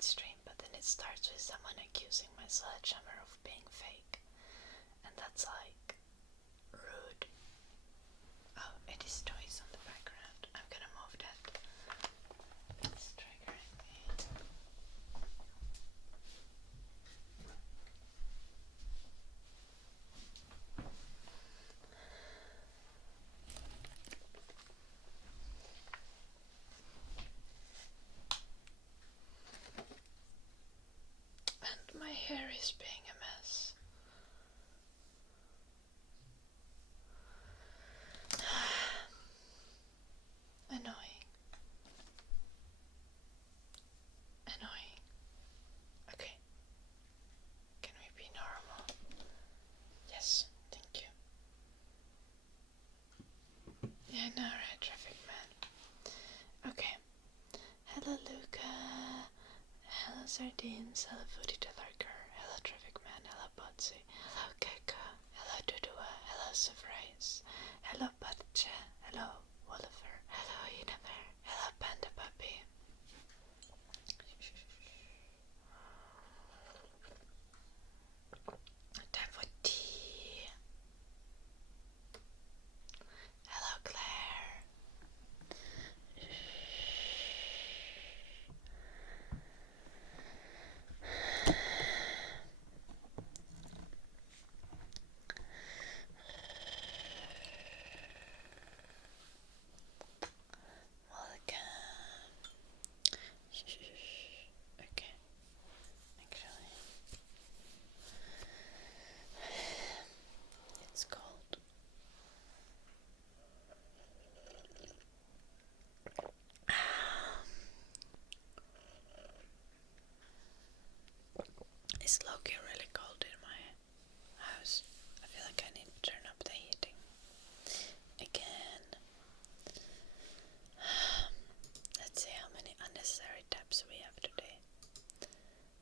tonight's stream, but then it starts with someone accusing my sledgehammer of being fake, and that's like rude. Oh, it is toys on the background. I'm gonna move that. It's triggering me. And my hair is being a mess. Annoying. Annoying. Okay. Can we be normal? Yes, thank you. Yeah, no, right, traffic man. Okay. Hello, Luca. Hello, Sardines. Hello, Foodie the Lurker. Hello, traffic man. Hello, Botsy. Hello, Keka. Hello, Dudua. Hello, Sufrace. Hello, Patcha. Hello, Wolliver. Hello, Inaver. Hello, Panda Puppy. Time for tea. Hello, Claire. Mulligan. Okay, actually, it's cold. It's low-key really cold in my house. I feel like I need to turn up the heating again. Let's see how many unnecessary tabs we have today.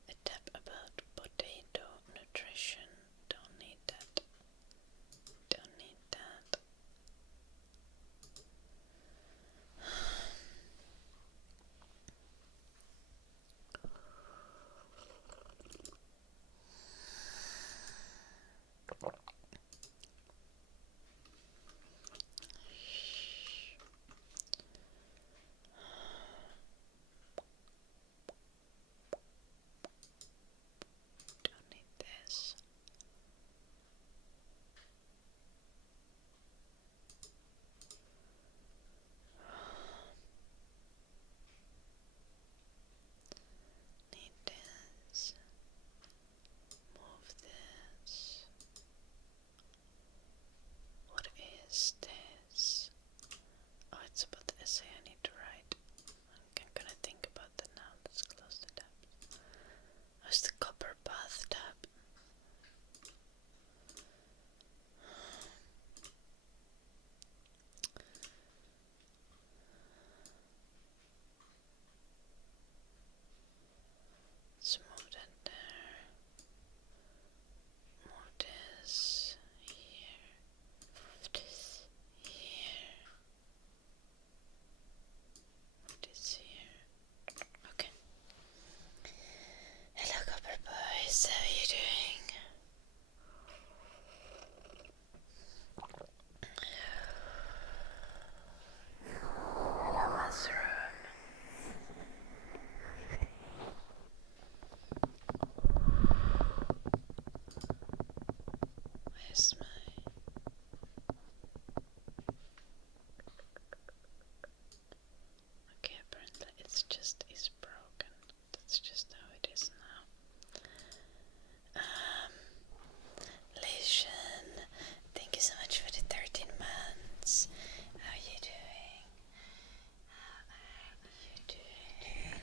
A tab about potato nutrition. Don't need that. Don't need that. Don't need this. Need this. Move this. What is this? Oh, it's about the essay I need to write. I'm gonna think about that now. Let's close the tab. Where's the copper bathtub? Let's move that there. Move this here. Move this here. Move this here. Okay. Hello, copper boys. How are you doing? Hello, mushroom. Where's my... Okay, apparently it's just is broken. That's just how it is now. Leishan, thank you so much for the 13 months. How are you doing? How are you doing?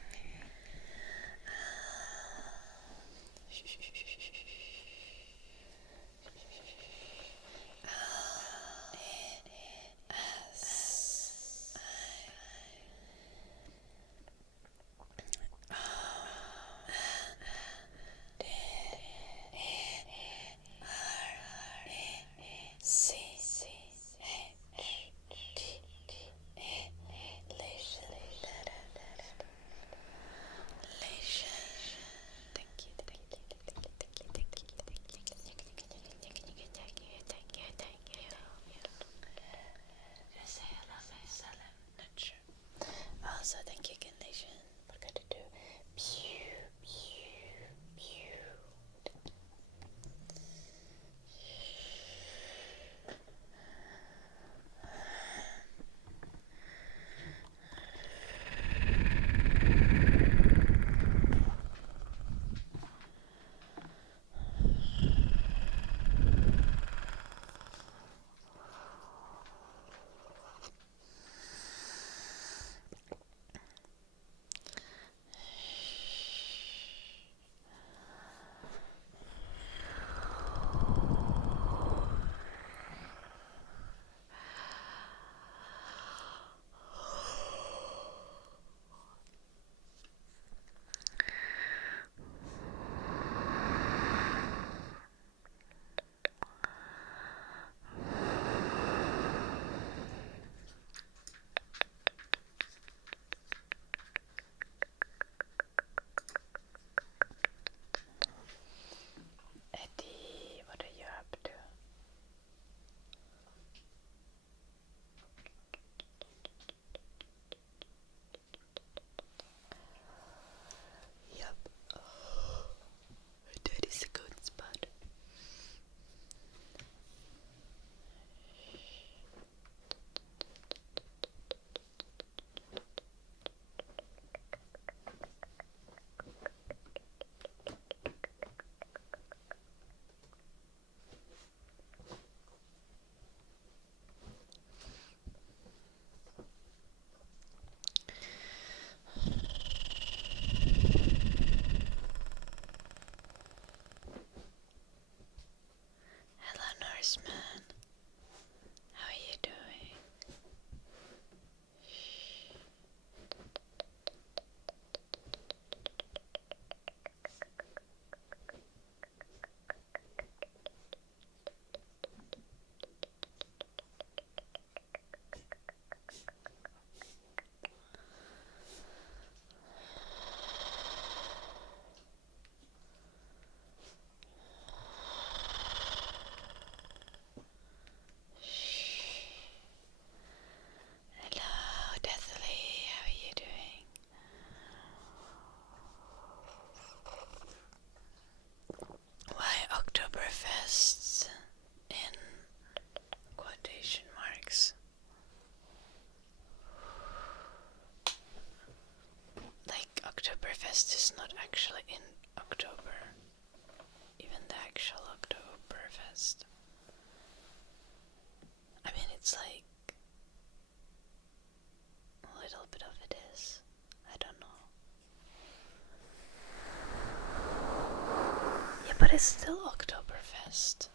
Man. How are you doing? Hello, Deathly. How are you doing? Why Oktoberfest in quotation marks? Like, Oktoberfest is not actually in October, even the actual Oktoberfest. I mean, it's like a little bit of it is. I don't know. Yeah, but it's still Oktoberfest.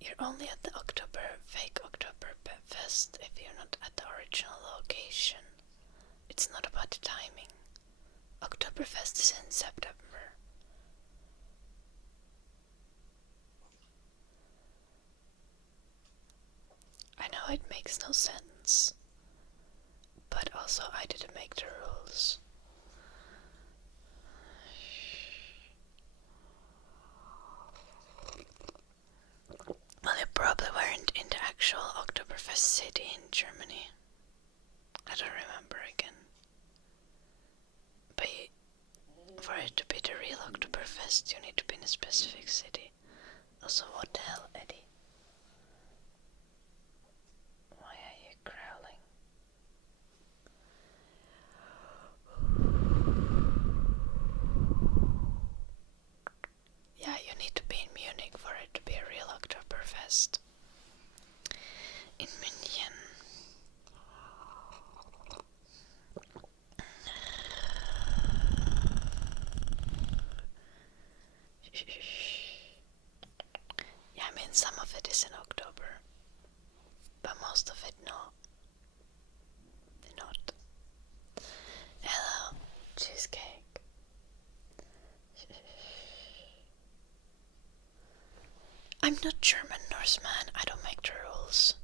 You're only at the fake Oktoberfest if you're not at the original location. It's not about the timing. Oktoberfest is in September. I know it makes no sense, but also I didn't make the rules. Well, you probably weren't in the actual Oktoberfest city in Germany. I don't remember again. But for it to be the real Oktoberfest, you need to be in a specific city. Also, what the hell, Eddie? Why are you growling? Yeah, you need to be in Munich for it to be a real Oktoberfest. In München. Yeah, I mean, some of it is in October, but most of it no. Not. Hello, cheesecake. I'm not German, Norseman. I don't make the rules.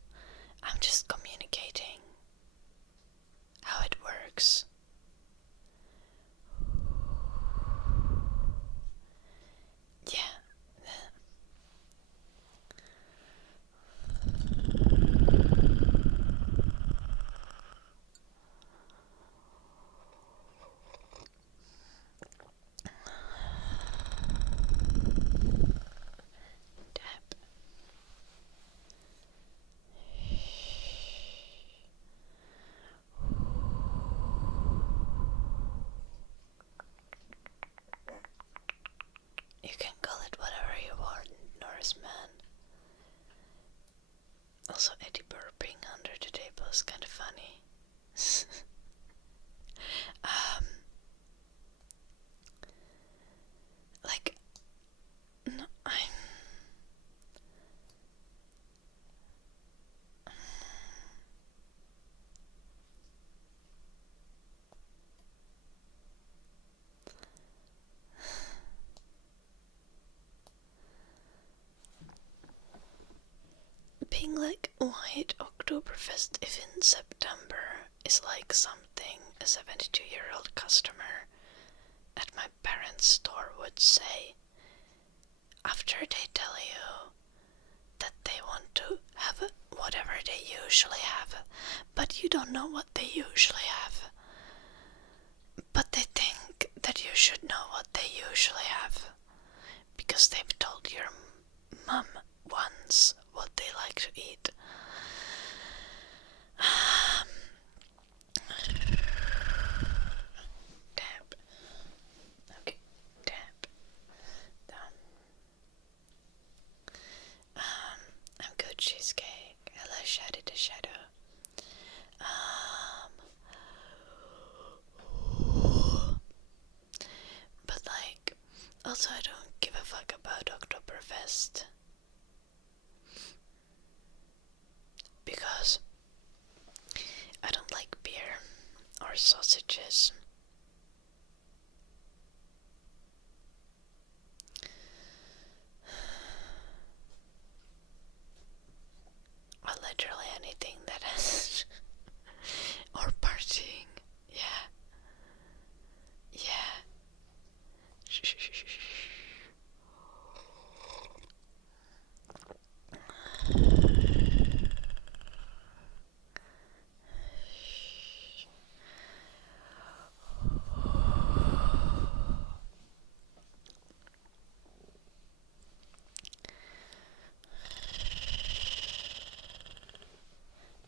I'm just communicating how it works. Yeah. Tap. You can call it whatever you want, Norseman. Also, Eddie burping under the table is kind of funny. Like, no, I'm... Being like, White Oktoberfest if in September is like something a 72-year-old customer at my parents' store would say after they tell you that they want to have whatever they usually have, but you don't know what they usually have. But they think that you should know what they usually have, because they've told your mum once what they like to eat. Tap. Okay, tap. Down. I'm good, cheesecake. Hello, Shady the Shadow. But like, also I don't give a fuck about Oktoberfest. sausages. Or literally anything that has or partying. Yeah. Yeah.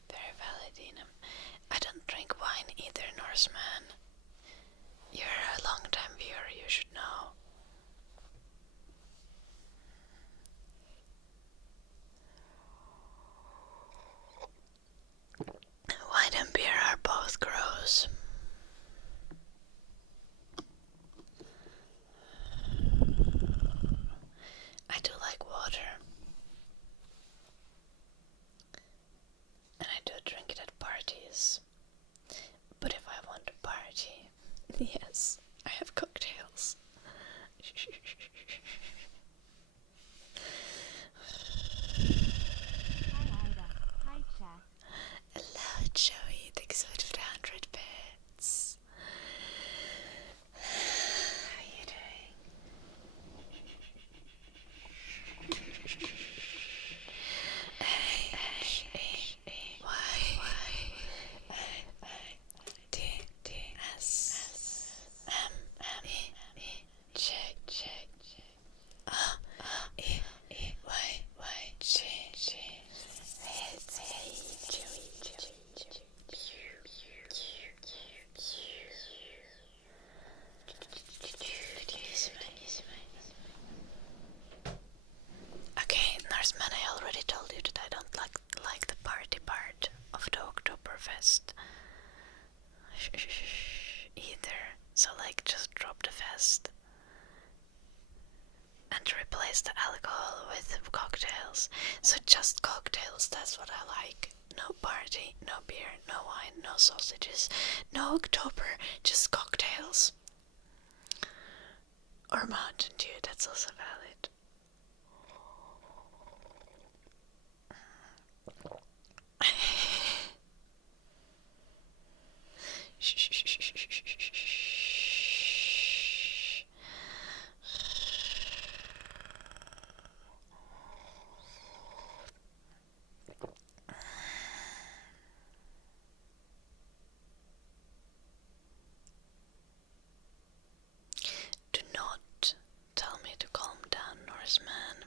Very valid, Ina. I don't drink wine either, Norseman. You're a long-time viewer, you should know. Wine and beer are both gross. I do like water. And I do drink it at parties. But if I want to party, yes, I have cocktails. Hi Ida. Hi chat. Hello Joey, thanks so much for the 100 bits. How are you doing? Okay, Norseman, I already told you that I don't like the party part of the Oktoberfest either. So like, just drop the fest and replace the alcohol with cocktails. So just cocktails, that's what I like. No party, no beer, no wine, no sausages, no October, just cocktails. Or Mountain Dew, that's also valid. Do not tell me to calm down, Norseman.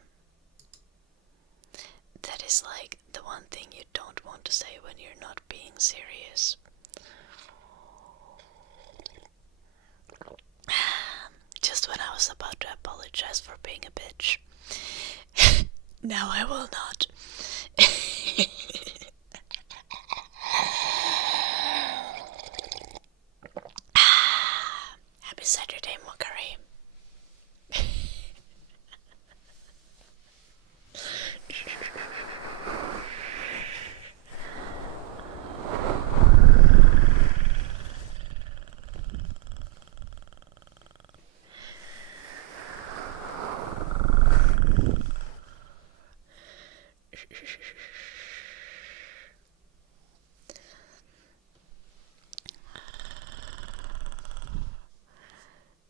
That is like the one thing you don't want to say when you're not being serious. Just when I was about to apologize for being a bitch. Now I will not. Happy Saturday, Mokari.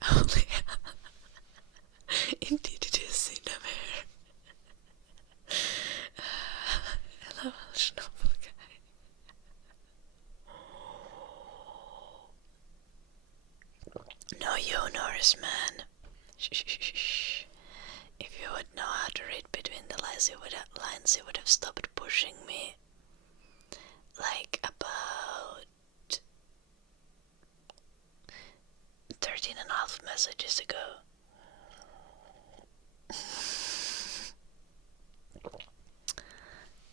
Holy indeed it is Sledgehammer. Hello, Schnabel guy. No, you Norseman. If you would know how to read between the lines, you would have stopped pushing me. Like about 13.5 messages ago.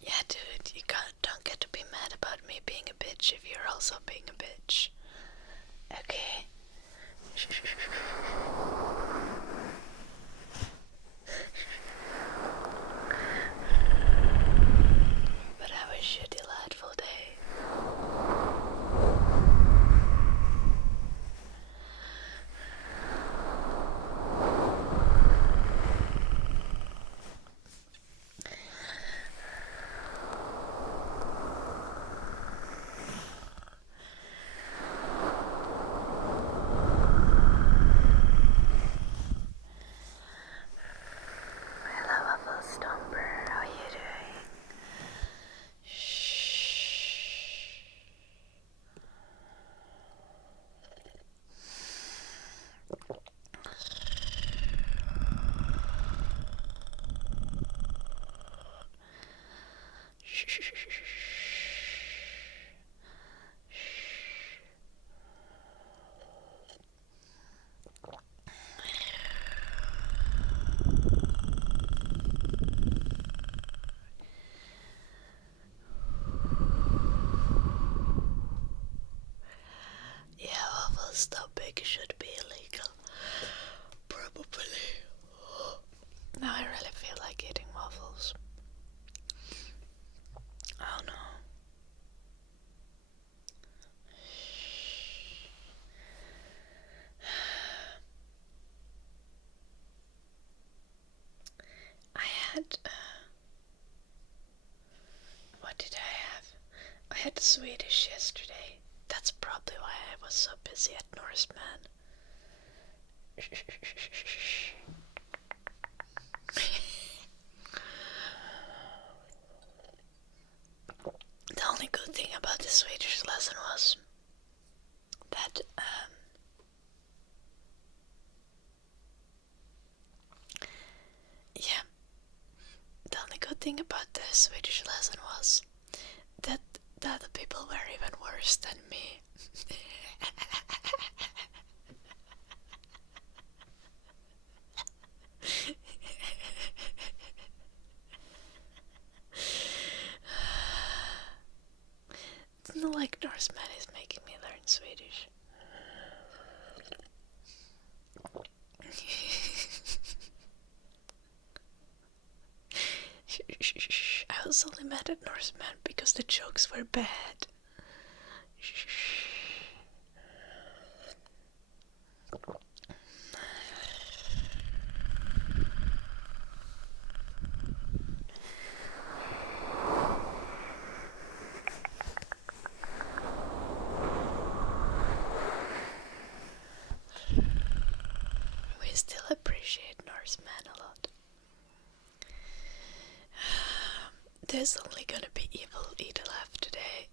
Yeah, dude, you don't get to be mad about me being a bitch if you're also being a bitch. Okay. But I wish you a delightful day. had Swedish yesterday. That's probably why I was so busy at Norseman. The only good thing about the Swedish lesson was that the only good thing about the Swedish lesson was that the other people were even worse than me. It's not like Norseman is making me learn Swedish. I was only mad at Norseman because the jokes were bad. We still appreciate Norseman a lot. There's only gonna be evil Ida left today.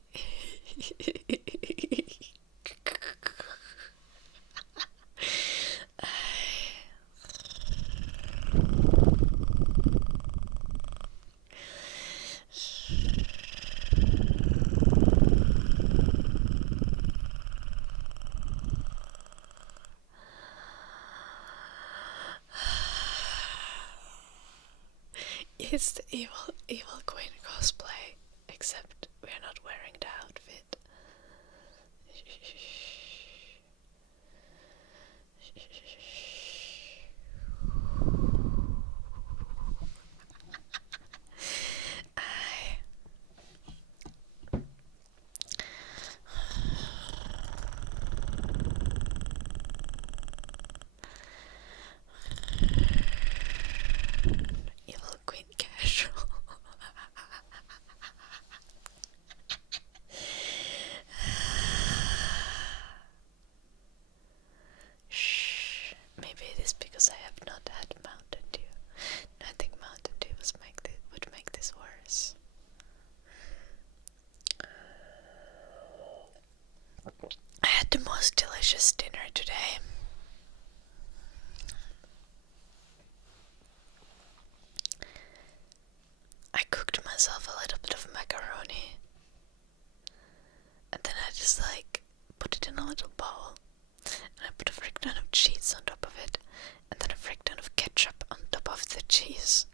It's the evil queen cosplay, except we're not wearing the outfit. Evil queen casual. Shh. Maybe it is because I have not had Mountain Dew. I think Mountain Dew would make this worse. I had the most delicious dinner today. I cooked myself a little bit of macaroni, and then I just put it in a little bowl, and I put a frick ton of cheese on top of it, and then a frick ton of ketchup on top of the cheese,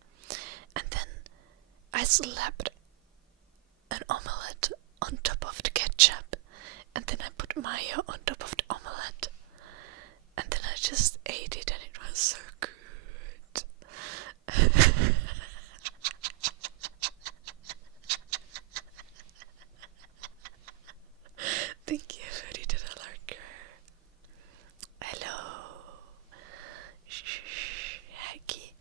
and then I slapped an omelette on top of the ketchup, and then I put mayo on top of the omelette, and then I just ate it, and it was so good. Thank you, VOD to the lurker. Hello. Shh, Haggy.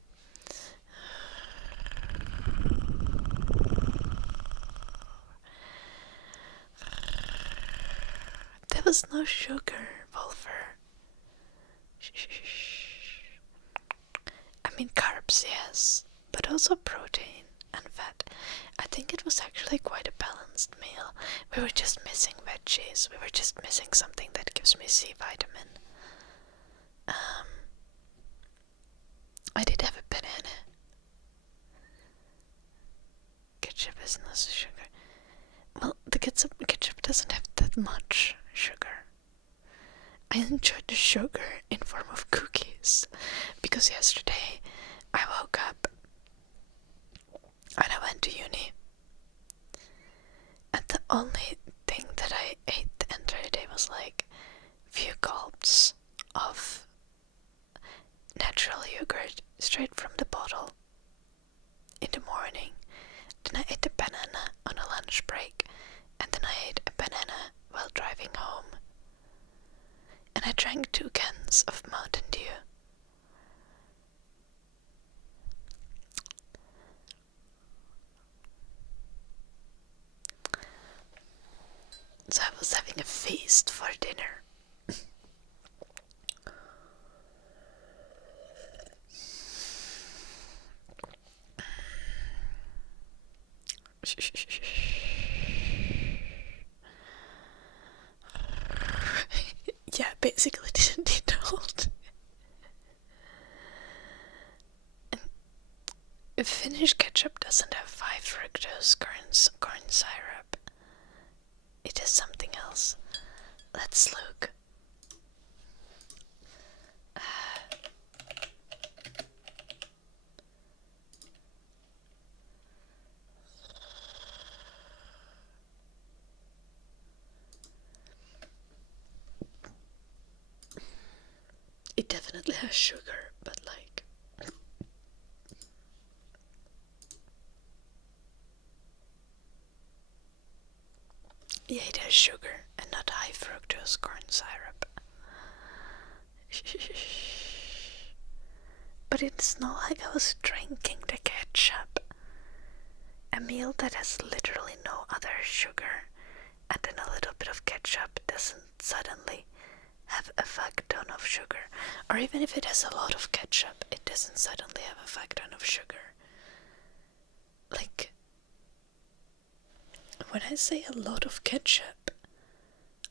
There was no sugar, Wolfer. I mean carbs, yes, but also protein and fat. I think it was actually quite a balanced meal. We were just missing veggies. We were just missing something that gives me C vitamin. I did have a banana. Ketchup is no sugar. Well, the ketchup doesn't have that much sugar. I enjoyed the sugar in form of cookies, because yesterday I woke up and I went to uni, and the only thing that I ate the entire day was few gulps of natural yogurt straight from the bottle in the morning. Then I ate a banana on a lunch break, and then I ate a banana while driving home. And I drank 2 cans of Mountain Dew. taste for dinner. Yeah, basically didn't need to hold. Finnish ketchup doesn't have high fructose corn syrup. It is something else. Let's look. It definitely has sugar, but like... Yeah, it has sugar and not high fructose corn syrup. But it's not like I was drinking the ketchup. A meal that has literally no other sugar and then a little bit of ketchup doesn't suddenly have a fuck ton of sugar. Or even if it has a lot of ketchup, it doesn't suddenly have a fuck ton of sugar. Like, when I say a lot of ketchup,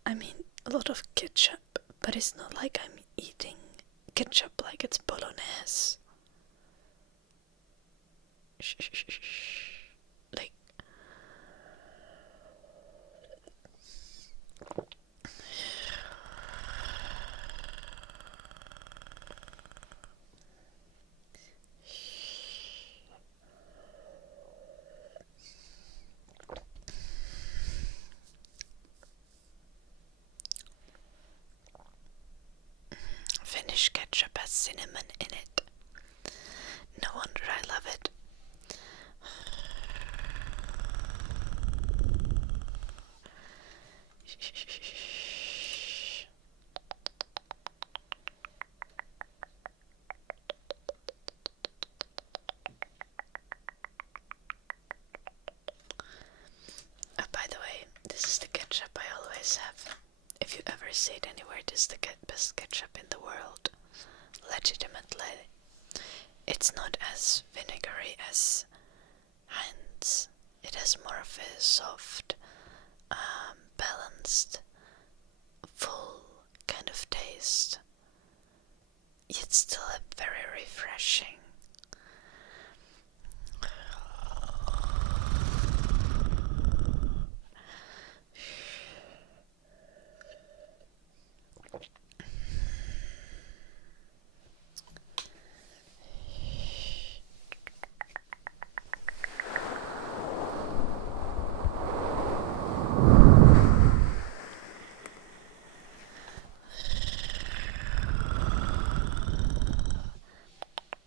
I mean a lot of ketchup, but it's not like I'm eating ketchup like it's bolognese. Like, Finnish ketchup has cinnamon in it. No wonder I love it. Oh, by the way, this is the ketchup I always have. If you ever see it anywhere, this is the best ketchup in the world. Legitimately. It's not as vinegary as Heinz. It has more of a soft, balanced, full kind of taste. Yet still very refreshing.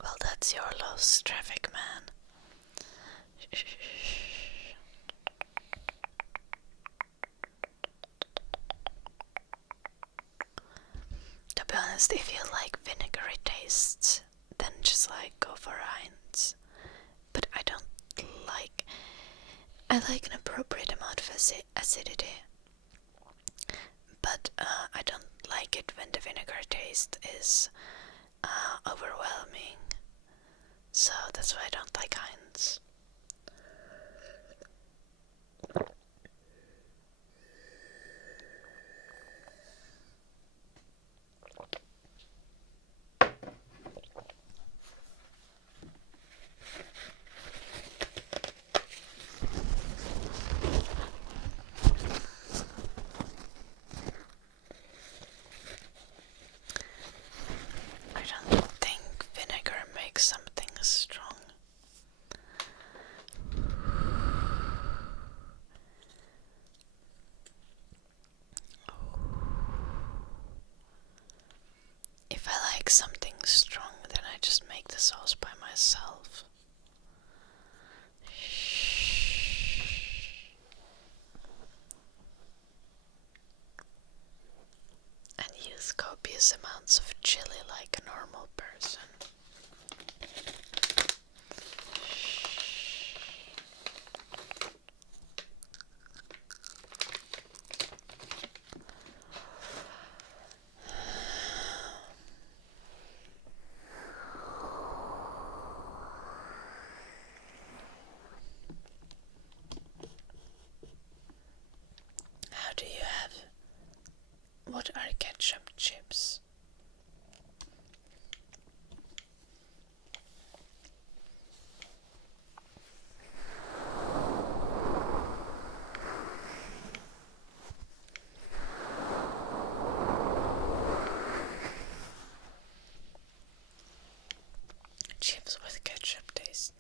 Well, that's your loss, traffic man. To be honest, if you like vinegary tastes, then just like go for Heinz. But I like an appropriate amount of acidity. But I don't like it when the vinegar taste is overwhelming. So that's why I don't like Heinz. I don't think vinegar makes something strong. If I like something strong, then I just make the sauce by myself. And use copious amounts of chili like a normal person. What are ketchup chips? Chips with ketchup taste.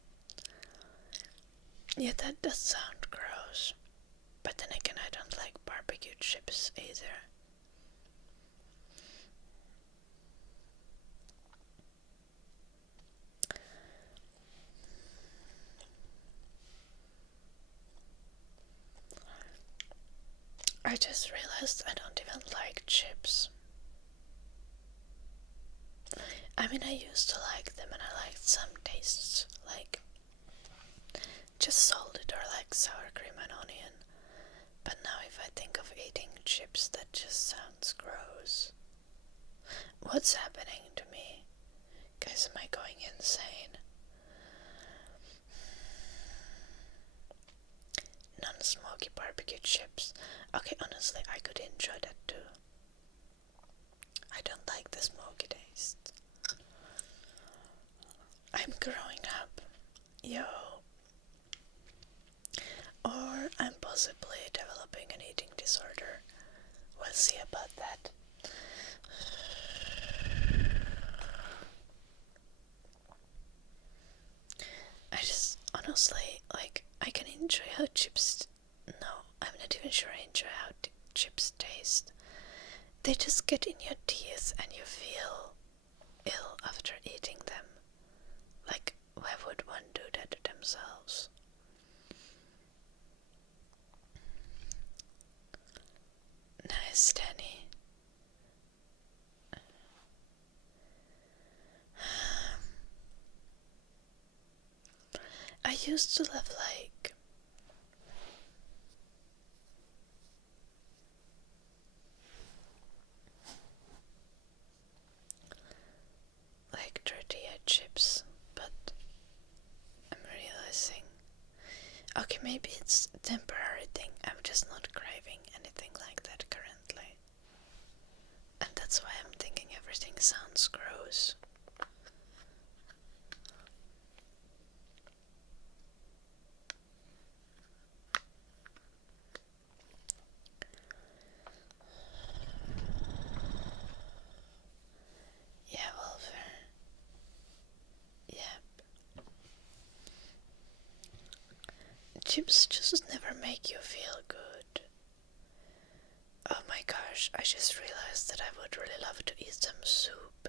Yeah, that does sound gross. But then again, I don't like barbecue chips either. I just realized I don't even like chips. I mean, I used to like them and I liked some tastes, like just salted or like sour cream and onion. But now if I think of eating chips, that just sounds gross. What's happening to me? Guys, am I going insane? Non-smoky barbecue chips. Okay, honestly, I could enjoy that too. I don't like the smoky taste. I'm growing up. Yo. Or I'm possibly developing an eating disorder. We'll see about that. I just, honestly, like, I can enjoy how chips... No, I'm not even sure I enjoy how chips taste. They just get in your teeth and you feel ill after eating them. Like, why would one do that to themselves? Nice, Danny. I used to love like tortilla chips, but I'm realizing, okay, maybe it's a temporary thing. I'm just not craving anything like that currently, and that's why I'm thinking everything sounds gross. Yeah, well, fair. Yep. Chips just never make you feel good. Oh my gosh, I just realized that I would really love to eat some soup.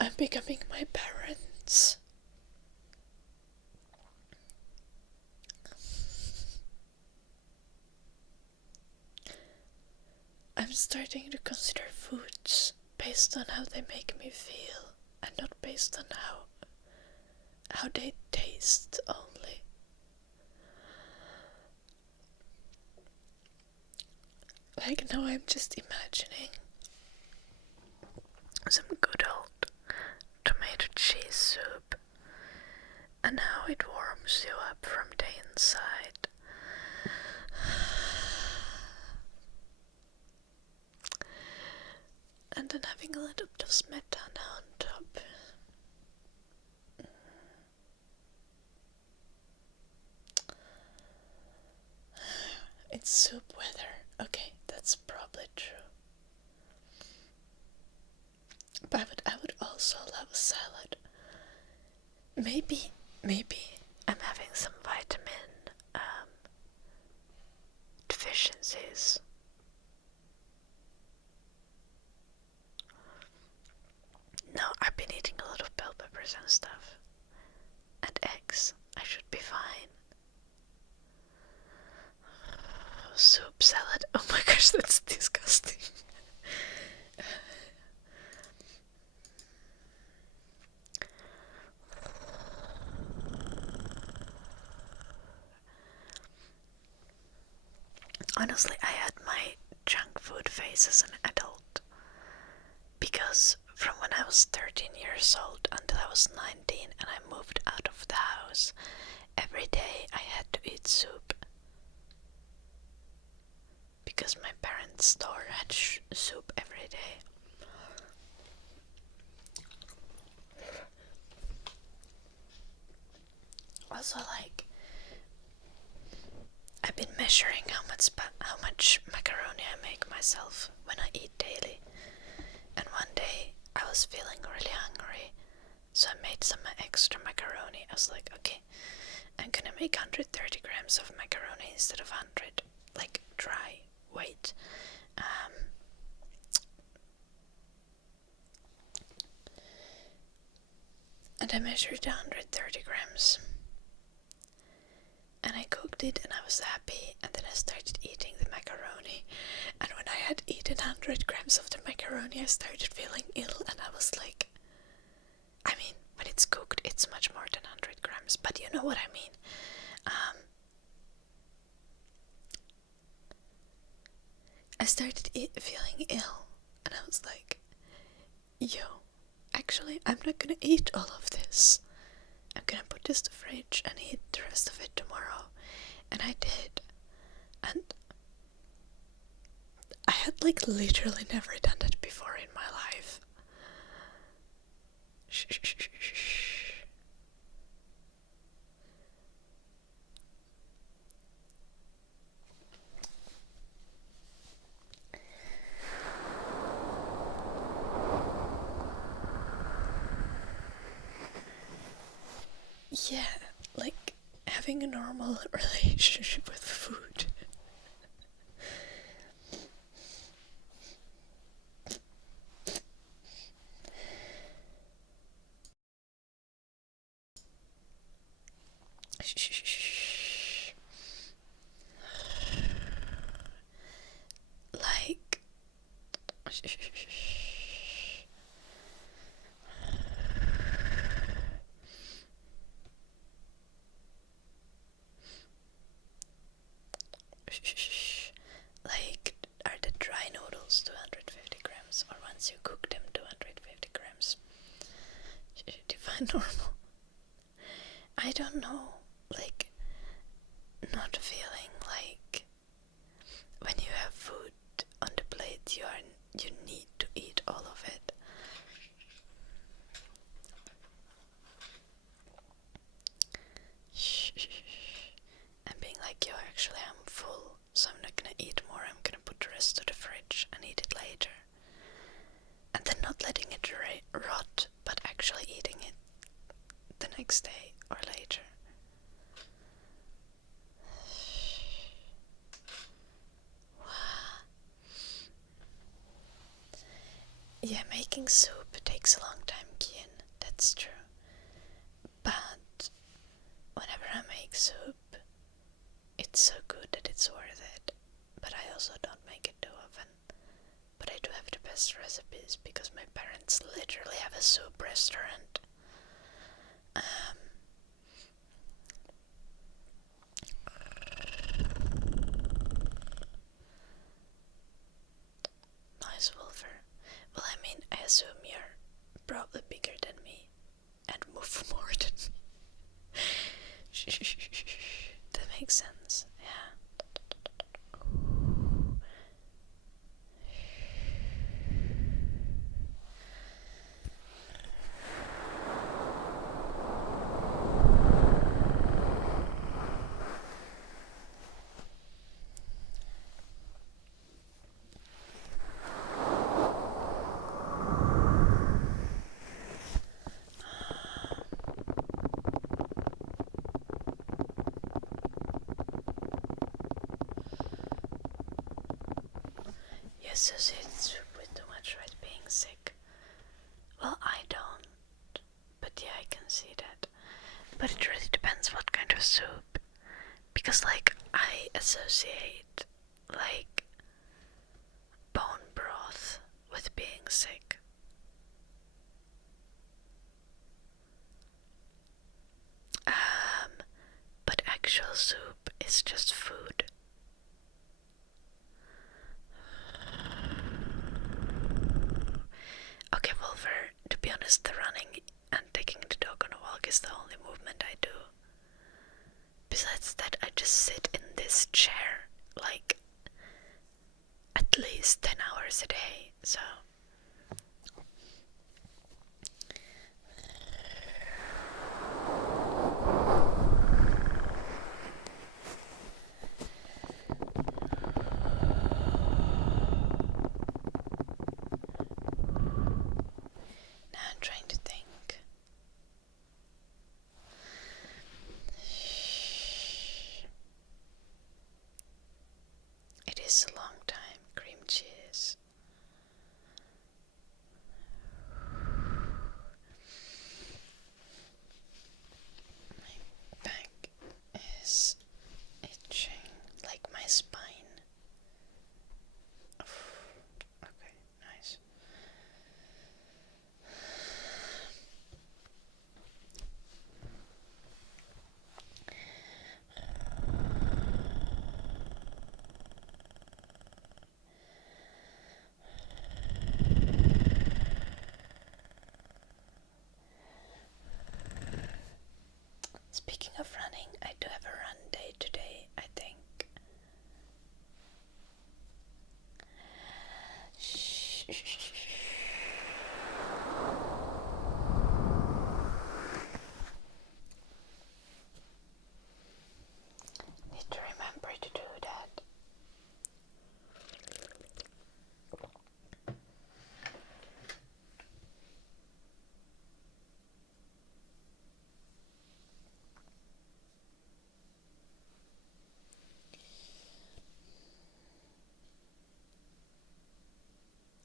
I'm becoming my parents. I'm starting to consider foods based on how they make me feel and not based on how they taste only. Like now I'm just imagining some good old tomato cheese soup and how it warms you up from the inside. And then having a little bit of smetana on top. It's soup weather. Okay, that's probably true. But I would also love a salad. Maybe I'm having some vitamin deficiencies. No, I've been eating a lot of bell peppers and stuff. And eggs. I should be fine. Soup, salad. Oh my gosh, that's disgusting. Honestly, I had my junk food phase as an adult. Because from when I was 13 years old until I was 19 and I moved out of the house, every day I had to eat soup. because my parents' store had soup every day. Also, like, I've been measuring how much macaroni I make myself when I eat daily. And one day I was feeling really hungry, so I made some extra macaroni. I was like, okay, I'm gonna make 130 grams of macaroni instead of 100, like dry weight. And I measured 130 grams. And I cooked it and I was happy, and then I started eating the macaroni. And when I had eaten 100 grams of the macaroni, I started feeling ill, and I was like, I mean, when it's cooked, it's much more than 100 grams, but you know what I mean. I started feeling ill, and I was like, yo, actually, I'm not gonna eat all of this. I'm gonna put this to the fridge and eat the rest of it tomorrow. And I did. And I had like literally never done that before in my life. Yeah, like having a normal relationship with food. Like, like, are the dry noodles 250 grams, or once you cook them 250 grams? Define normal. I don't know, like, not feeling like when you have food on the plate you need to eat all of it. And being like, yo, actually I'm full, so I'm not gonna eat more, I'm gonna put the rest to the fridge and eat it later. And then not letting it rot, but actually eating it the next day or later. Yeah, making soup takes a long time, Kian, that's true. But whenever I make soup, it's so good that it's worth it. But I also don't make it too often. But I do have the best recipes because my parents literally have a soup restaurant. Nice, Wolfer. Well, I mean, I assume you're probably bigger than me and move more than me. That makes sense, yeah. You associate soup with too much right being sick. Well, I don't. But yeah, I can see that. But it really depends what kind of soup. Because, like, I associate, like, bone broth with being sick. But actual soup is just food. Okay, Wolver, to be honest, the running and taking the dog on a walk is the only movement I do. Besides that, I just sit in this chair, like, at least 10 hours a day, so. Now I'm trying to think. It is a long time, cream cheese. My back is itching, like my spine. Okay, nice. Speaking of running, I do have a run day today, I think. Need to remember to do that.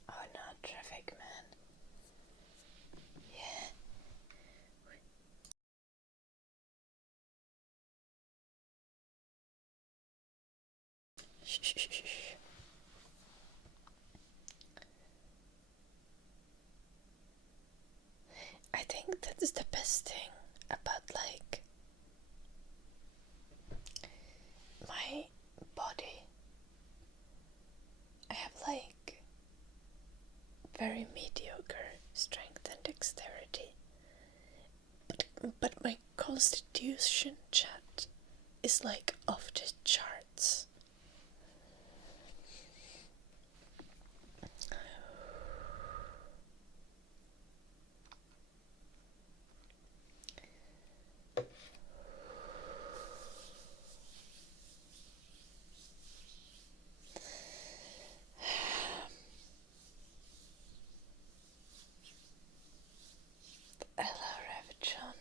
Oh no, traffic man. Yeah. Shh. I think that is the best thing about like my body. I have like very mediocre strength and dexterity, but my constitution chat is like off the charts. Hello, Ravachon.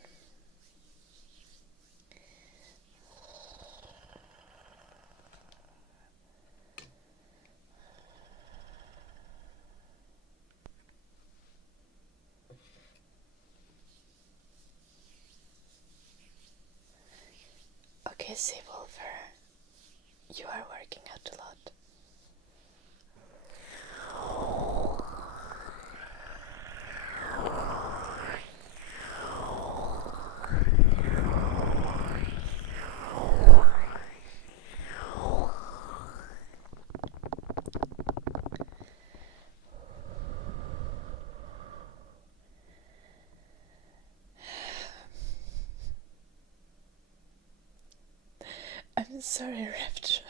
Okay, Seawolfer, you are working out a lot. I'm sorry, Raptron.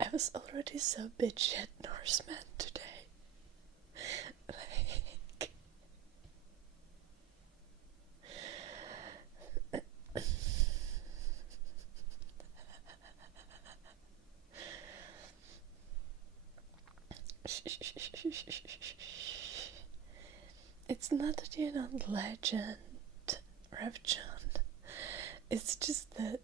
I was already so bitchy at Norseman today. Like... It's not that you're not legend, Revchan. It's just that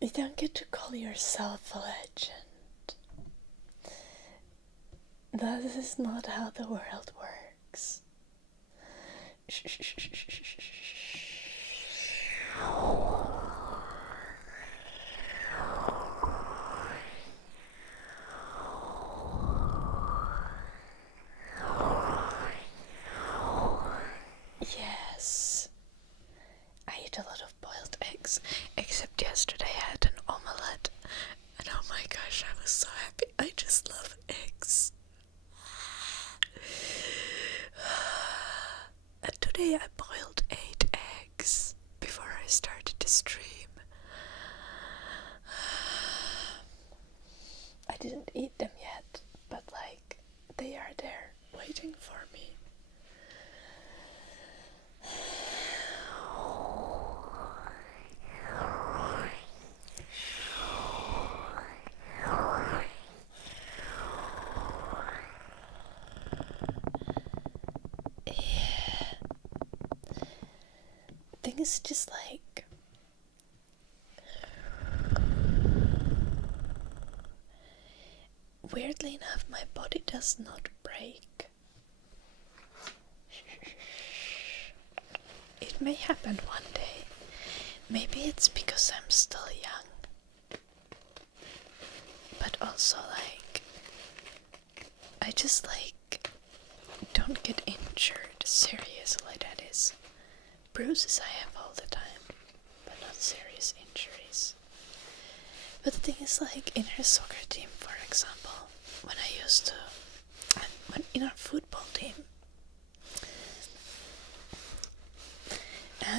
you don't get to call yourself a legend. That is not how the world works. Yes, I eat a lot of boiled eggs, except yesterday I had an omelette, and oh my gosh, I was so happy. I just love eggs. yesterday I boiled 8 eggs before I started the stream. I didn't eat them yet, but like, they are there waiting for me. Thing is just like, weirdly enough, my body does not break. It may happen one day. Maybe it's because I'm still young. But also like, I just like don't get injured seriously, that is. Bruises I have all the time, but not serious injuries. But the thing is, like, in our soccer team, for example, when I used to, in our football team,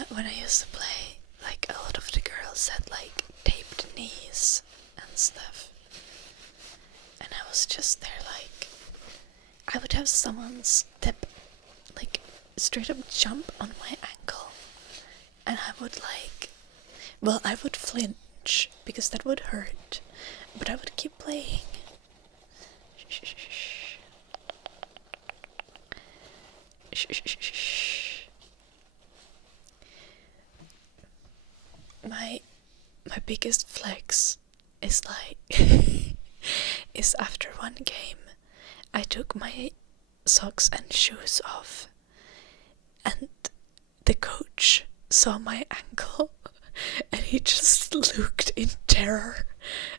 when I used to play, like, a lot of the girls had, like, taped knees and stuff. And I was just there, like, I would have someone step, like, straight up jump on my ankle. And I would, like, well, I would flinch, because that would hurt. But I would keep playing. My biggest flex is like is after one game I took my socks and shoes off and the coach saw my ankle and he just looked in terror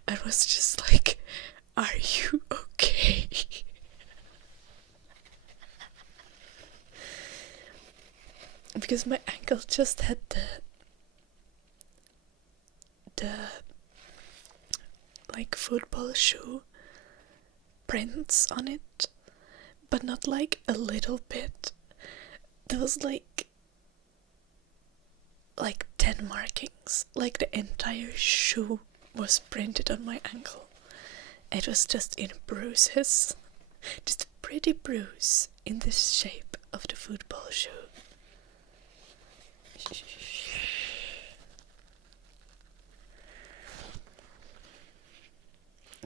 and was just like, "Are you okay?" Because my ankle just had the like football shoe prints on it, but not like a little bit. There was like 10 markings, like the entire shoe was printed on my ankle. It was just in bruises, just a pretty bruise in the shape of the football shoe.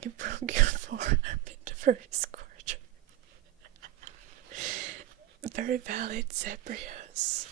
You broke your forearm in the first quarter. Very valid, Zebrios.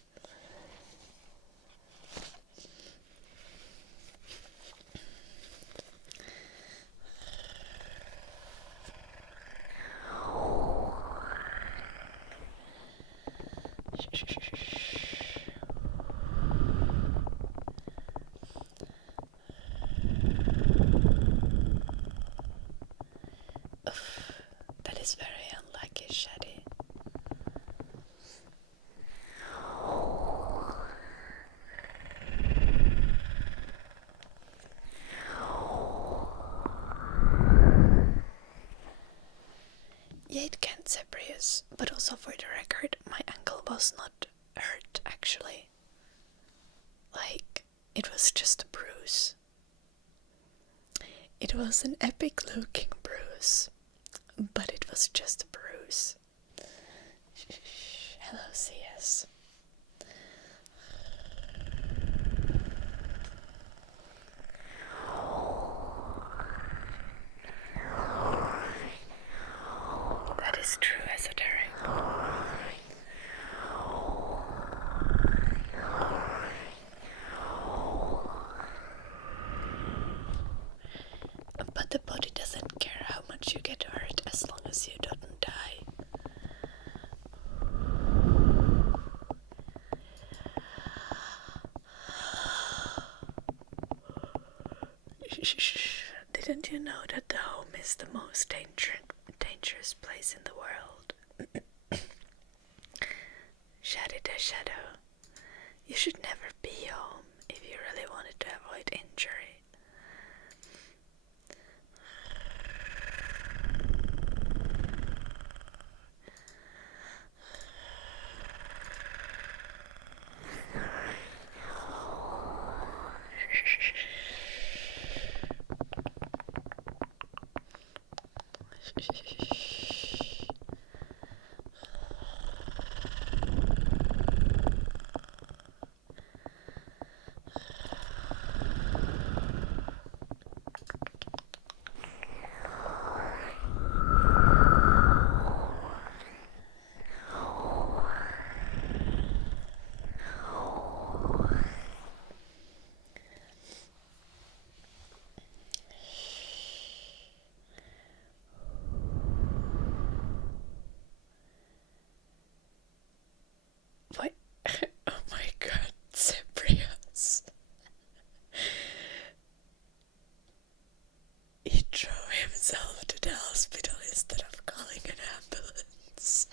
That is very unlucky, Shaddy. Yeah, it can Zebrius, but also for the record, my ankle was not hurt actually. Like, it was just a bruise. It was an epic looking bruise, but it was just a bruise. Hello, CS. That is true, esoteric. But the body doesn't care how much you get hurt as long as you don't die. Didn't you know that the home is the most dangerous place in the world? Shaddy the shadow. You should never be home if you really wanted to avoid injury. What? Oh my god, Cyprius. He drove himself to the hospital instead of calling an ambulance.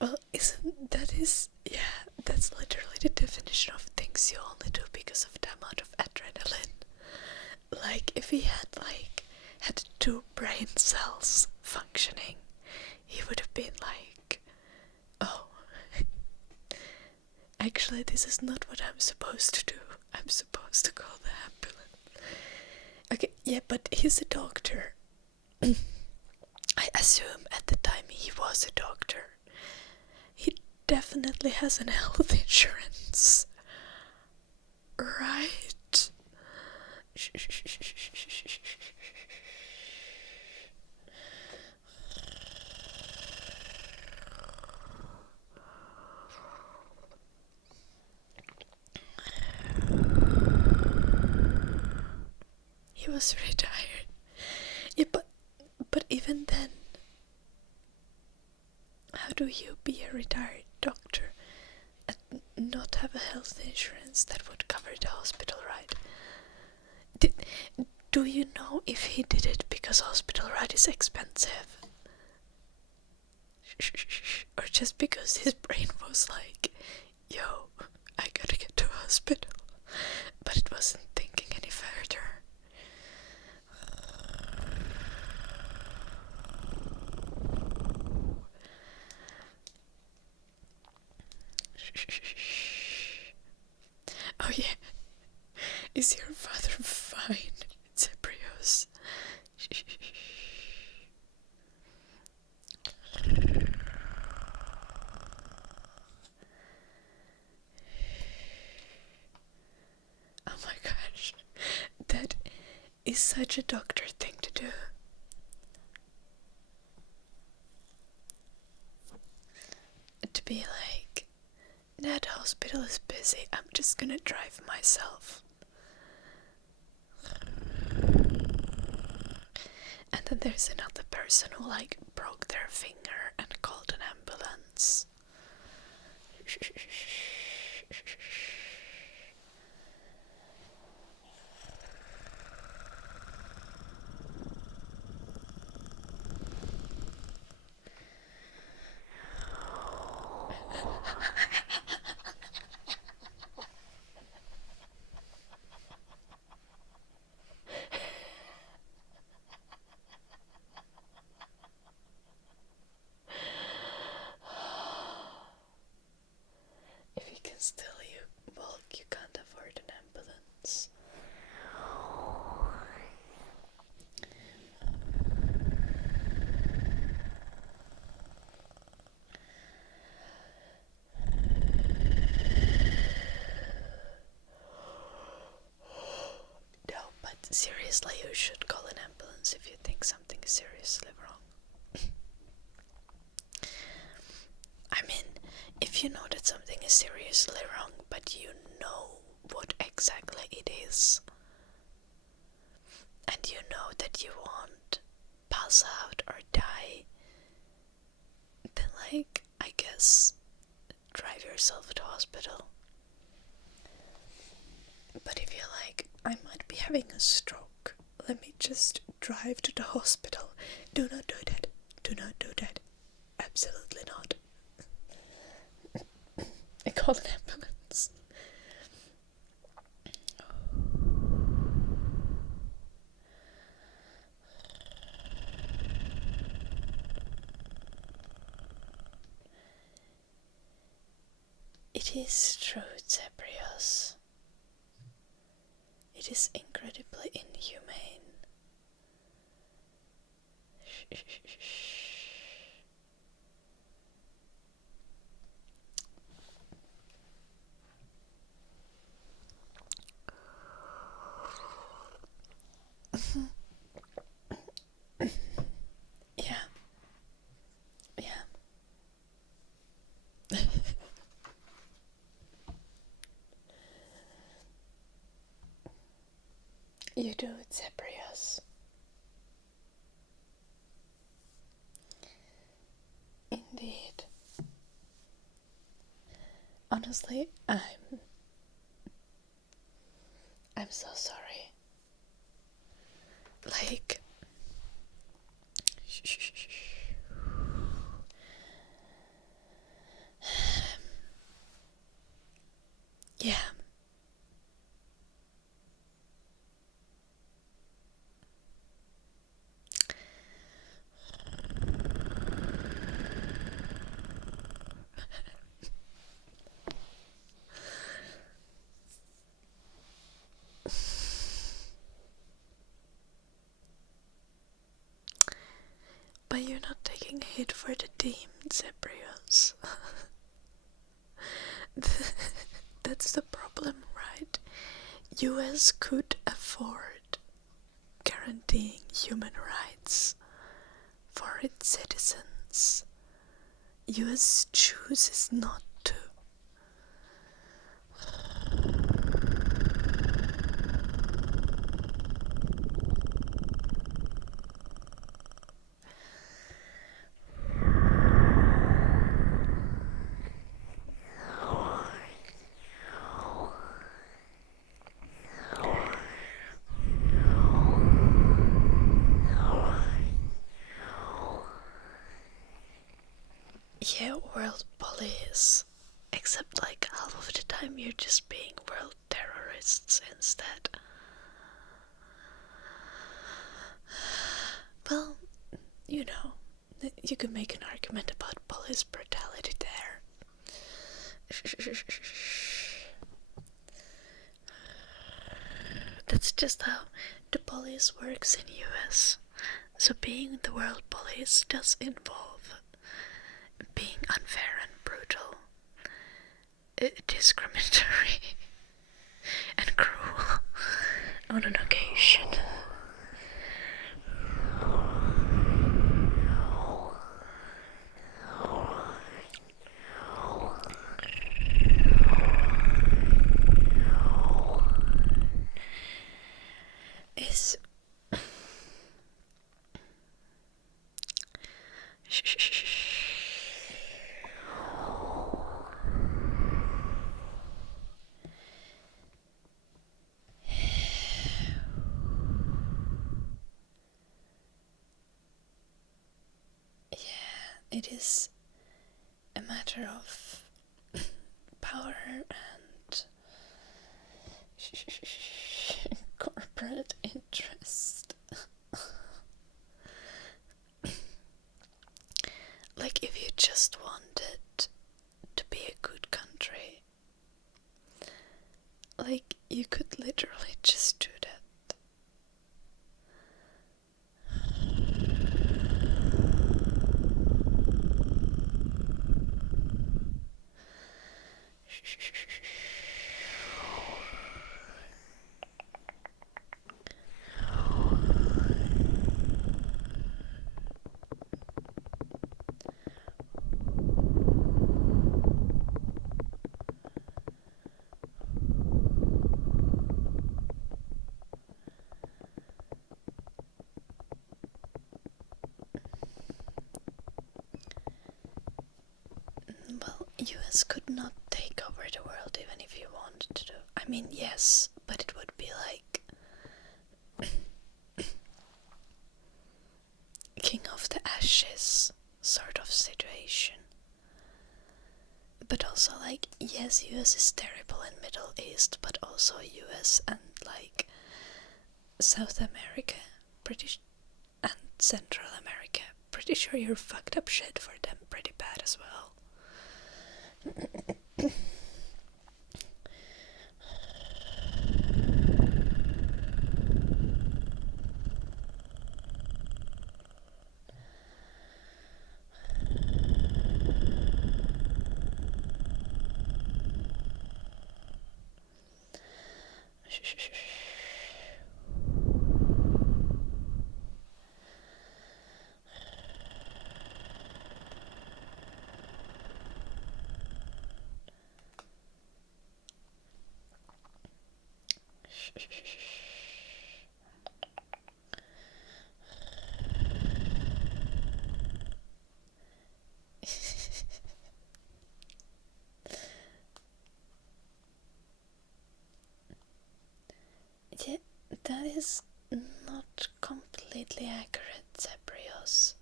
Well, that's literally the definition of things you only do because of the amount of adrenaline. Like, if he had 2 brain cells functioning, he would have been like, oh, actually this is not what I'm supposed to do. I'm supposed to call the ambulance. Okay, yeah, but he's a doctor. I assume at the time he was a doctor. He definitely has an health insurance. Right? He was retired. Yeah, but even then, how do you be a retired doctor and not have a health insurance that would cover the hospital ride? Do you know if he did it because hospital ride is expensive? Or just because his brain was like, yo, I gotta get to hospital, but it wasn't thinking any further. Oh yeah, is your father fine, Cyprius? Oh my gosh, that is such a doctor thing to do. To be like, that hospital is busy, I'm just gonna drive myself. And then there's another person who broke their finger and called an ambulance. If you can still walk, you can't afford an ambulance. No, but seriously, you should call an ambulance if you think something is seriously wrong. I mean, if you know that something is seriously wrong, but you know what exactly it is, and you know that you won't pass out or die, then I guess, drive yourself to hospital. But if you're like, I might be having a stroke, let me just drive to the hospital. Do not do that. Do not do that. Absolutely not. I call an ambulance. It is true, Zebrios. It is incredibly inhumane. Yeah. Yeah. You do it, Zebrios. Indeed. Honestly, I'm so sorry. Like, yeah. But you're not taking a hit for the team, Zebrios. That's the problem, right? US could afford guaranteeing human rights for its citizens. US chooses not to. Yeah, world police. Except like half of the time you're just being world terrorists instead. Well, you know, you could make an argument about police brutality there. That's just how the police works in US. So being the world police does involve being unfair and brutal, discriminatory, and cruel on an occasion. Is it is a matter of power and corporate interest. Like, if you just wanted to be a good country, like, you could literally just do that. Well, US could not take over the world even if you wanted to. I mean, yes, but it would be like king of the ashes sort of situation. But also, like, yes, US is terrible in Middle East, but also US and like South America, British and Central America. Pretty sure you're fucked up shit for them pretty bad as well. Yeah, that is not completely accurate, Zebrios.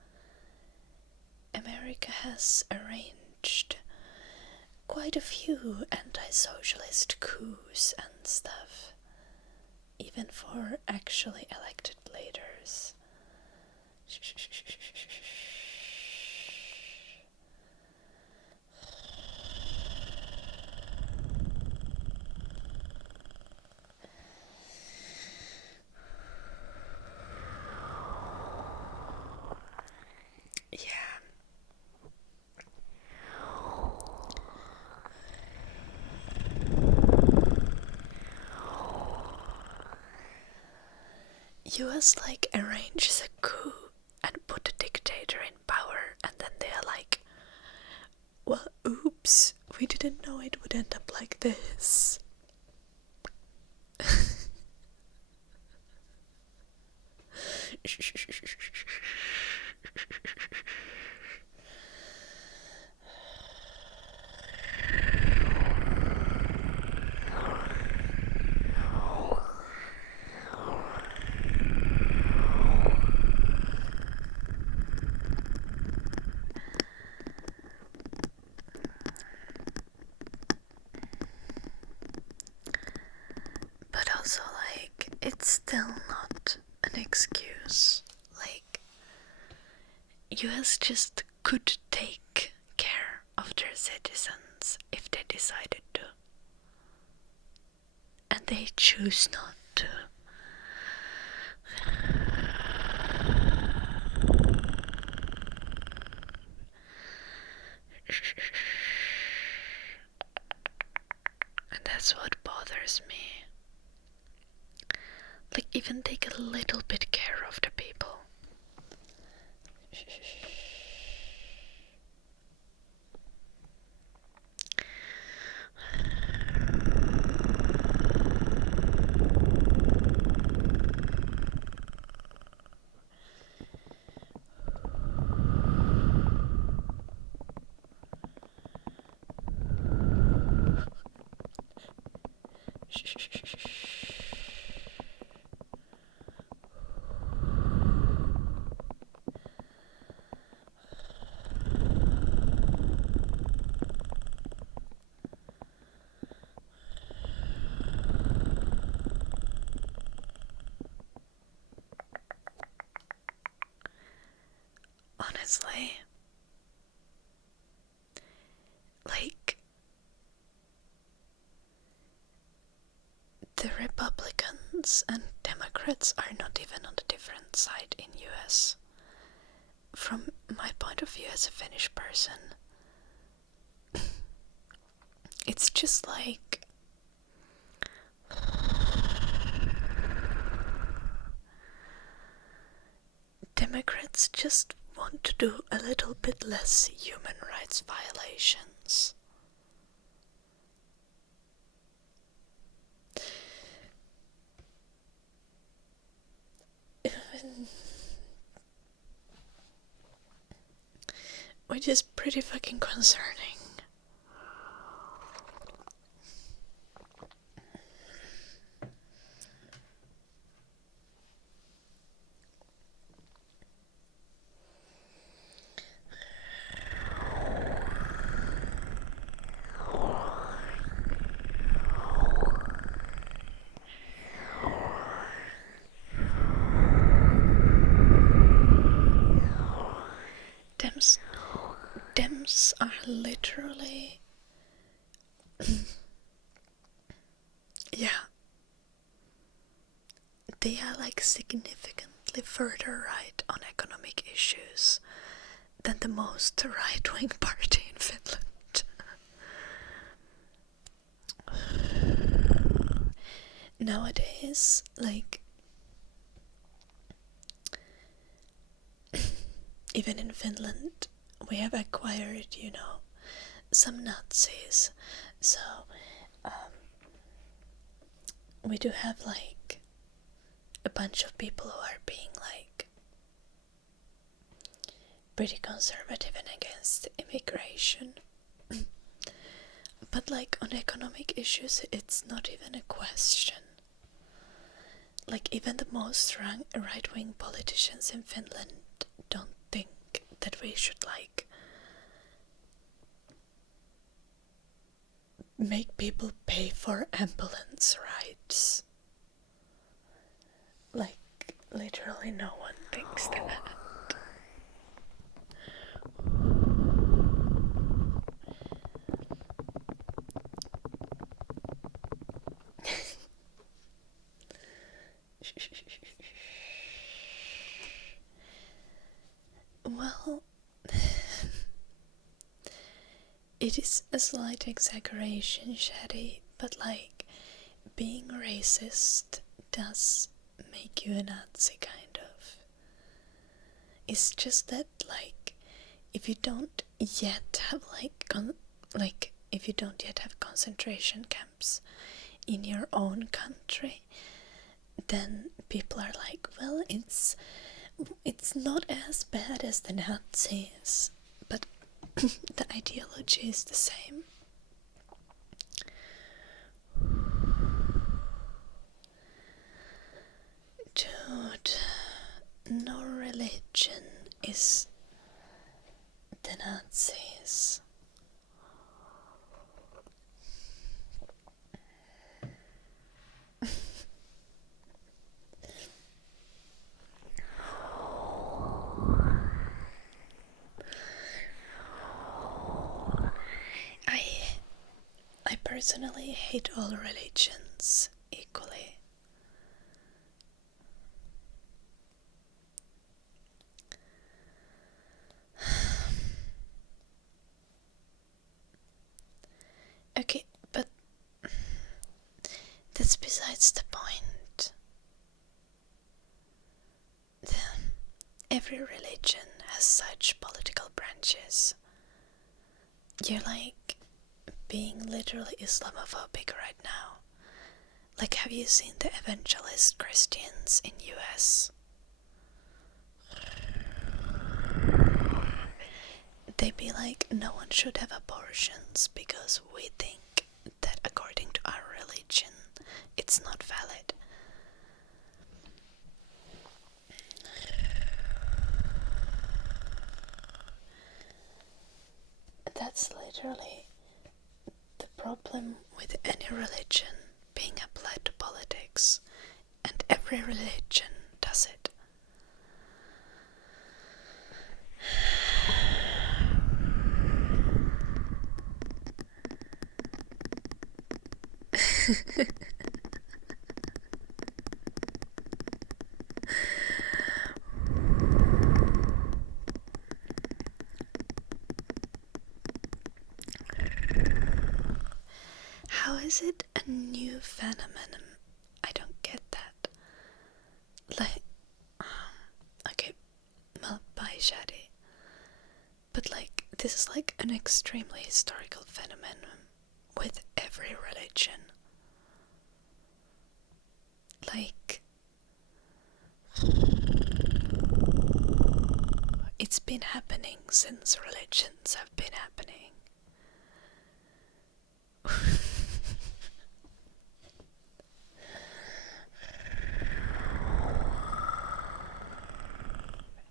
America has arranged quite a few anti-socialist coups and stuff, even for actually elected leaders. Yeah. US like arranges a coup and put a dictator in power, and then they are like, well, oops, we didn't know it would end up like this. But also, like, it's still not an excuse. Like, US just could take care of their citizens if they decided to. And they choose not to. And that's what bothers me. Like, even take a little bit care of the people. Honestly, like, the Republicans and Democrats are not even on the different side in US. From my point of view as a Finnish person, it's just like, Democrats just want to do a little bit less human rights violations. Which is pretty fucking concerning. Dems are literally yeah, they are like significantly further right on economic issues than the most right-wing party in Finland. Nowadays, like, even in Finland, we have acquired, some Nazis. So, we do have like a bunch of people who are being like pretty conservative and against immigration. But like on economic issues, it's not even a question. Like even the most right-wing politicians in Finland don't think that we should like make people pay for ambulance rides. Like literally no one thinks that. Well, it is a slight exaggeration, Shadi, but like being racist does make you a Nazi, kind of. It's just that like if you don't yet have if you don't yet have concentration camps in your own country, then people are like, well, it's not as bad as the Nazis, but the ideology is the same. Dude, no religion is the Nazis. I personally hate all religions equally. Okay, but that's besides the point. Every religion has such political branches. You're like being literally Islamophobic right now. Like, have you seen the evangelist Christians in US? They be like, no one should have abortions because we think that according to our religion, it's not valid. That's literally the problem with any religion being applied to politics, and every religion does it. How is it a new phenomenon? I don't get that. Like, okay, well, bye, Shadi. But like, this is like an extremely historical phenomenon with every religion. Like, it's been happening since religions have been happening.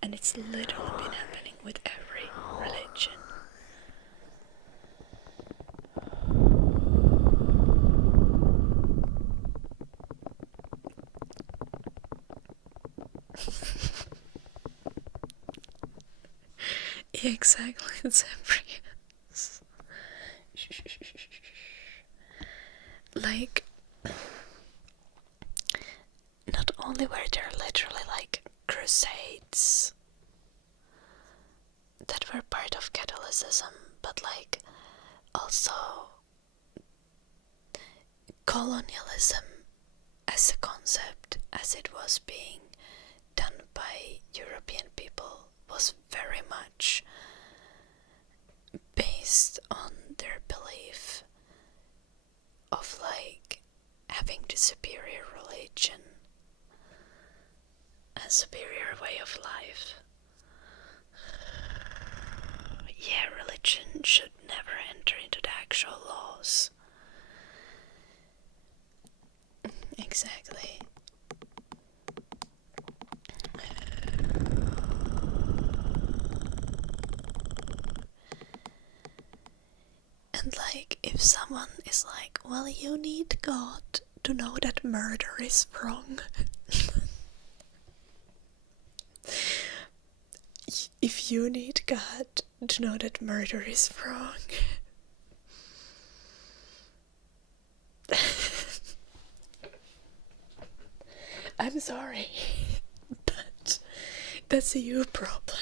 And it's literally been happening with every religion. Yeah, exactly, it's every... Like, not only were there literally like crusades that were part of Catholicism, but like also colonialism as a concept, as it was being done by European people, was very much based on their belief of like having to superior religion, a superior way of life. Yeah, religion should never enter into the actual laws. Exactly. And like, if someone is like, well, you need God to know that murder is wrong. If you need God to know that murder is wrong. I'm sorry, but that's a you problem.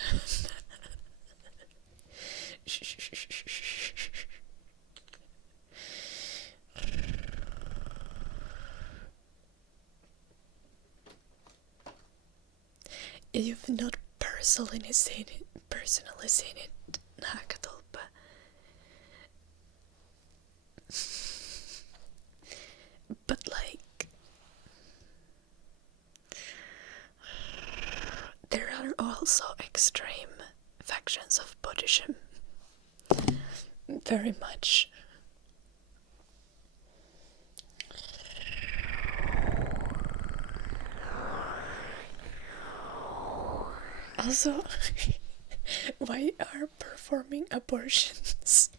You've not personally seen it, Nakatolpa. But like, there are also extreme factions of Buddhism. Very much. Also, why are performing abortions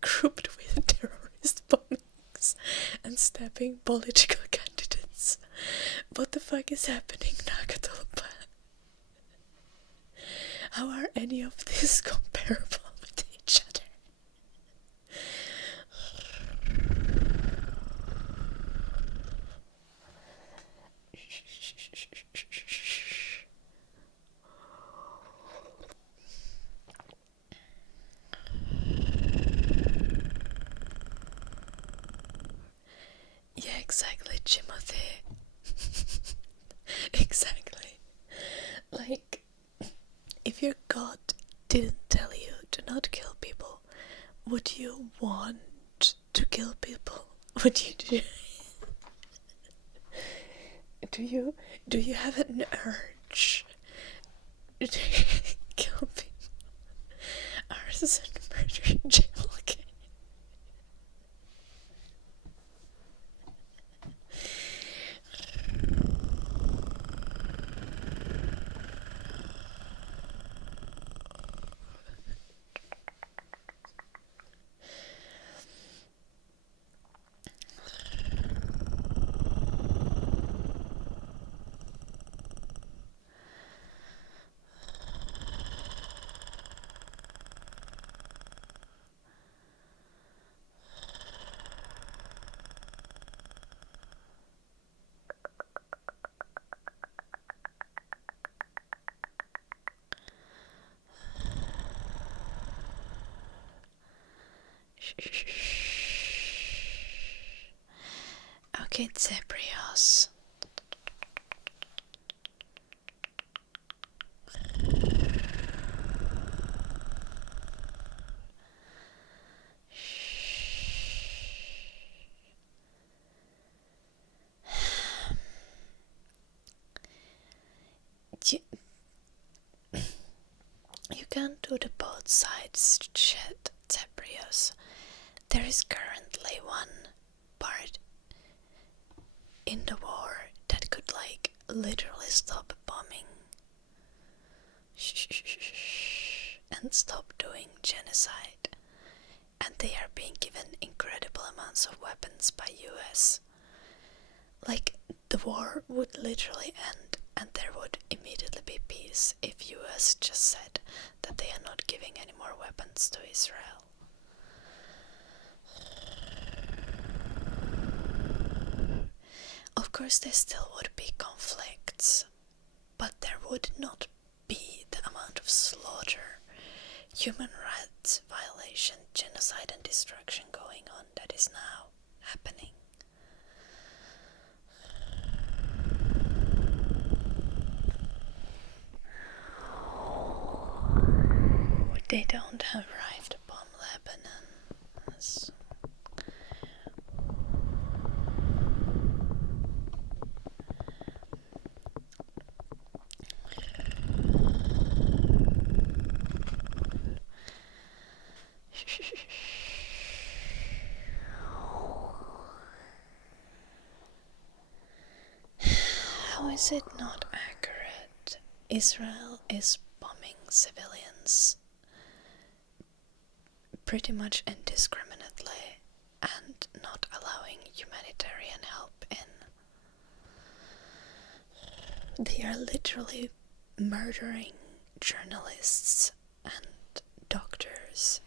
grouped with terrorist bombings and stabbing political candidates? What the fuck is happening, Nakatolpa? How are any of these comparable with each other? Yeah, exactly, Timothy. Exactly. Like, if your God didn't tell you to not kill people, would you want to kill people? Would you do you have an urge to kill people? Arson, murder, jail, okay. Okay, Zebrios. You can't do the both sides shit, Zebrios. There is currently one part in the war that could like literally stop bombing and stop doing genocide, and they are being given incredible amounts of weapons by US. Like, the war would literally end and there would immediately be peace if US just said that they are not giving any more weapons to Israel. Of course there still would be conflicts, but there would not be the amount of slaughter, human rights violation, genocide and destruction going on that is now happening. They don't have right to bomb Lebanon. is it not accurate? Israel is bombing civilians pretty much indiscriminately and not allowing humanitarian help in. They are literally murdering journalists and doctors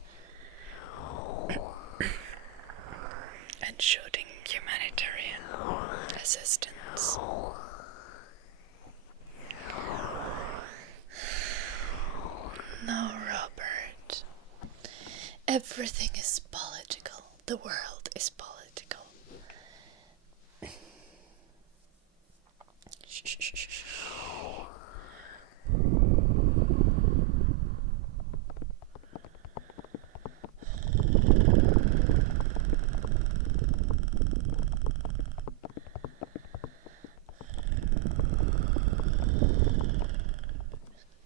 and shooting humanitarian assistance. No, Robert. Everything is political. The world is political.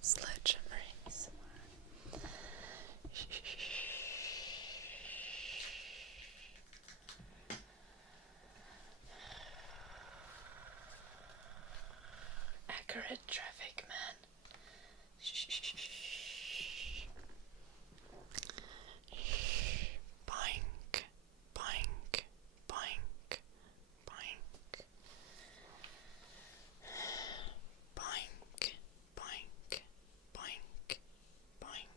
Sledgehammer ASMR. Accurate traffic man. Boink, boink, boink, boink. Boink, boink, boink, boink.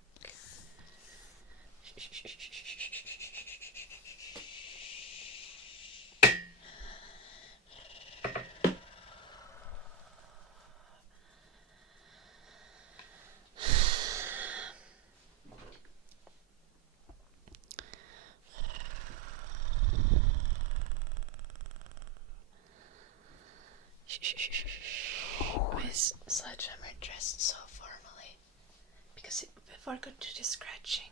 Why is Sledgehammer dressed so formally? Because before going to the scratching.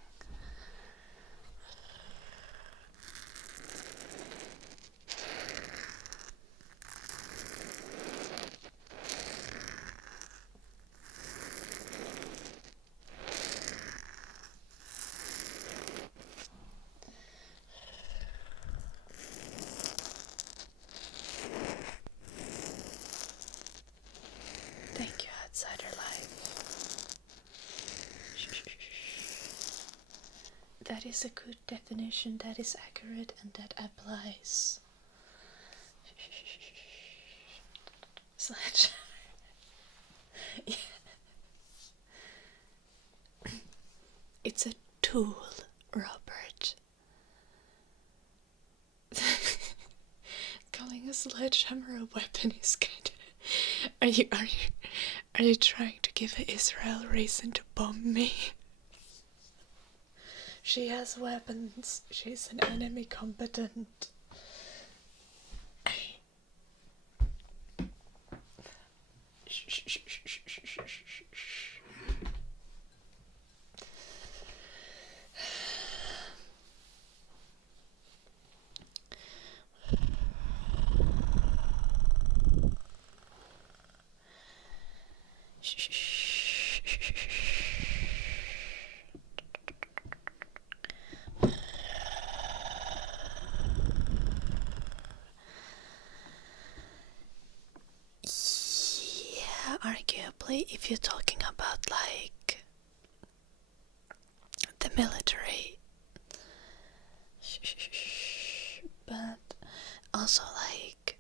Thank you, Outsider Life. That is a good definition, that is accurate, and that applies. Sledgehammer. Yeah. It's a tool, Robert. Calling a sledgehammer a weapon is kind of... Are you trying to give Israel a reason to bomb me? She has weapons. She's an enemy combatant. Yeah, arguably, if you're talking about like the military, but also like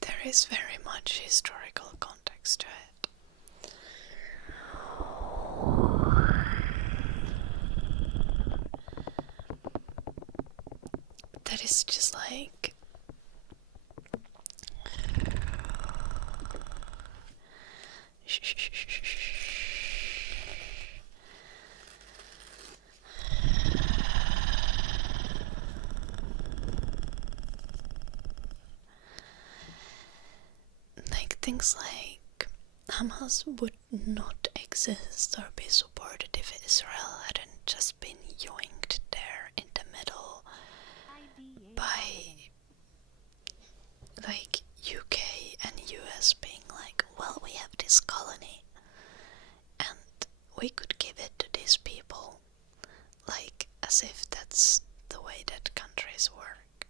there is very much historical context to it. That is just like things like Hamas would not exist or be supported if Israel hadn't just been yoinked there in the middle by like UK and US being like, well, we have this colony and we could give it to these people like a as if that's the way that countries work.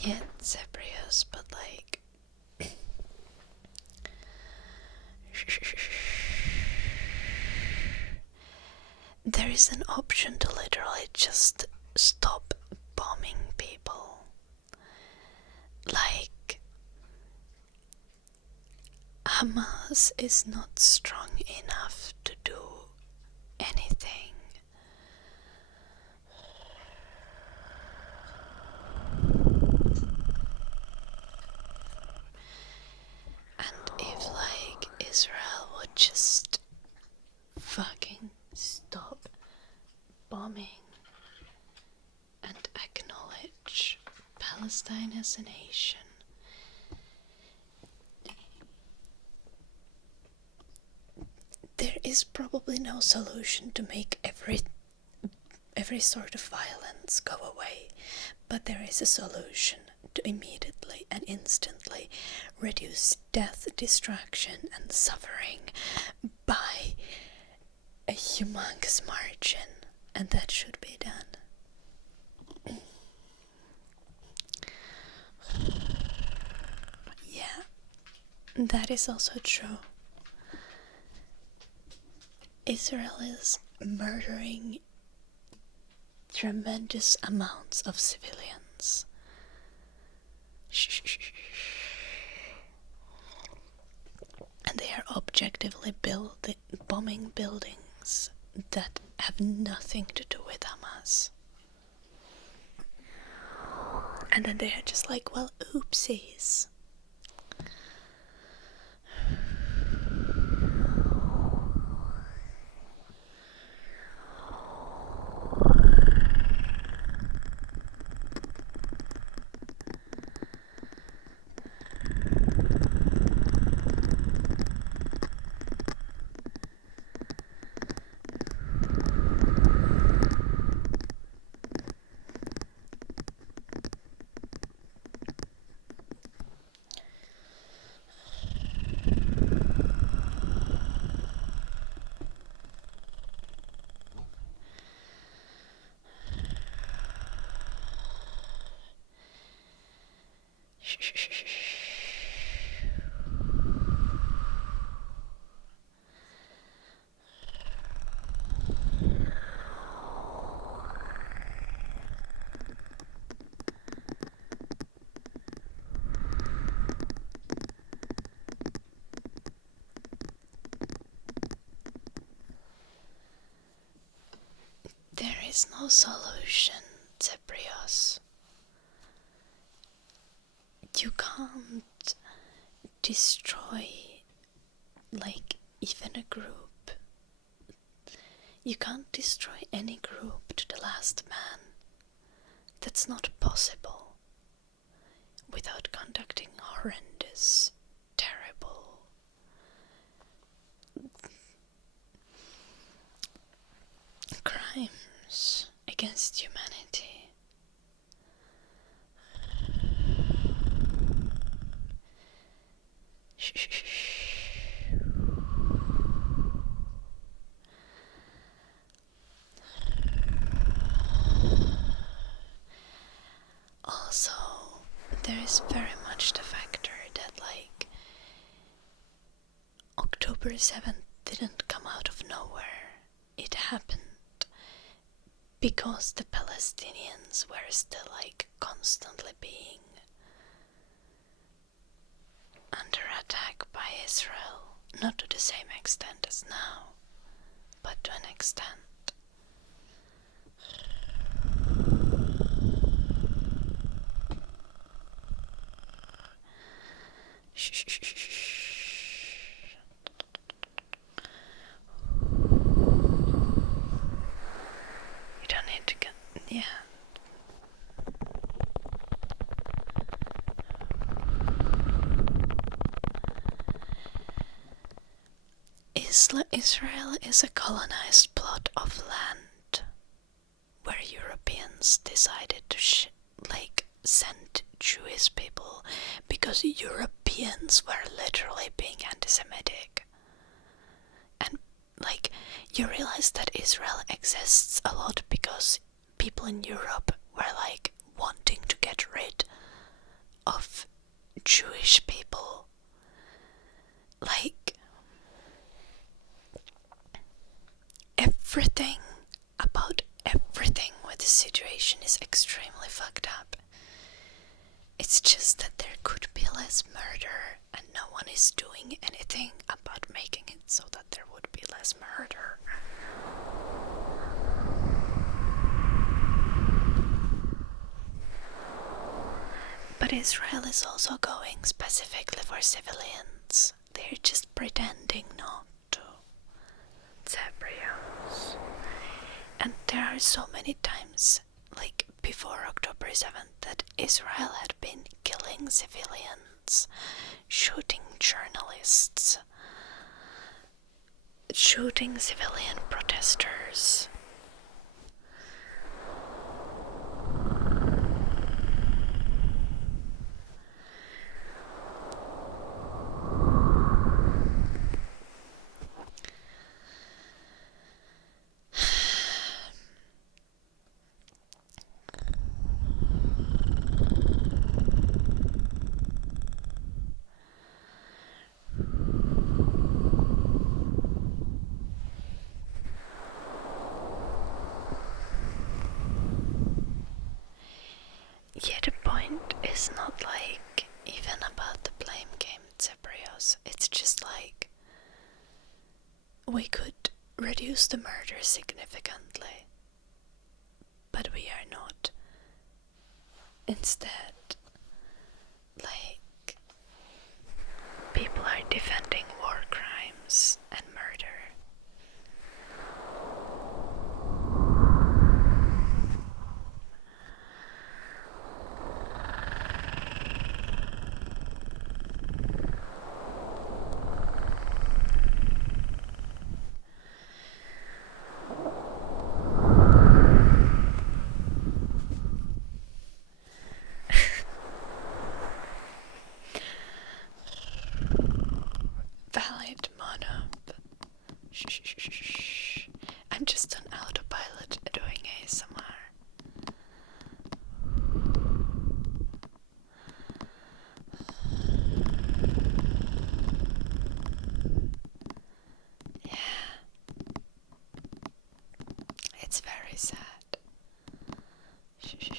Yeah, Zebrios, but like there is an option to literally just stop bombing people. Like, Hamas is not strong enough to do anything. And if, like, Israel would just fucking stop bombing and acknowledge Palestine as a nation, there is probably no solution to make every sort of violence go away, but there is a solution to immediately and instantly reduce death, destruction and suffering by a humongous margin, and that should be done. Yeah, that is also true. Israel is murdering tremendous amounts of civilians. And they are objectively bombing buildings that have nothing to do with Hamas. And then they are just like, well, oopsies. There is no solution, Zebrios. You can't destroy, like, even a group. You can't destroy any group to the last man. That's not possible without conducting horrendous, terrible crimes against humanity. Also, there is very much the factor that, like, October 7th didn't come out of nowhere. It happened because the Palestinians were still, like, constantly being under attack by Israel. Not to the same extent as now, but to an extent. You don't need to get... yeah. Israel is a colonized plot of land where Europeans decided to sent Jewish people because Europeans were literally being anti-Semitic. And like, you realize that Israel exists a lot because people in Europe were like wanting to get rid of Jewish people. Like, everything about everything with the situation is extremely fucked up. It's just that there could be less murder and no one is doing anything about making it so that there would be less murder. But Israel is also going specifically for civilians. They're just pretending not to. It's embryos. And there are so many times, like before October 7th, that Israel had been killing civilians, shooting journalists, shooting civilian protesters. Yeah, the point is not like even about the blame game Cyprios. It's just like we could reduce the murder significantly, but we are not. Instead, like, people are defending war crimes and murder. Valid mono. Shh. I'm just on autopilot doing ASMR. Yeah. It's very sad. Shh.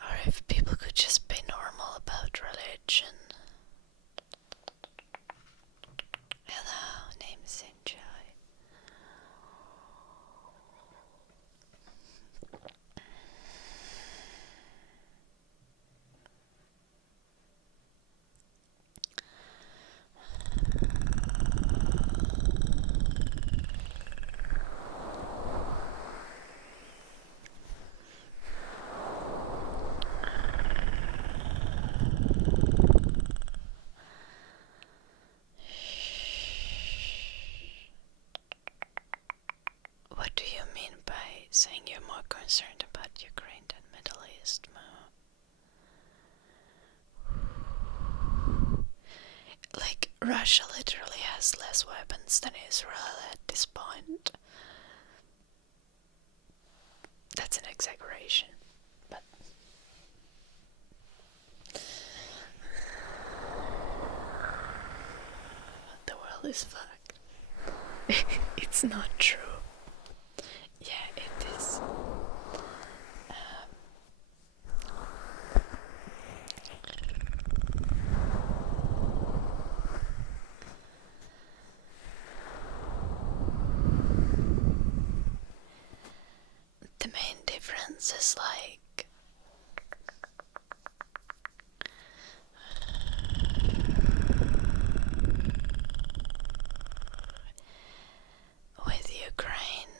Or if people could just be normal about religion. Hello, name's Enjoy. What do you mean by saying you're more concerned about Ukraine than Middle East, Mo? Like, Russia literally has less weapons than Israel at this point. That's an exaggeration, but the world is fucked. It's not true. Yeah, it is. The else is like with Ukraine,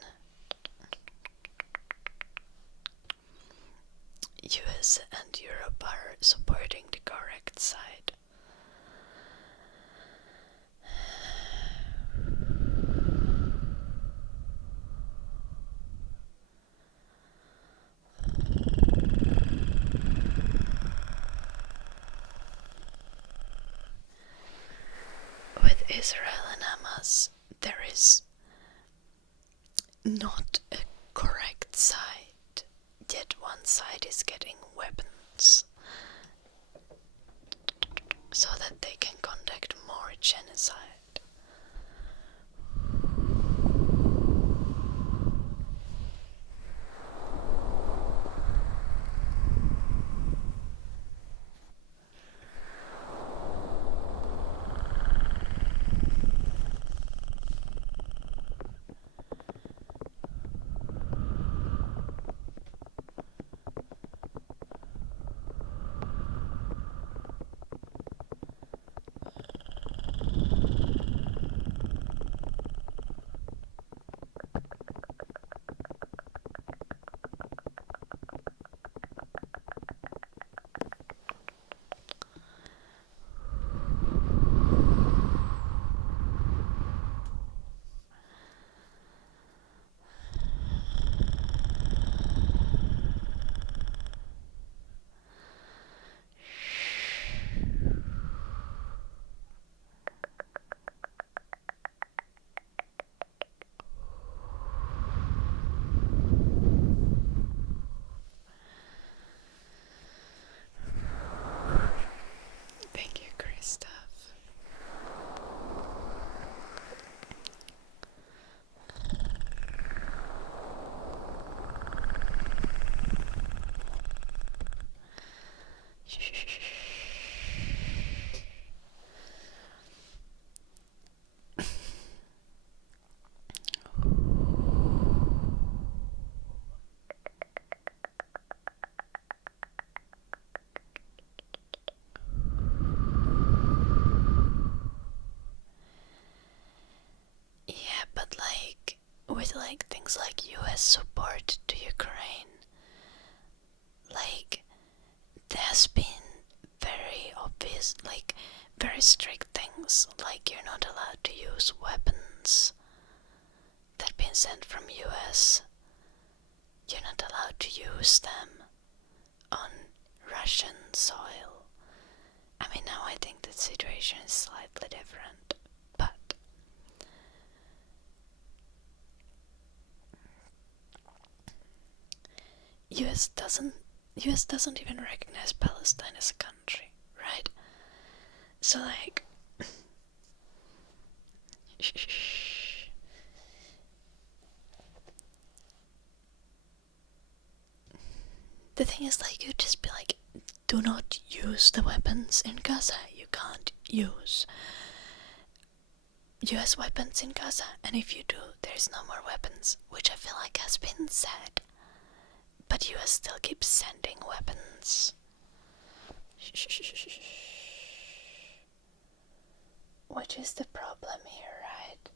US and Europe are supporting the correct side. With Israel and Hamas, there is not a correct side, yet one side is getting weapons so that they can conduct more genocide. Thank you, Christoph. Yeah, but with things like US support to Ukraine, there has been very obvious, very strict things, like you're not allowed to use weapons that have been sent from US. You're not allowed to use them on Russian soil. I mean, now I think the situation is slightly different, but US doesn't even recognize Palestine as a country, right? So the thing is, you just be like, do not use the weapons in Gaza. You can't use US weapons in Gaza, and if you do, there's no more weapons, which I feel like has been said. But US still keeps sending weapons. Which is the problem here, right?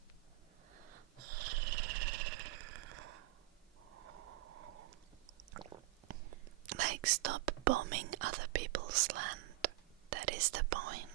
Stop bombing other people's land. That is the point.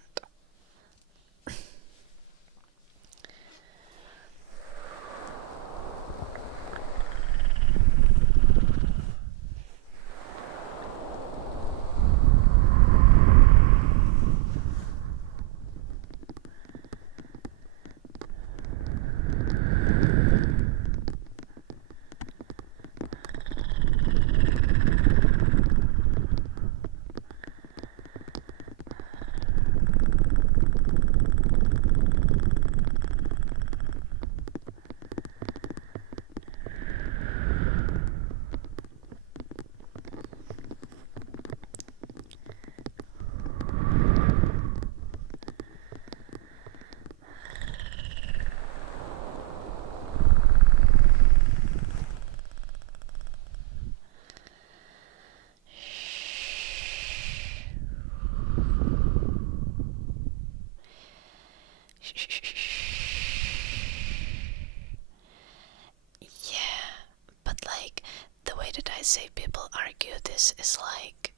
say people argue this is like,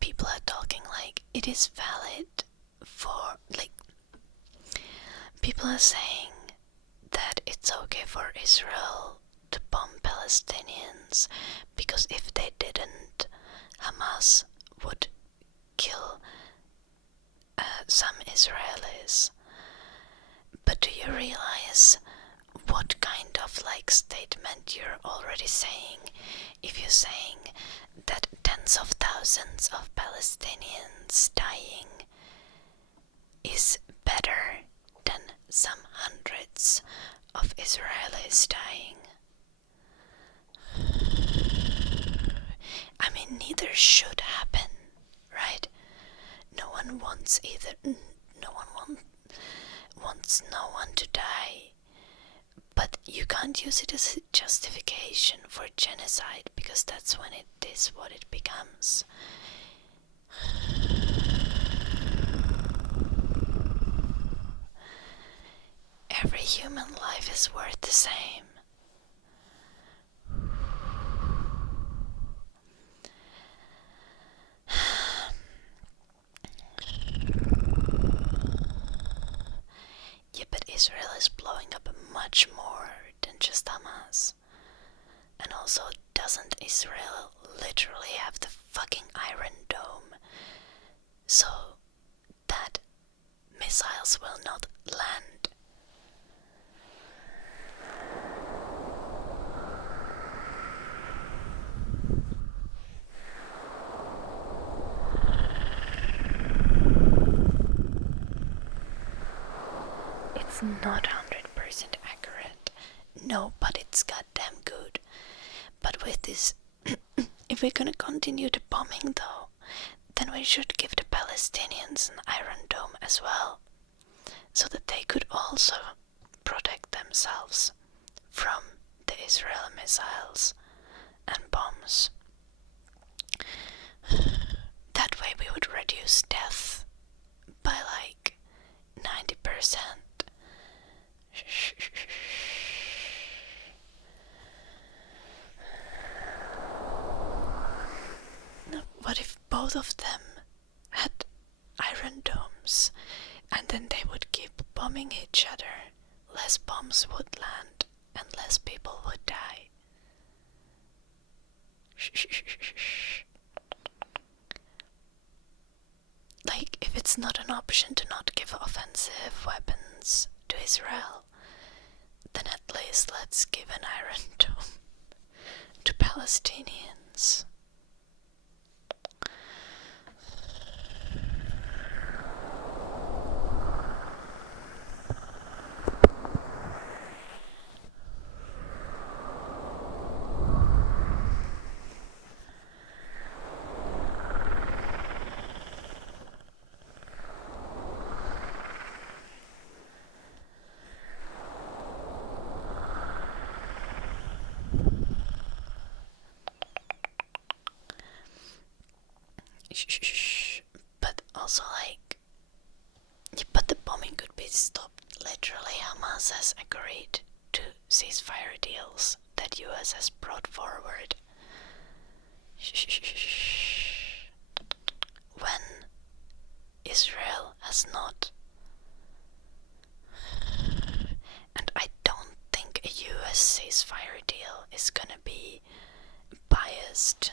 people are talking like it is valid for, like, people are saying that it's okay for Israel to bomb Palestinians because if they didn't, Hamas would kill some Israelis. But do you realize what kind of like statement you're already saying if you're saying that tens of thousands of Palestinians dying is better than some hundreds of Israelis dying? I mean, neither should happen, right? No one wants either. No one wants no one to die. But you can't use it as a justification for genocide, because that's when it is what it becomes. Every human life is worth the same. Yeah, but Israel is blowing up much more than just Hamas. And also, doesn't Israel literally have the fucking Iron Dome so that missiles will not land? It's not 100% accurate. No, but it's goddamn good. But with this, if we're gonna continue the bombing though, then we should give the Palestinians an Iron Dome as well, so that they could also protect themselves from the Israel missiles and bombs. That way we would reduce death by like 90%. What if both of them had Iron Domes and then they would keep bombing each other? Less bombs would land and less people would die. Like, if it's not an option to not give offensive weapons to Israel, then at least let's give an Iron Dome to Palestinians. But also, like, but the bombing could be stopped. Literally, Hamas has agreed to ceasefire deals that US has brought forward. When Israel has not. And I don't think a US ceasefire deal is gonna be biased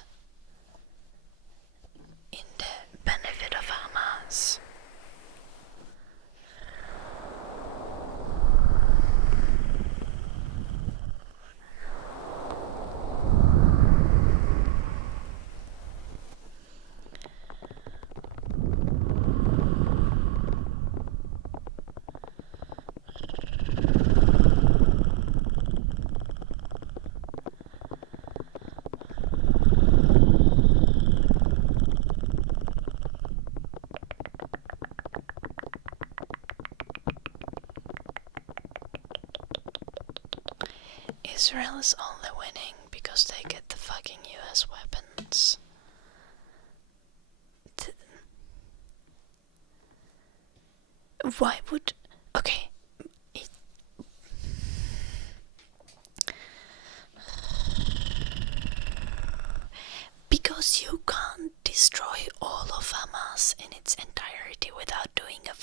in the benefit of Hamas. Israel is only winning because they get the fucking US weapons. Why would... Okay.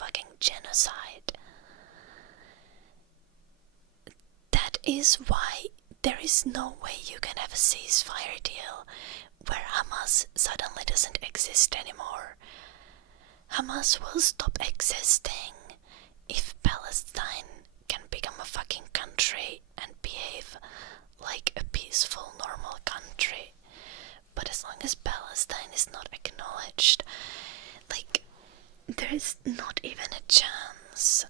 fucking genocide. That is why there is no way you can have a ceasefire deal where Hamas suddenly doesn't exist anymore. Hamas will stop existing if Palestine can become a fucking country and behave like a peaceful, normal country. But as long as Palestine is not acknowledged, like, there is not even a chance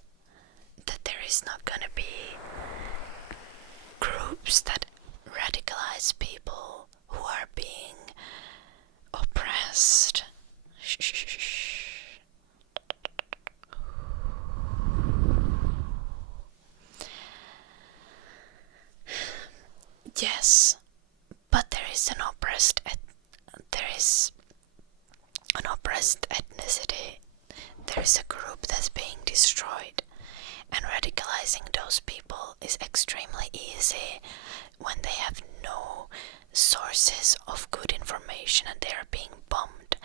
that there is not gonna be groups that radicalize people who are being oppressed. Yes, but there is an oppressed ethnicity. There is a group that's being destroyed, and radicalizing those people is extremely easy when they have no sources of good information and they are being bombed.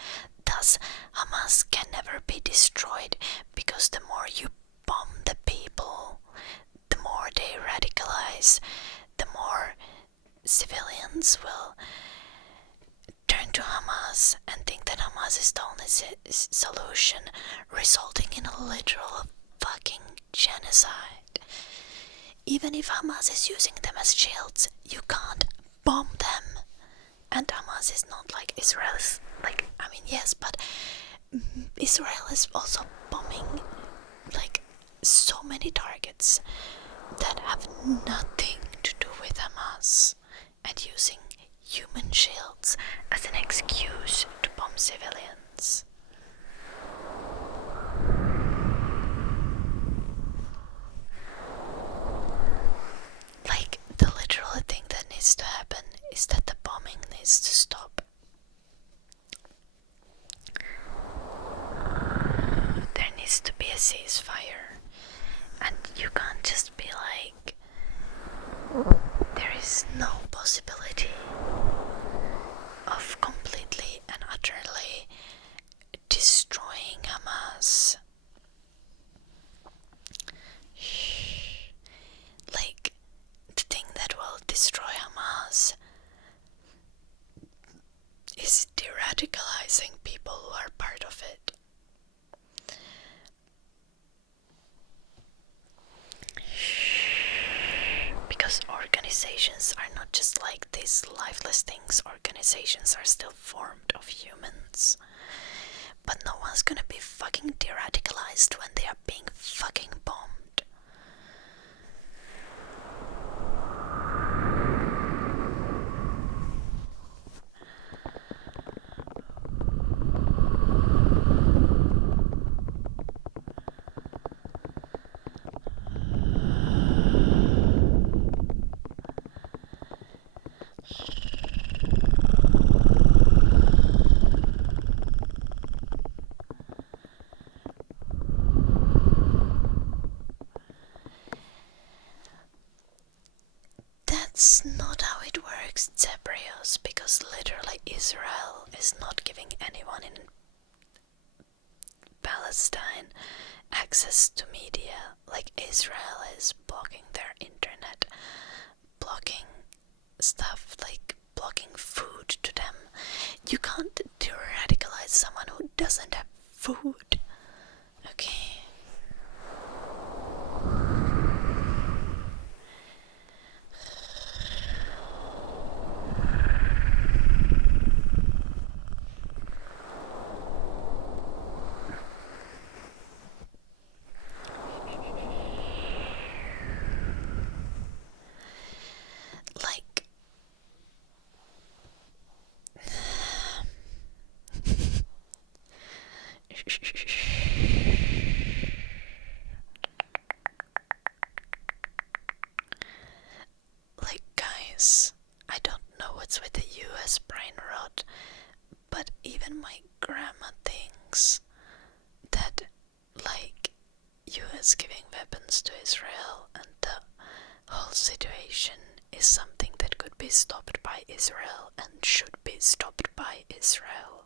Thus, Hamas can never be destroyed, because the more you bomb the people, the more they radicalize, the more civilians will turn to Hamas and think that Hamas is the only solution, resulting in a literal fucking genocide. Even if Hamas is using them as shields, you can't bomb them. And Hamas is not like Israel's, like, I mean, yes, but Israel is also bombing like so many targets that have nothing to do with Hamas, and using human shields as an excuse to bomb civilians. Like, the literal thing that needs to happen is that the bombing needs to stop. There needs to be a ceasefire, and you can't just be like, there is no possibility of completely and utterly destroying Hamas. Like, the thing that will destroy Hamas is de-radicalizing people who are part of it. Because organizations are not just like these lifeless things. Organizations are still formed of humans. But no one's gonna be fucking de-radicalized when they are being fucking bombed. That's not how it works, Zebrios, because literally Israel is not giving anyone in Palestine access to media. Like, Israel is blocking their internet, blocking stuff, like blocking food to them. You can't de-radicalize someone who doesn't have food. Okay. Like, like, guys, I don't know what's with the US brain rot, but even my grandma thinks that, like, US giving weapons to Israel and the whole situation is something that could be stopped by Israel and should be stopped by Israel.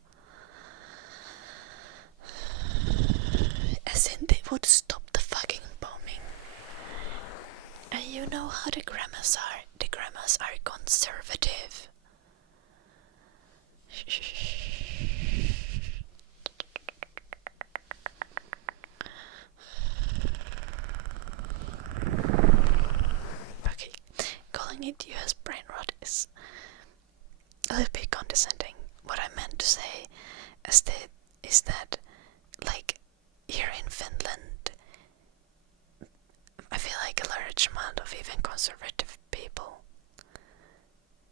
As as in they would stop the fucking bombing. And you know how the grandmas are. The grandmas are conservative. Okay, calling it US brain rot is a little bit condescending. What I meant to say is that, like, here in Finland, I feel like a large amount of even conservative people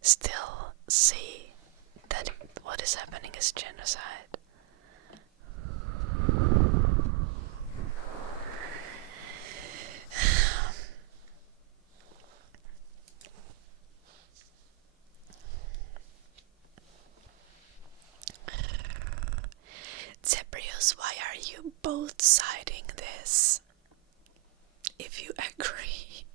still see that what is happening is genocide. Zebrius, why are you both siding this? If you agree.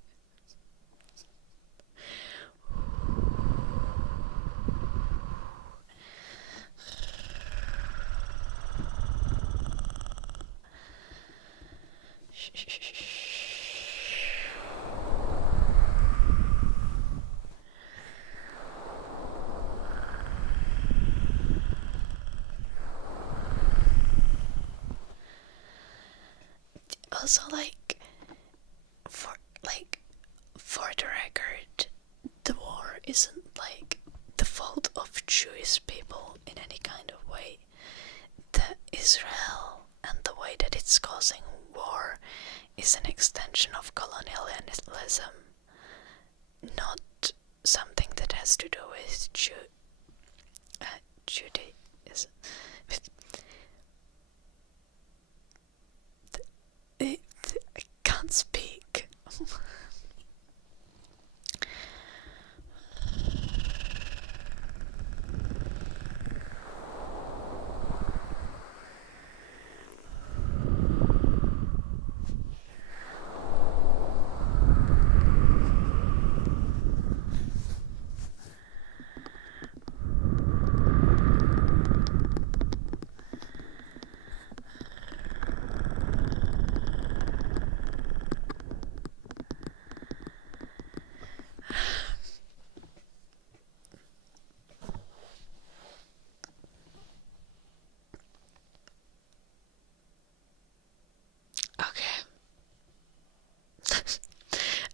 Also, for the record, the war isn't like the fault of Jewish people in any kind of way. The Israel and the way that it's causing war is an extension of colonialism, not something that has to do with Judaism. I can't speak.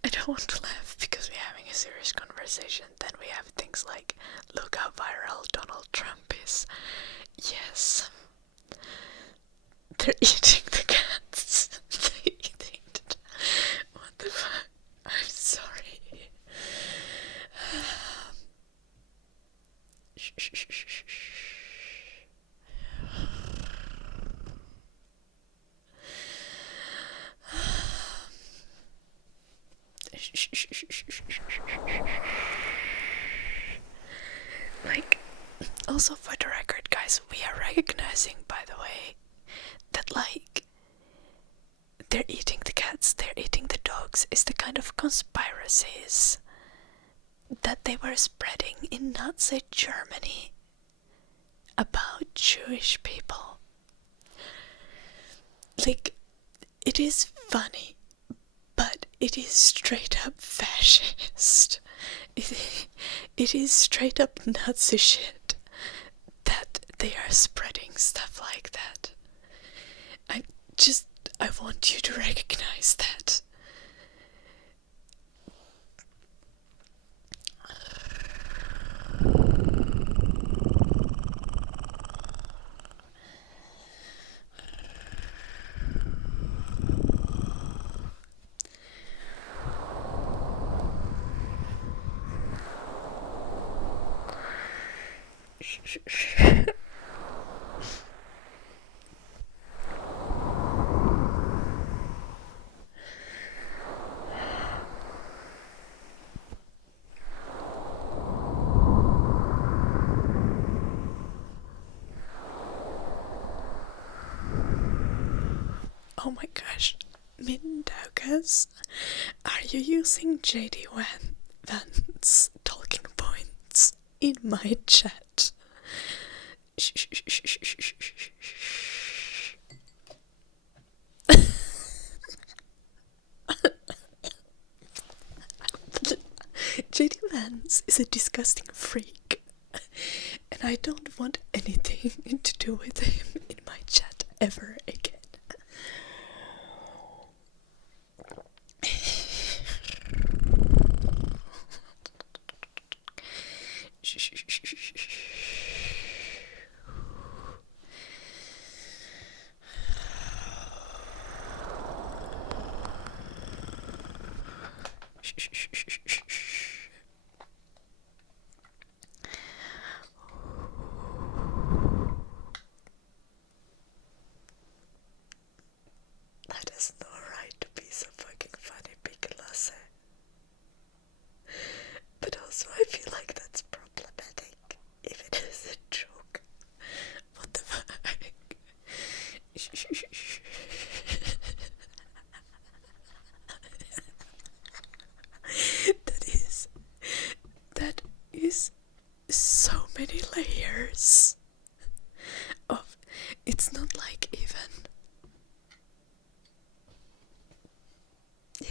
I don't want to laugh because we're having a serious conversation. Then we have things like, look how viral Donald Trump is. Yes. They're eating the cats. They're eating the... What the fuck? I'm sorry. Shh, shh, shh, shh, shh. Like, also for the record, guys, we are recognizing, by the way, that, like, they're eating the cats, they're eating the dogs, is the kind of conspiracies that they were spreading in Nazi Germany about Jewish people. Like, it is funny, but it is straight up fascist. It is straight up Nazi shit that they are spreading stuff like that. I want you to recognize that. Oh my gosh, Mindaugas, are you using JD Vance talking points in my chat? Shh, shh, shh, shh, shh, shh, shh, shh. JD Vance is a disgusting freak, and I don't want anything to do with him in my chat ever again. That is no right to be so fucking funny, Piccolose. But also I feel like that's problematic, if it is a joke. What the fuck? That is so many layers of, it's not like even, yeah.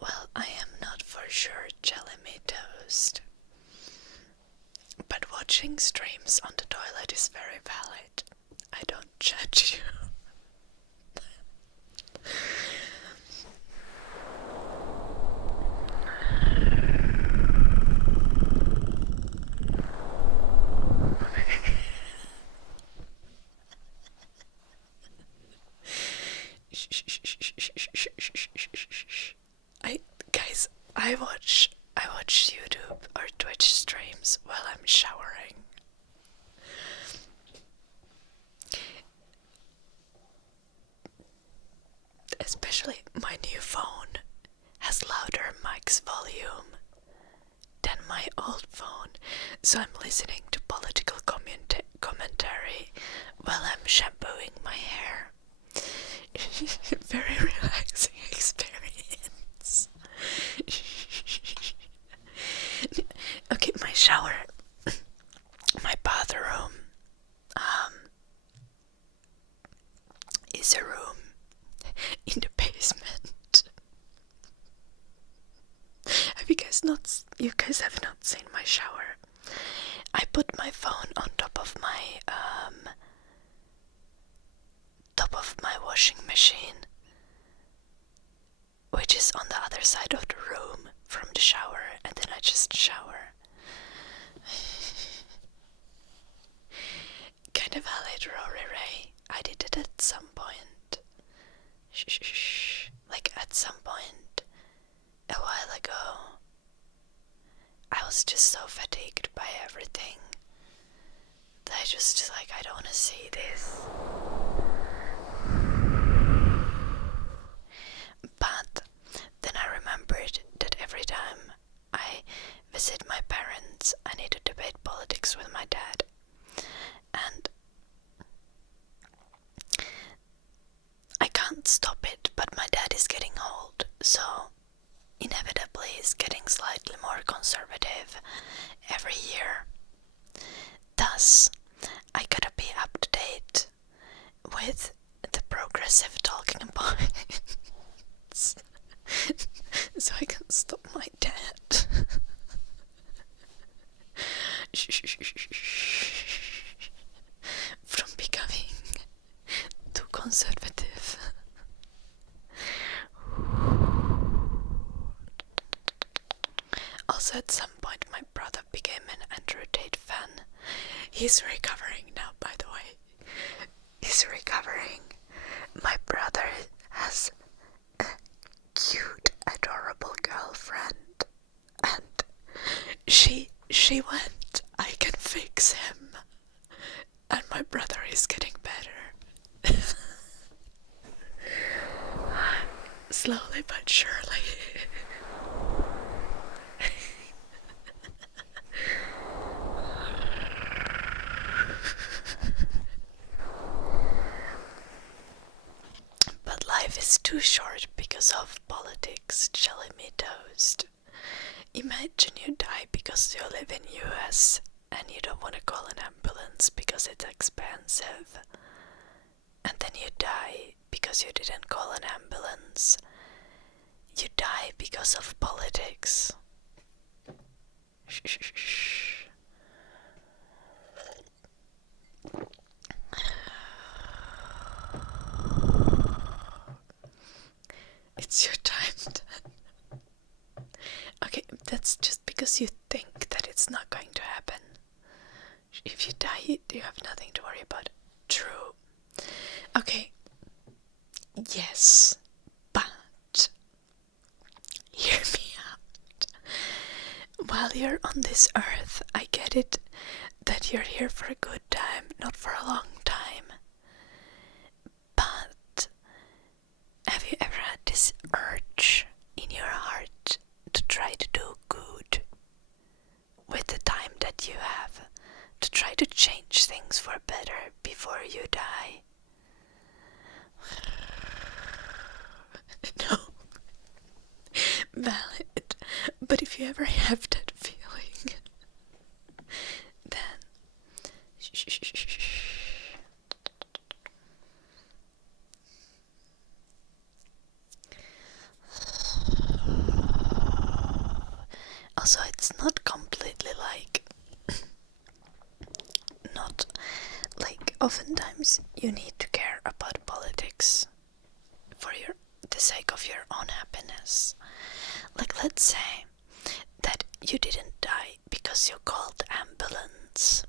Well, I am not for sure jelly me toast, but watching streams on the toilet is very valid. I don't judge you. I watch YouTube or Twitch streams while I'm showering. Especially my new phone has louder mic's volume than my old phone, so I'm listening to political commentary while I'm shampooing my hair. Very relaxing experience. Okay, my shower, my bathroom, is a room in the basement. You guys have not seen my shower. I put my phone on top of my washing machine, which is on the other side of the room from the shower, and then I just shower. Kind of valid, Rory Ray. I did it at some point. Like at some point a while ago. I was just so fatigued by everything that I just like, I don't want to see this. But then I remembered that every time I visit my parents, I need to debate politics with my dad. And I can't stop it, but my dad is getting old, so inevitably he's getting slightly more conservative every year. Thus, I gotta be up to date with the progressive talking points so I can stop my dad. konservativ. Also, at some point, my brother became an Andrew Tate fan. He's recovering now, by the way. He's recovering. My brother has a cute, adorable girlfriend, and she went, I can fix him, and my brother is getting better. Slowly but surely. But life is too short because of politics, jelly me toast. Imagine you die because you live in US and you don't want to call an ambulance because it's expensive. And then you die because you didn't call an ambulance. You die because of politics. Shh. It's your time then. Okay, that's just because you think that it's not going to happen. If you die, you have nothing to worry about. True. Okay. Yes, but hear me out. While you're on this earth, I get it that you're here for a good time, not for a long time. But have you ever had this urge in your heart to try to do good with the time that you have, to try to change things for better before you die? No. Valid. But if you ever have that feeling, then shh. Also, it's not completely like, not like, oftentimes you need to care about politics for the sake of your own happiness. Like, let's say that you didn't die because you called the ambulance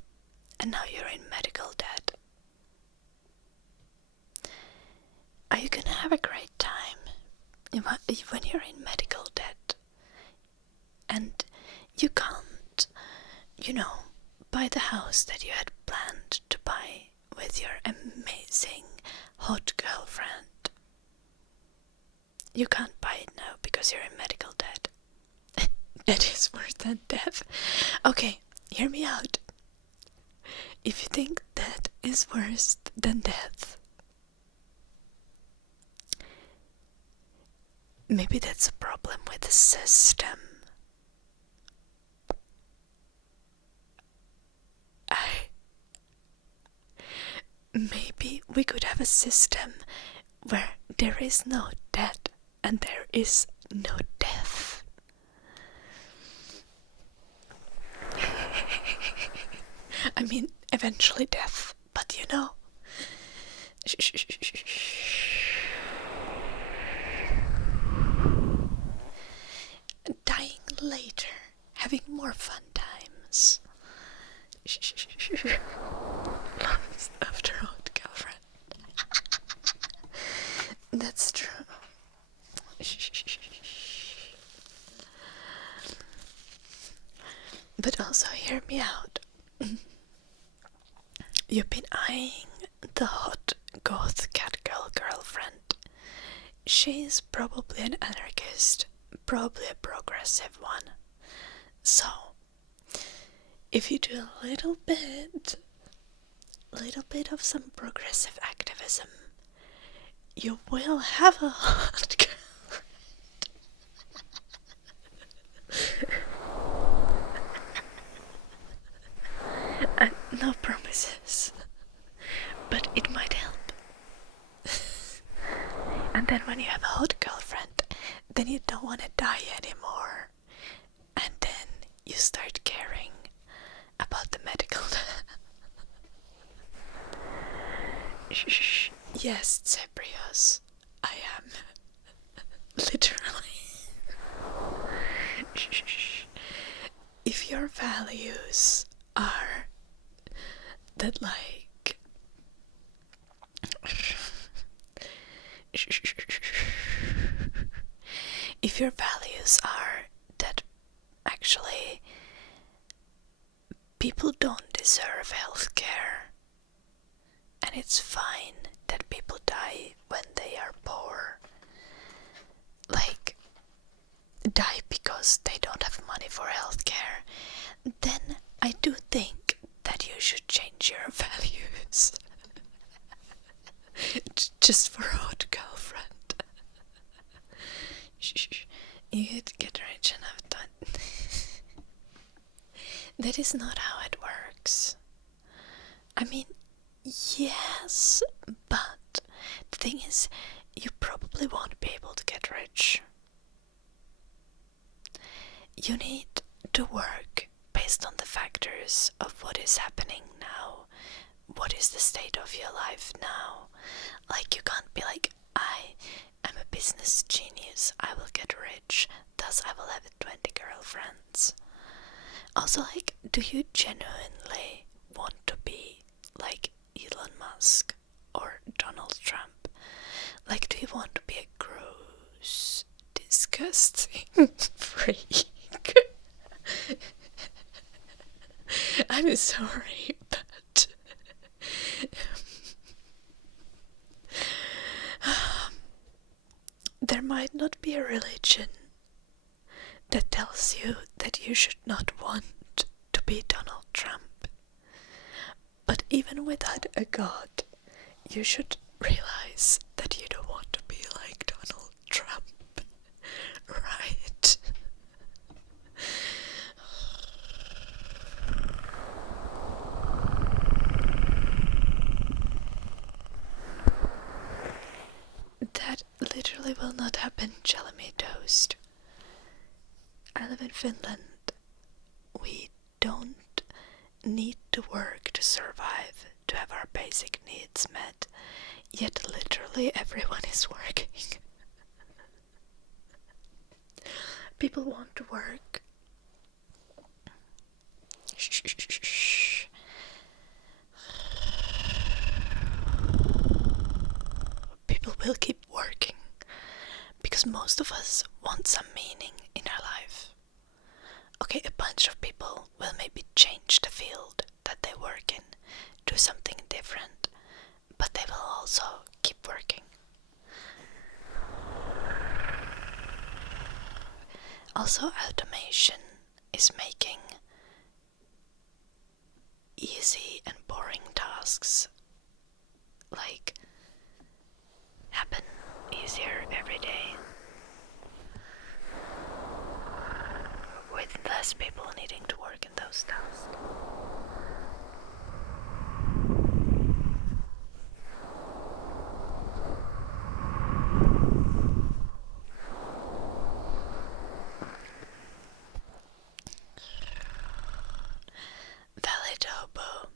and now you're in medical debt. Are you gonna have a great time when you're in medical debt and you can't, buy the house that you had planned to buy with your amazing hot girlfriend? You can't buy it now because you're in medical debt. That is worse than death. Okay, hear me out. If you think that is worse than death, maybe that's a problem with the system. Maybe we could have a system where there is no death and there is no death. I mean, eventually death, but you know. Dying later, having more fun times. Lost after hot girlfriend. That's true. But also, hear me out. You've been eyeing the hot goth catgirl girlfriend. She's probably an anarchist, probably a progressive one. So, if you do a little bit of some progressive activism, you will have a hot girlfriend. And no promises, but it might help. And then when you have a hot girlfriend, then you don't want to die anymore. And then you start caring about the medical. Yes, Zebrios, I am. Literally. If your values are that, like, if your values are that actually people don't deserve healthcare, and it's fine that people die when they are poor, like, die because they don't have money for healthcare, then I do think that you should change your values. Just for a hot girlfriend. Shh. You get rich and have done. That is not how it works. I mean, yes, but the thing is, you probably won't be able to get rich. You need to work based on the factors of what is happening now. What is the state of your life now? Like, you can't be like, I am a business genius, I will get rich, thus I will have 20 girlfriends. Also, like, do you genuinely want to be like Elon Musk or Donald Trump? Like, do you want to be a gross, disgusting freak? I'm sorry, but there might not be a religion that tells you that you should not want to be Donald Trump. But even without a god, you should realize that you don't want to be like Donald Trump, right? That literally will not happen, Jelly Toast. I live in Finland. We don't need to work to survive, to have our basic needs met. Yet literally everyone is working. People want to work. Shh. People will keep working because most of us want some meaning in our life. Okay, a bunch of people will maybe change the field that they work in, do something different, but they will also keep working. Also, automation is making easy and boring tasks like happen easier every day, with less people needing to work in those tasks. Valid hobo.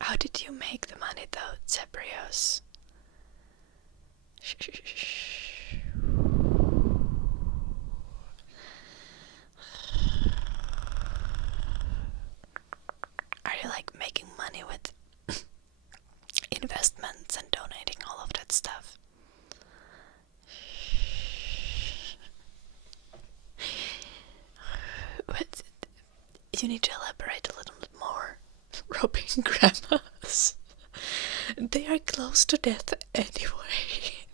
How did you make the money though, Zebrios? Are you like making money with investments and donating all of that stuff? But you need to elaborate a little bit more. Robbing grandmas. They are close to death anyway.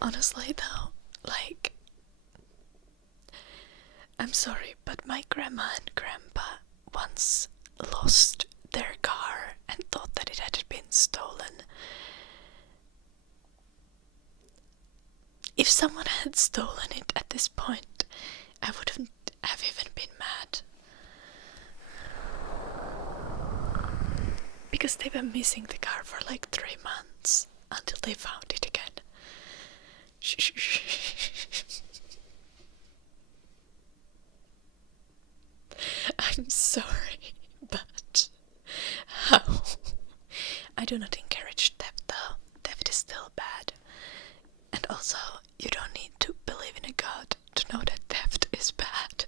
Honestly though, like, I'm sorry, but my grandma and grandpa once lost their car and thought that it had been stolen. If someone had stolen it at this point, I wouldn't have even been mad. Because they were missing the car for like 3 months until they found it again. I'm sorry, but how? I do not encourage theft though. Theft is still bad. And also, you don't need to believe in a god to know that theft is bad.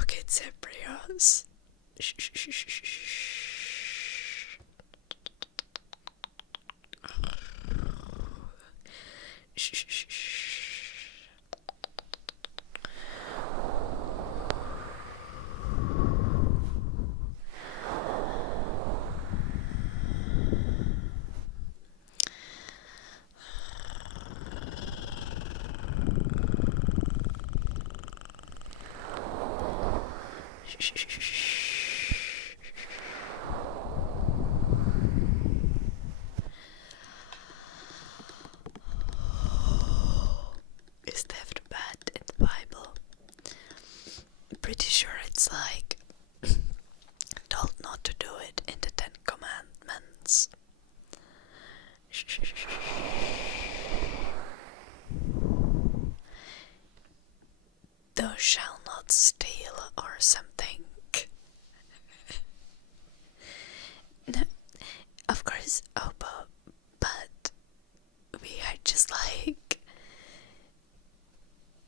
Okay, it's embryos. Is theft bad in the Bible? I'm pretty sure it's like told not to do it in the 10 Commandments. Thou shalt not steal or something. No, of course, but we are just like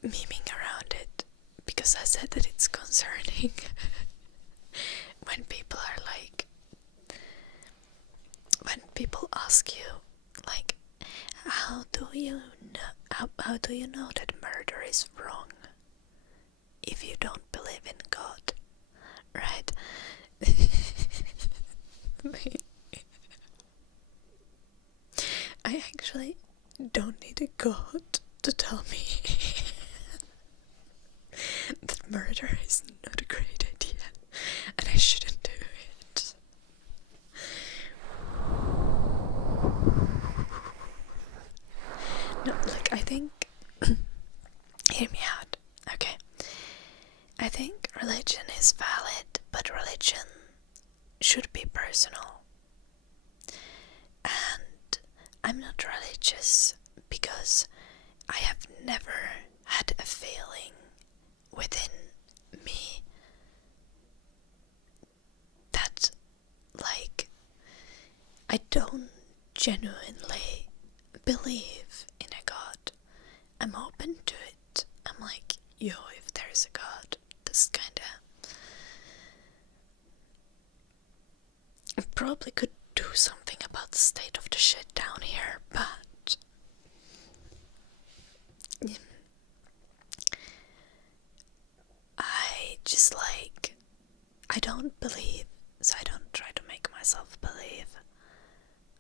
memeing around it because I said that it's concerning. When people are like, when people ask you like, how do you know that murder is wrong if you don't believe in God, right? I actually don't need a god to tell me that murder is not a great idea and I shouldn't do it. No, like, I think hear me out, okay? I think religion is valid, but religion should be personal. And I'm not religious because I have never had a feeling within me that, like, I don't genuinely believe in a god. I'm open to it. I'm like, yo, if there's a god, this kinda... I probably could do something about the state of the shit down here, but... I just like... I don't believe, so I don't try to make myself believe.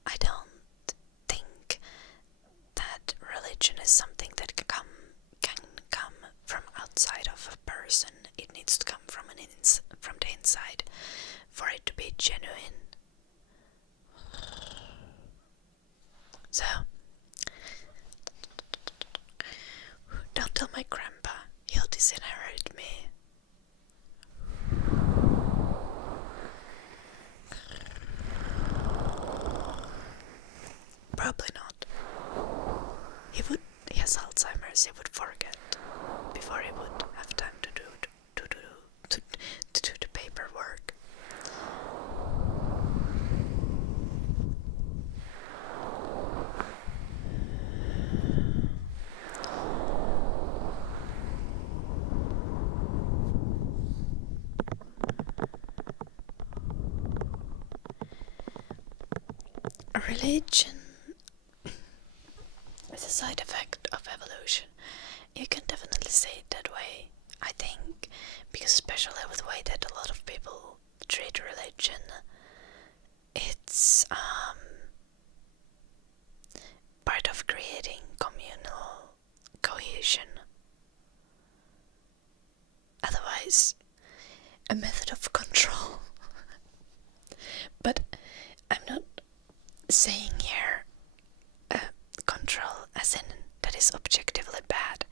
I don't think that religion is something that can come from outside of a person. It needs to come from from the inside for it to be genuine. So, don't tell my grandpa, he'll disinherit me. Probably not. He has Alzheimer's, he would forget before he would have time to do the paperwork. Religion is a side effect of evolution. You can definitely say it that way, I think, because especially with the way that a lot of people treat religion, a method of control. But I'm not saying here control as in that is objectively bad.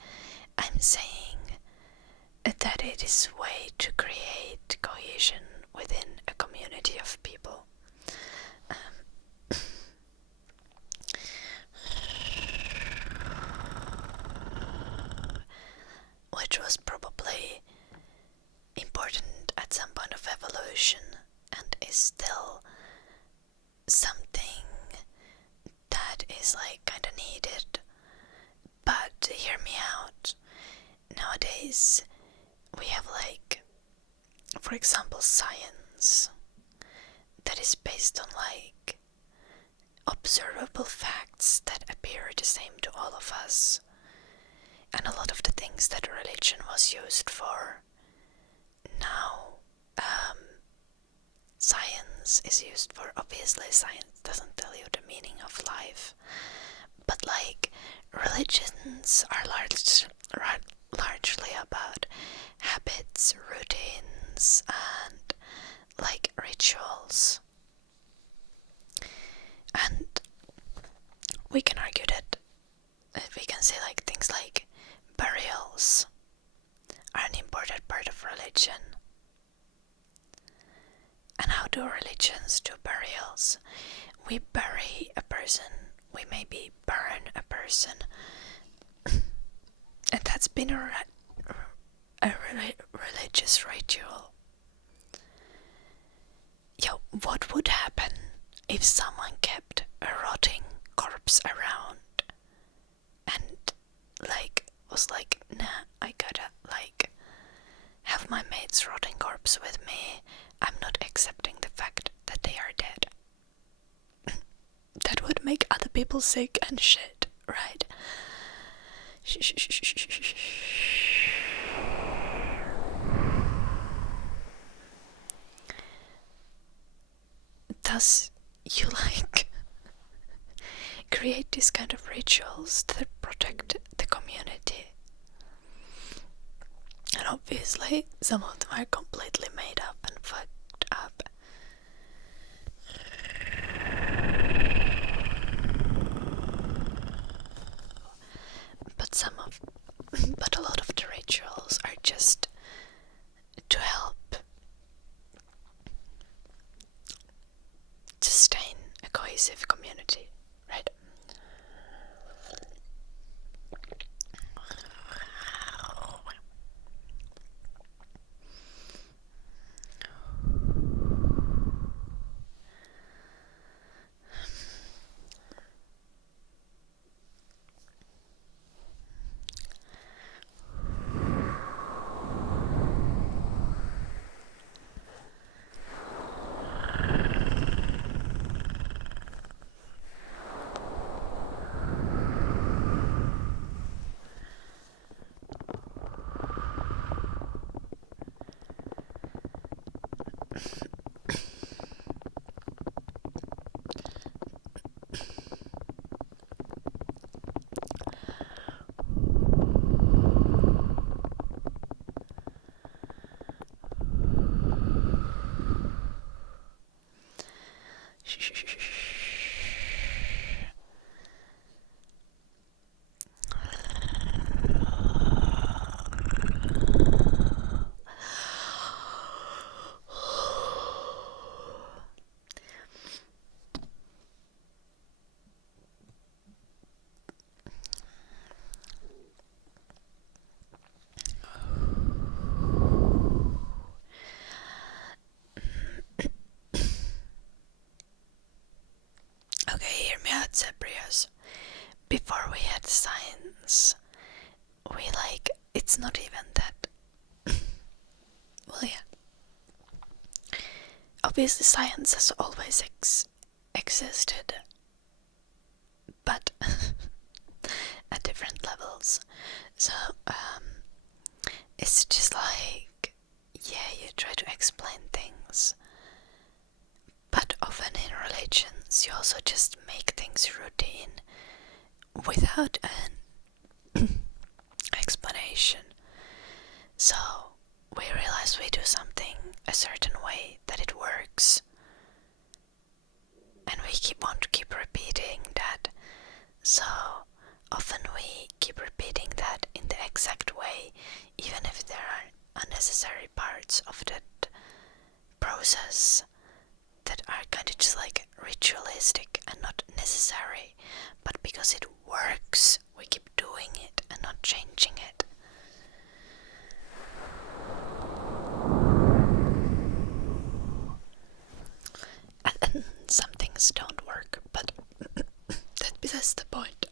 I'm saying that it is a way to create cohesion within a community of people. Which was probably important at some point of evolution and is still something that is like kinda needed. But hear me out. Nowadays we have like, for example, science that is based on like observable facts that appear the same to all of us. And a lot of the things that religion was used for, now science is used for. Obviously science doesn't tell you the meaning of life, but like religions are largely about habits, routines, and like rituals. And we can argue that we can say like things like burials are an important part of religion. And how do religions do burials? We bury a person, we maybe burn a person, and that's been a religious ritual. Yo, what would happen if someone kept a rotting corpse around and like was like, nah, I gotta like have my mate's rotting corpse with me. I'm not accepting the fact that they are dead. That would make other people sick and shit, right? Thus, you like create these kind of rituals that protect the community. And obviously, some of them are completely made up and fucked up. But a lot of the rituals are just to help sustain a cohesive community, right? Okay, hear me out, Zebrios. Before we had science, we like, it's not even that. Well, yeah. Obviously, science has always existed, but at different levels. So, it's just like, yeah, you try to explain things, but often in religions, you also just make things routine without an explanation. So we realize we do something a certain way that it works. And we want to keep repeating that. So often we keep repeating that in the exact way, even if there are unnecessary parts of that process that are kind of just like ritualistic and not necessary, but because it works, we keep doing it and not changing it. And some things don't work, but that's the point.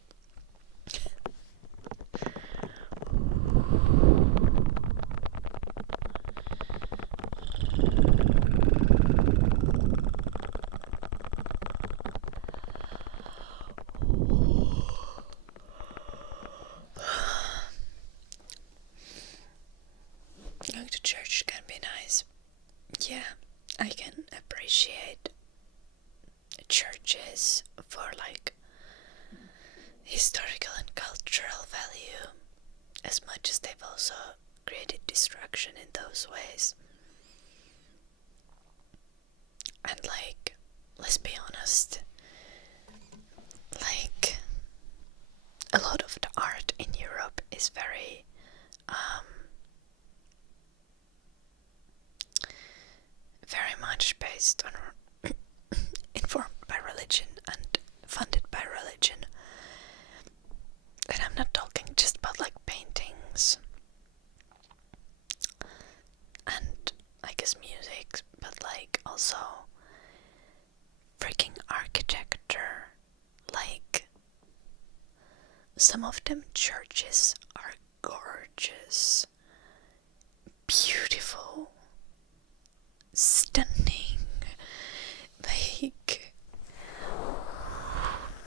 Going to church can be nice. Yeah, I can appreciate churches for like historical and cultural value as much as they've also created destruction in those ways. And like, let's be honest, like a lot of the art in Europe is very very much based on informed by religion and funded by religion. And I'm not talking just about like paintings and I guess music, but like also freaking architecture. Like some of them churches are gorgeous, beautiful, stunning, like,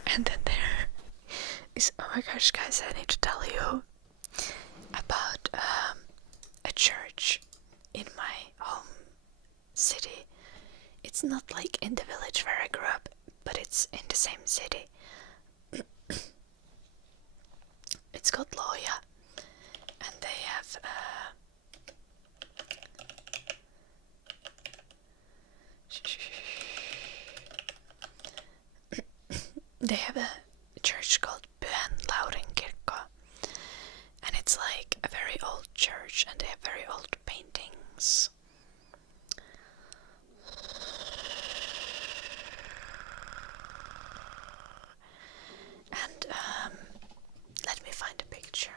and then there is, oh my gosh guys, I need to tell you about a church in my home city. It's not like in the village where I grew up, but it's in the same city. It's called Loja, and they have a church called Kirko, and it's like a very old church, and they have very old paintings. And let me find a picture.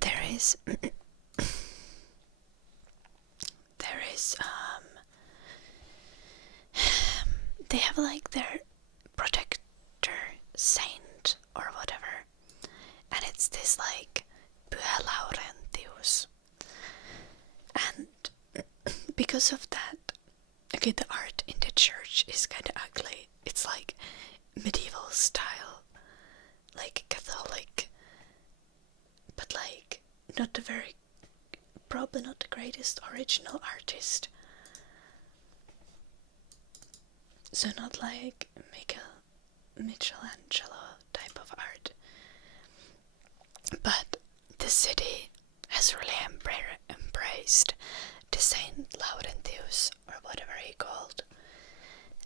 There is they have like their protector saint or whatever, and it's this like Pyhä Laurentius. And because of that, okay, the art in the church is kind of ugly. It's like medieval style, like Catholic, but like not probably not the greatest original artist. So not like Michelangelo type of art. But the city has really embraced the Saint Laurentius, or whatever he called.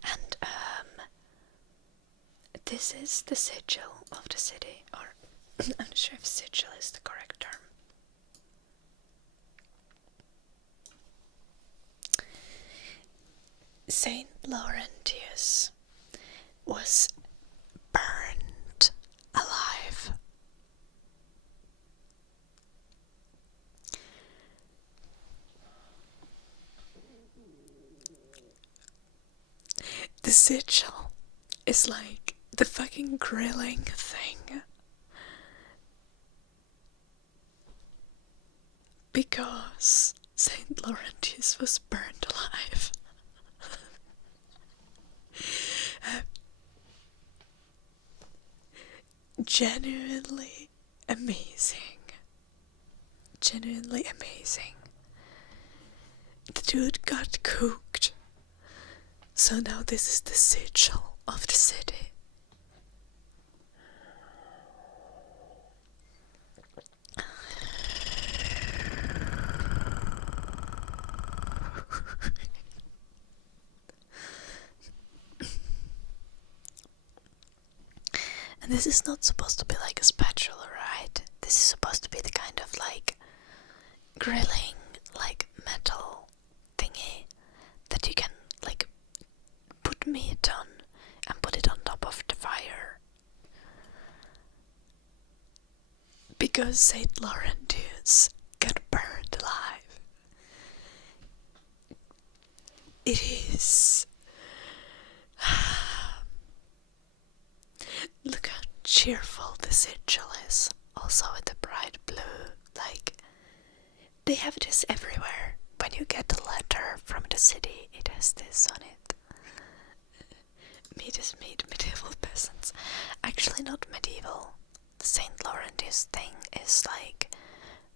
And this is the sigil of the city, or I'm not sure if sigil is the correct term. Saint Laurentius was burned alive. The sigil is like the fucking grilling thing. Because Saint Laurentius was burned alive. Genuinely amazing. Genuinely amazing. dude got cooked. So now this is the sigil of the city. And this is not supposed to be like a spatula, right? This is supposed to be the kind of like grilling, like metal thingy that you can like put meat on and put it on top of the fire. Because St. Laurentius got burned alive. It is. Look how cheerful the sigil is. Also with the bright blue. Like, they have this everywhere. When you get a letter from the city, it has this on it. Meat is meat, medieval peasants. Actually not medieval. The St. Laurentius thing is like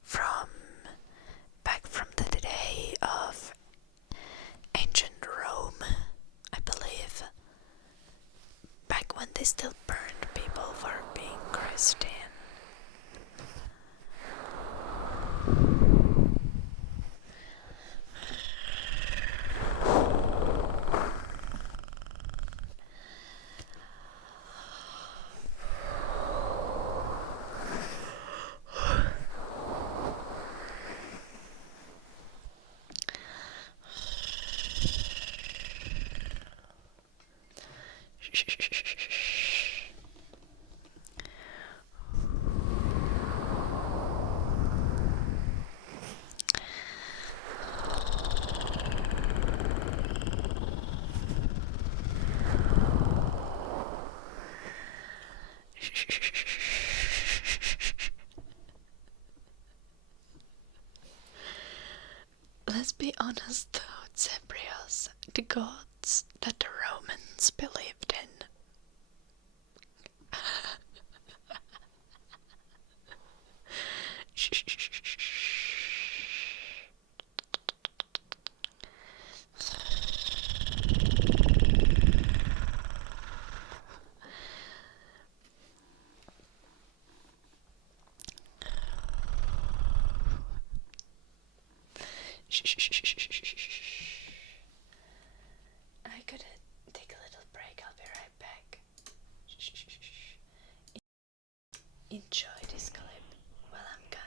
from back from the day of ancient Rome, I believe. Back when they still burned people for being Christian. Let's be honest though, Zebrios, the gods that the Romans believed in. I gotta take a little break, I'll be right back. Enjoy this clip while I'm gone.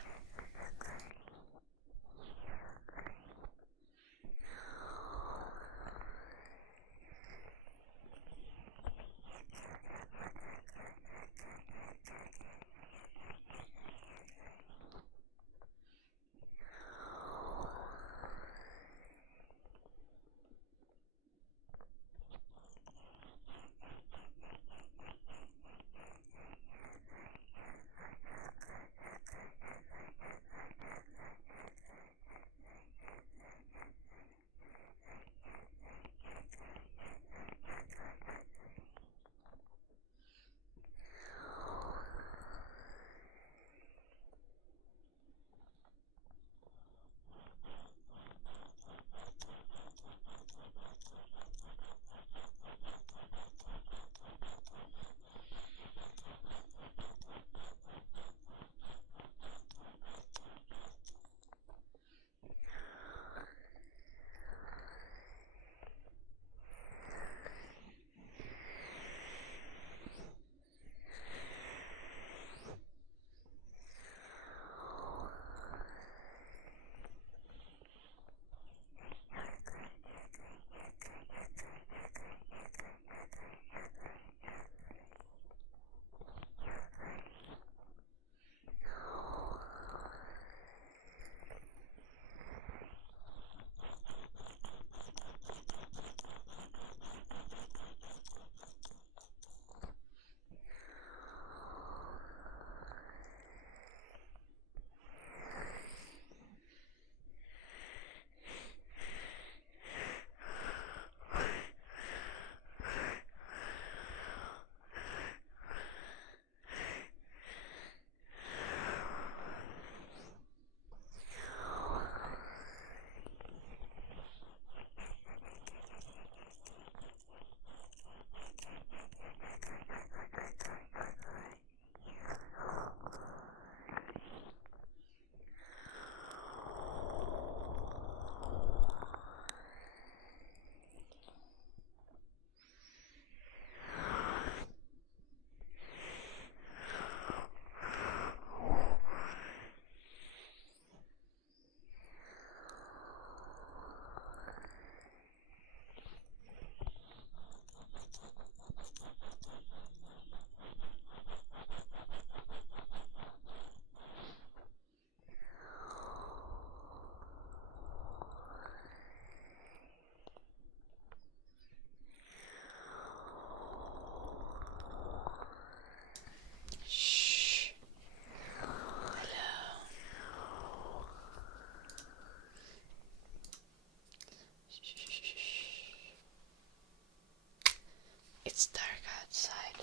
It's dark outside.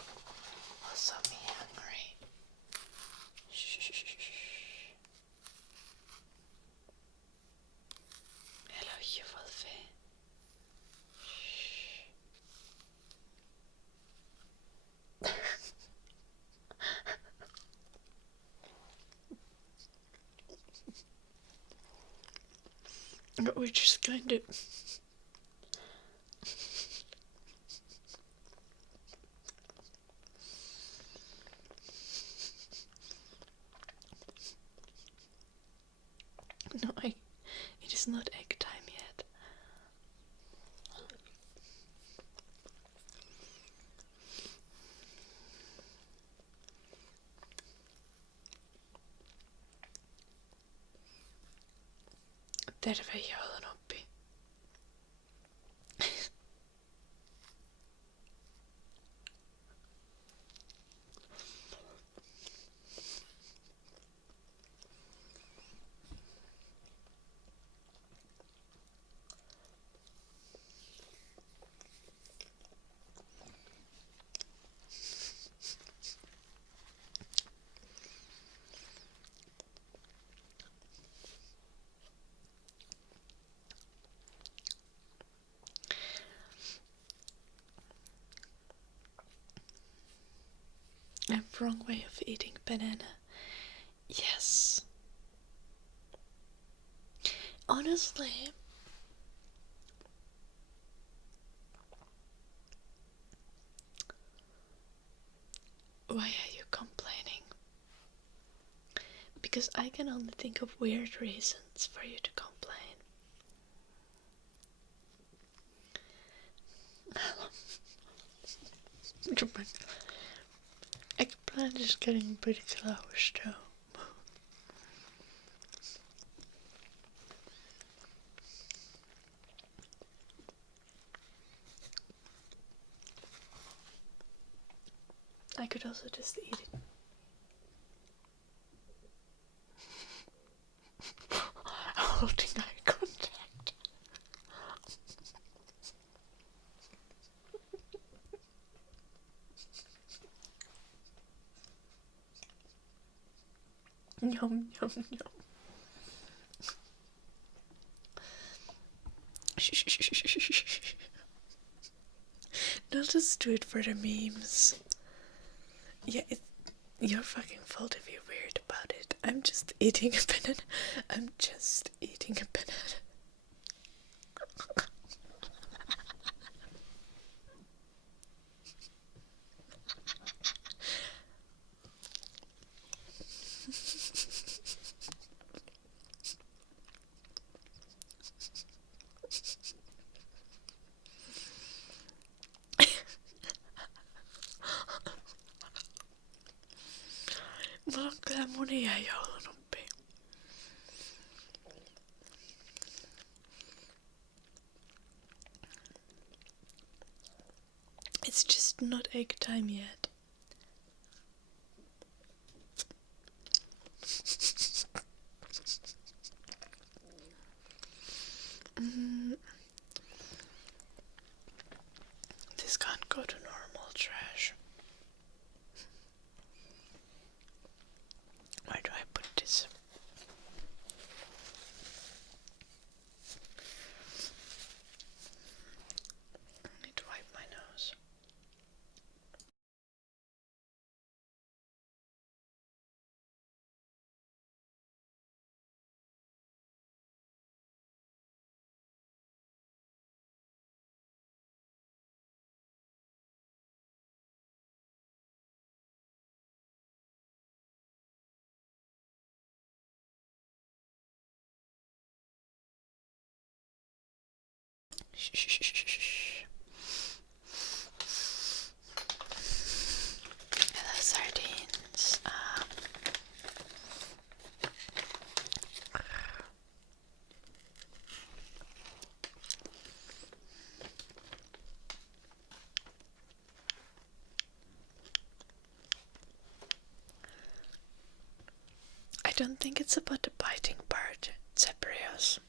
Also me hungry. Shh. Hello, you Wolfie. We're just going to... No, it is not egg time yet. Terve joulunoppi. A wrong way of eating banana. Yes. Honestly, why are you complaining? Because I can only think of weird reasons for you to complain. Eggplant is getting pretty close though. I could also just eat it. Holding eye contact. Yum, yum, yum. Don't just do it for the memes. Yeah, it's your fucking fault if you're weird about it. I'm just eating a banana. I'm just eating a banana. Mulla on kyllä monia joulunoppeja. It's just not egg time yet. This can't go to normal trash. Where do I put this? I need to wipe my nose. Shh. Hello, sardines. I don't think it's about the biting part, Zebrios.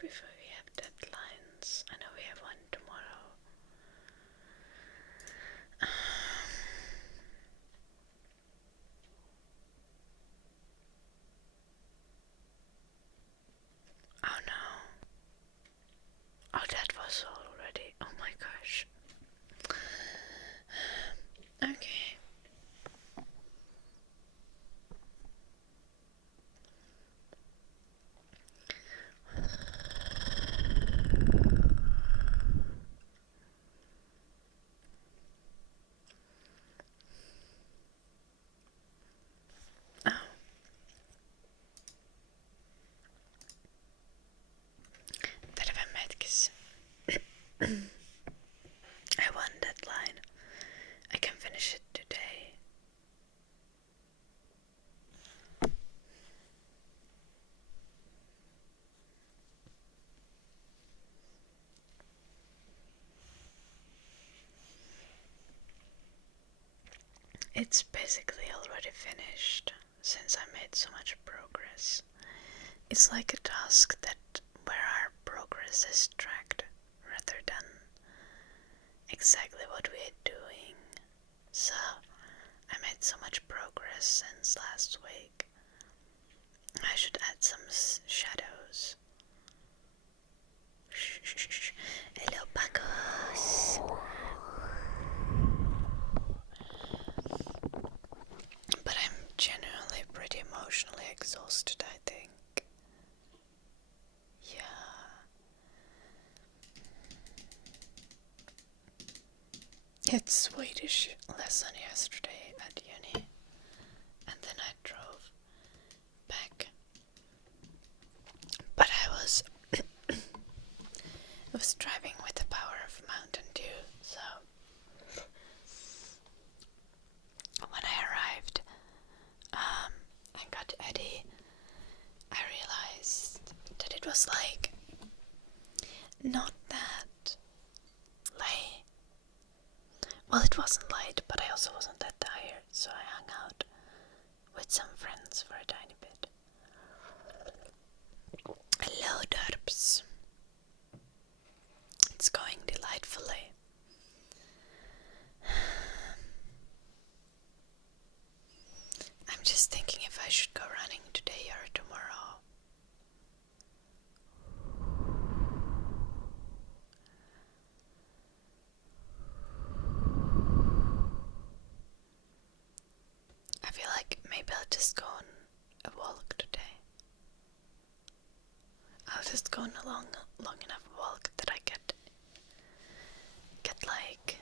before we have deadlines. I know we have one tomorrow. Oh no. Oh, that was already. Oh my gosh. Okay. Oh. That have I met kiss. I won that line. I can finish it today. It's basically already finished since I made so much progress. It's like a task that where our progress is tracked rather than exactly what we're doing. So I made so much progress since last week. I should add some shadows. Shh. Hello, Pacos. But I'm genuinely pretty emotionally exhausted, I think. Yeah. It's Swedish lesson yesterday at uni, and then I drove back. But I was driving with the power of Mountain Dew, so when I arrived and got to Eddie, I realized that it was like not that late. Well, it wasn't late, but I also wasn't that tired, so I hung out with some friends for a tiny bit. Hello, derps. It's going delightfully. I'm just thinking if I should go running today or tomorrow. I feel like maybe I'll just go on a walk today. I'll just go on a long enough walk that I get like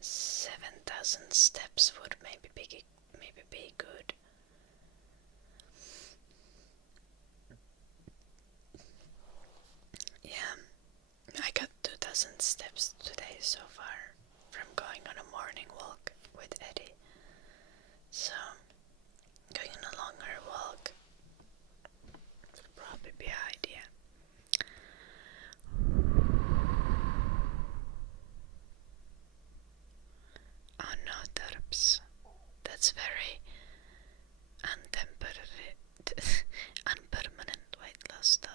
7,000 steps would maybe be good. Yeah, I got 2,000 steps today so far from going on a morning walk with Eddie. So, going on a longer walk would probably be an idea. Oh no, derps. That's very unpermanent weight loss though.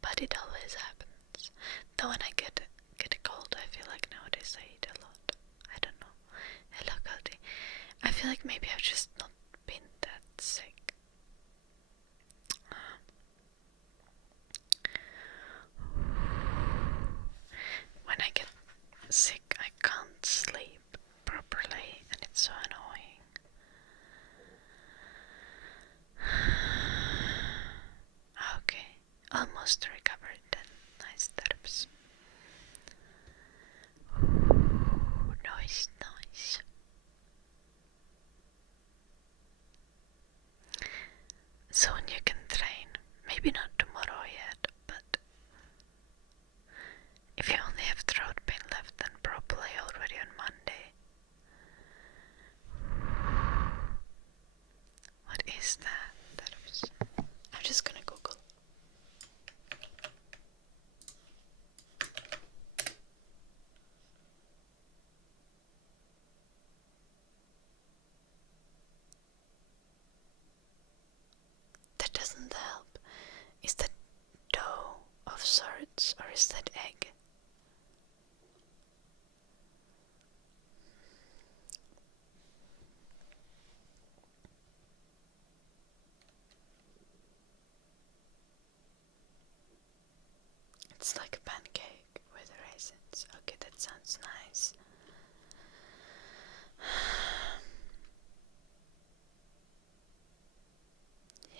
But it always happens. Though when I get a cold, I feel like nowadays I eat a lot. I don't know. Hello, Cody. I feel like maybe I've just not been that sick. When I get sick, I can't sleep properly, and it's so annoying. Okay, almost recovered then. Nice steps. Nice. Soon you can train. Maybe not tomorrow yet, but if you only have throat pain left, then probably already on Monday. What is that? I'm just gonna Google. That doesn't help. Is that dough of sorts, or is that egg? It's like a pancake with raisins. Okay, that sounds nice. Yeah.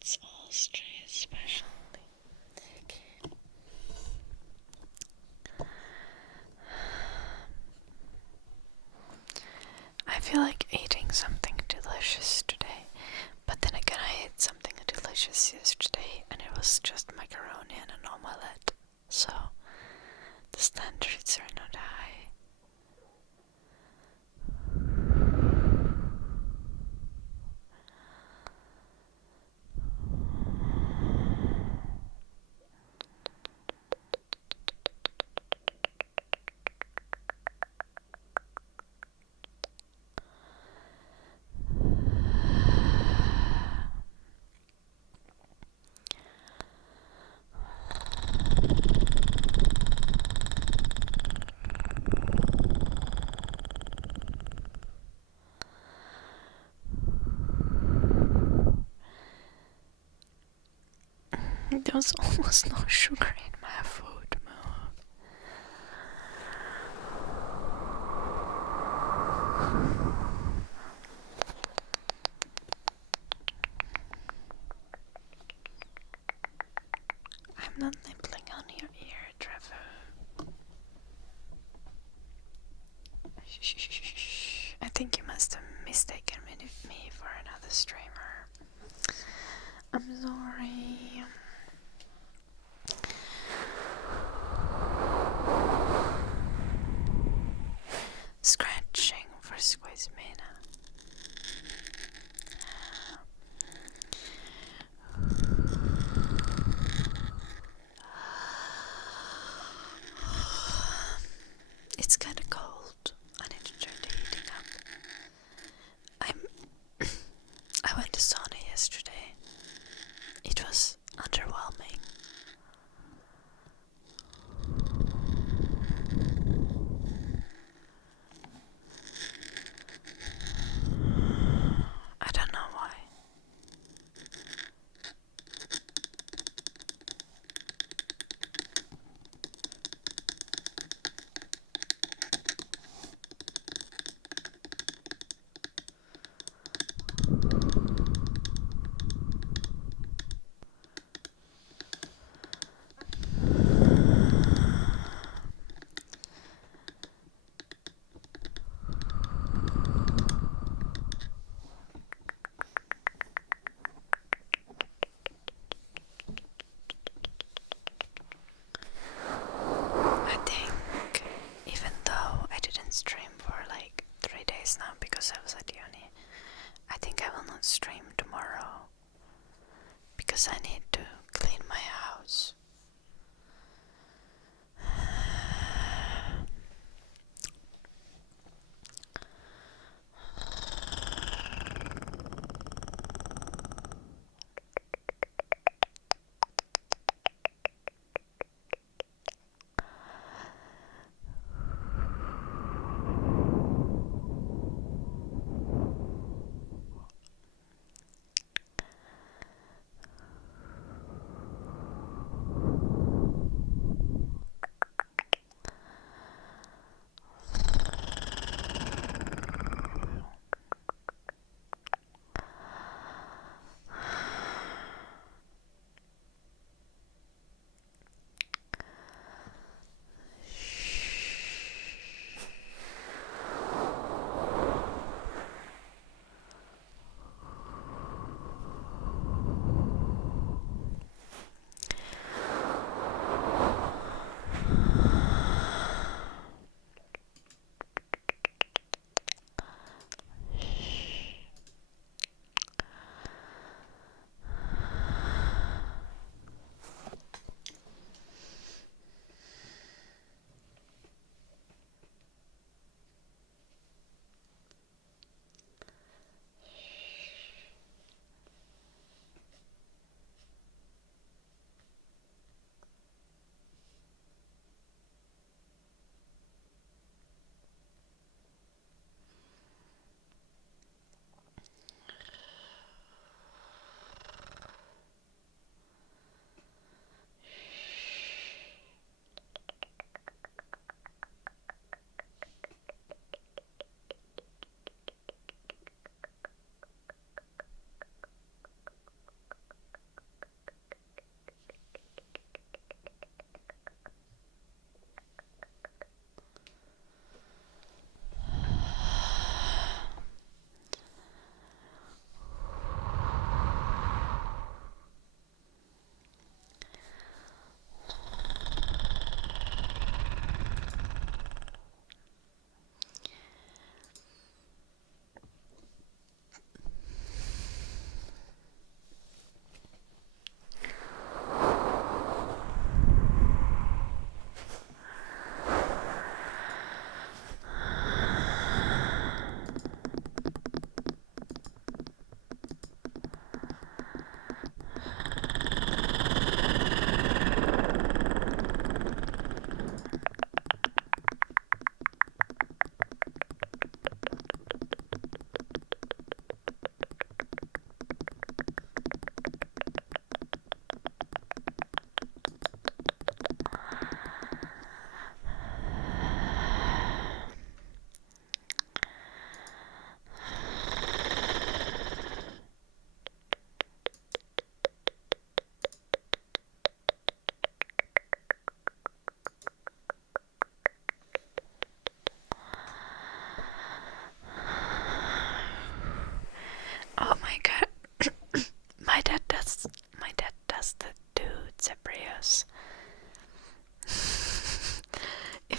It's Austria especially. Okay. I feel like eating something delicious today, but then again I ate something delicious yesterday and it was just macaroni and an omelette, so the standards are not high. There was almost no sugar in my food. I'm not nibbling on your ear, Trevor. Shh. I think you must have mistaken me for another streamer. I'm sorry. Scratching for Squeezemina. It's kind of cold. I need to turn the heating up. I went to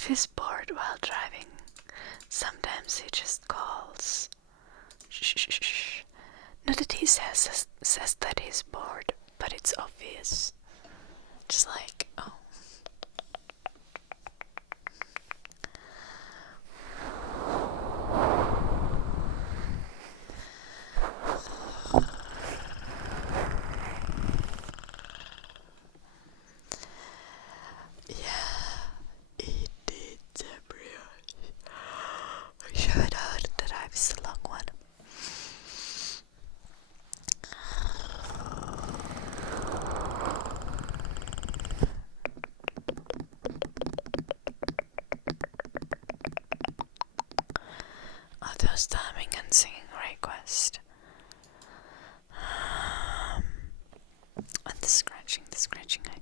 if he's bored while driving, sometimes he just calls. Shh. Not that he says that he's bored, but it's obvious. Just like, oh. Shout out that I was the long one. Oh, those timing and singing request. And the scratching I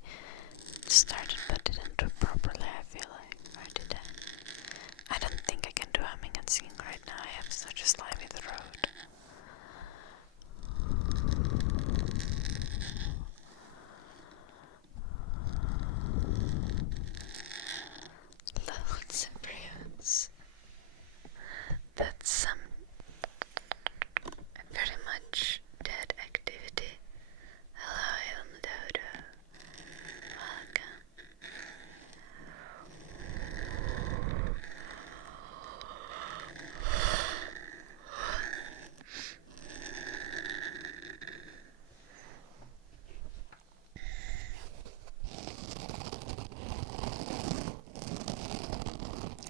started but didn't do properly, I feel like. Or did I? I don't think I can do humming and singing right now. I have such a slimy throat. Loads of embryos. That's some very much dead activity. Hello, Dodo. Welcome.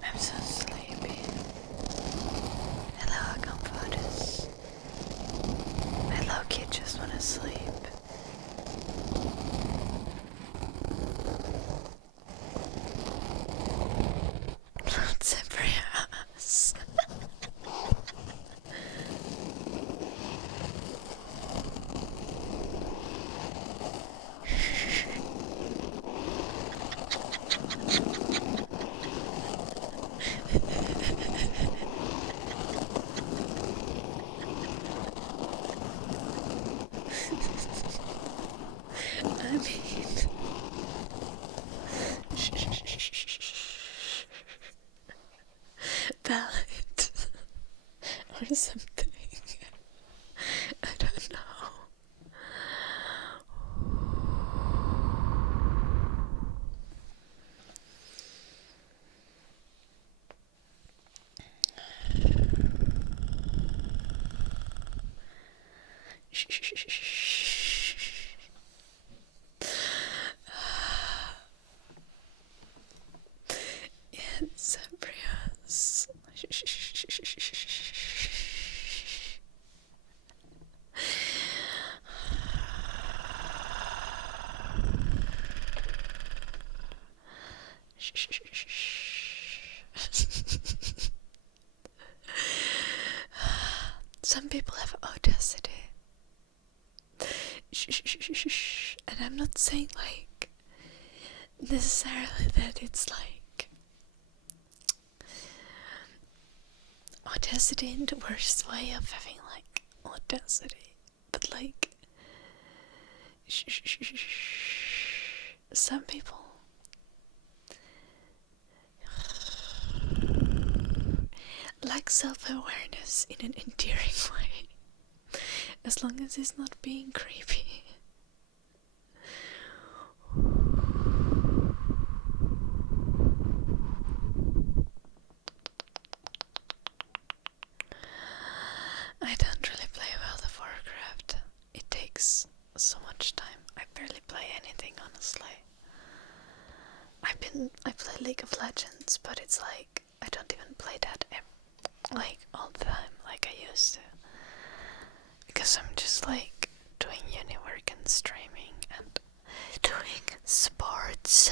I'm so sleepy. Hello, comforters. I low-key just wanna sleep. Lots of prayers. I mean, ballad or something. I don't know. It's embryos. Some people have audacity. And I'm not saying like necessarily that it's like audacity in the worst way of having like audacity, but like some people lack self-awareness in an endearing way, as long as it's not being creepy. I don't really play World of Warcraft. It takes so much time. I barely play anything, honestly. I play League of Legends, but it's like I don't even play that like all the time like I used to, because I'm just like doing uni work and streaming and doing sports.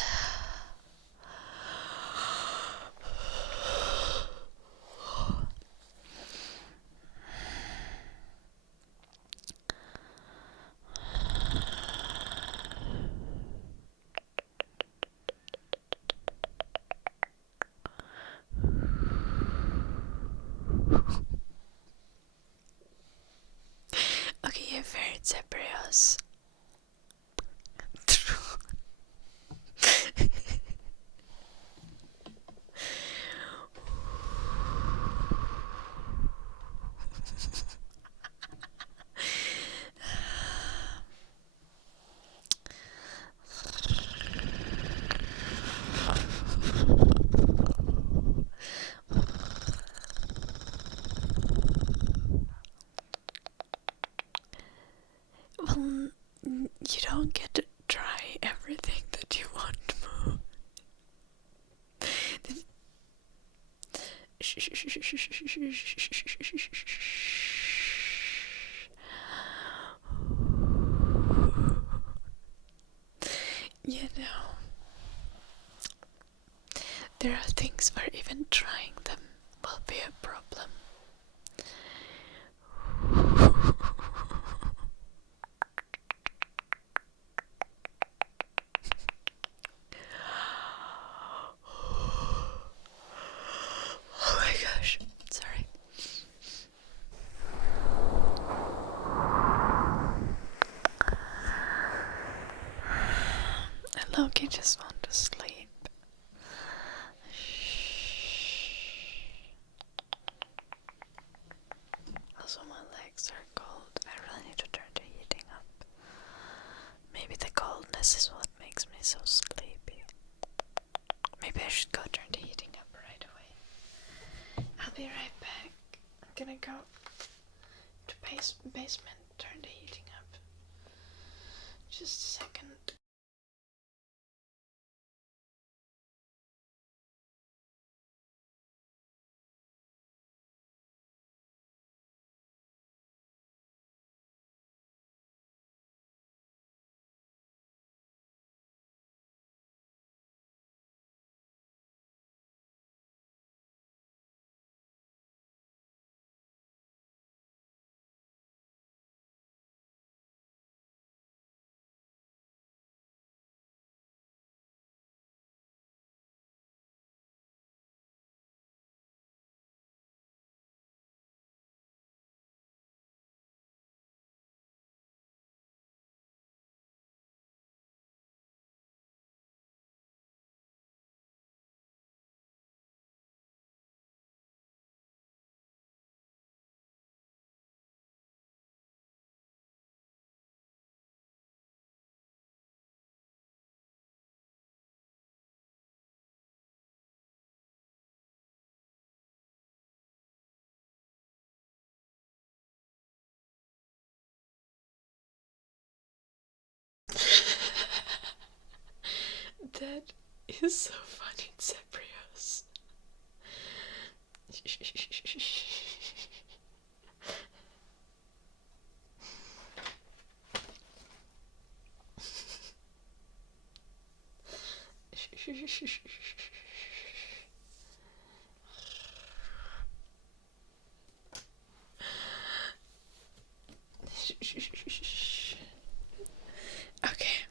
Okay, you've heard Zebrios. You know, there are things where even trying them will be a problem. Oh my gosh, sorry. I low-key just want to sleep. Also, my legs are cold. I really need to turn the heating up. Maybe the coldness is what makes me so sleepy. Maybe I should go turn the heating up right away. I'll be right back. I'm gonna go to basement, turn the heating up. Just a second. That is so funny, Zebrios. Okay.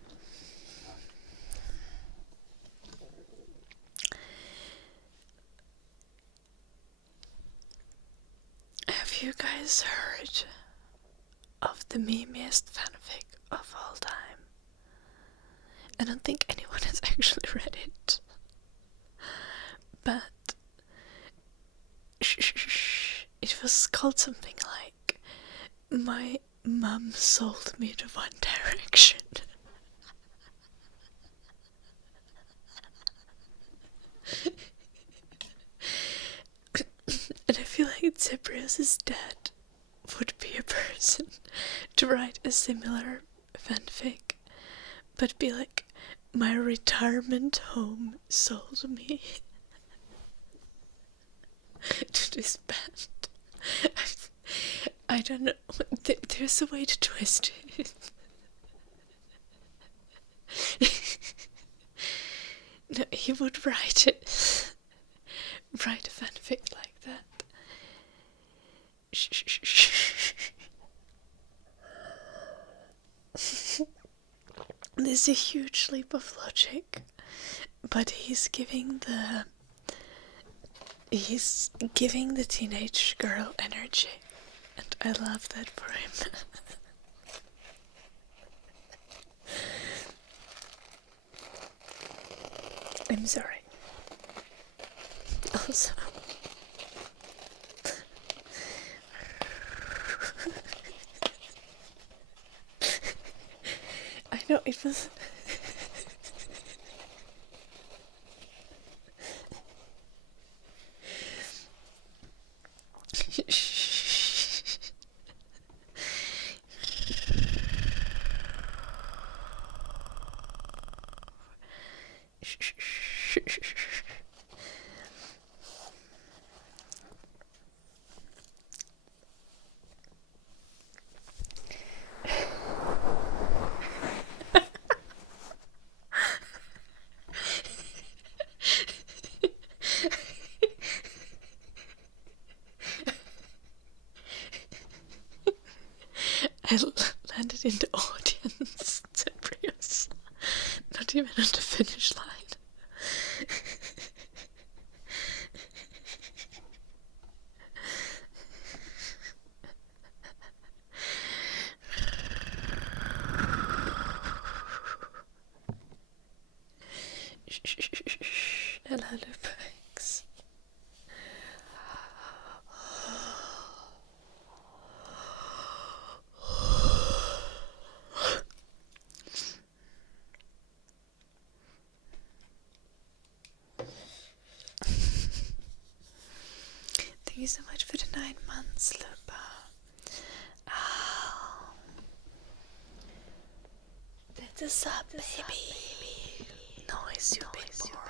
Have you guys heard of the memeiest fanfic of all time? I don't think anyone has actually read it. But it was called something like My Mum Sold Me to One Direction. And I feel like Zebrios' dad would be a person to write a similar fanfic, but be like, my retirement home sold me to this band. I don't know. There's a way to twist it. No, he would write it. Write a fanfic like that. This is a huge leap of logic, but he's giving the teenage girl energy, and I love that for him. I'm sorry. Also, I know it was. I landed in the audience, said Prius. Not even on the finish line. Hello, Lupex. Thank you so much for the 9 months, Lupa. Oh. That's a sub, baby. Noise, you've been born.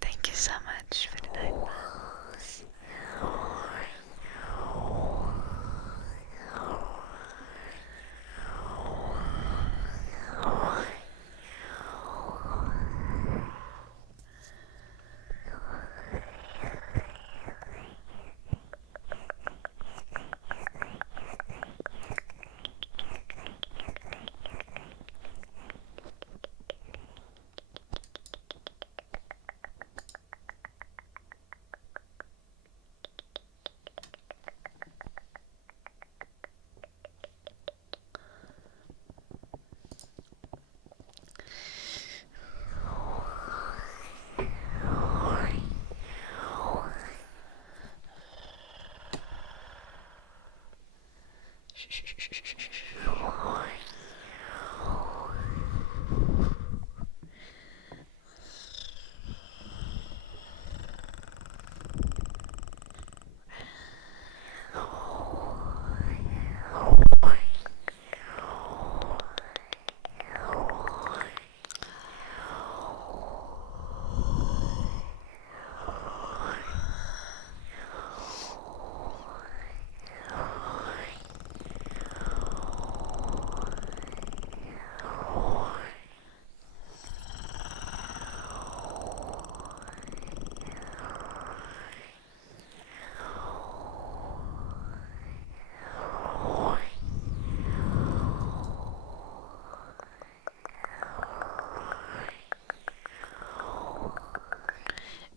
Thank you so much for the 9 months.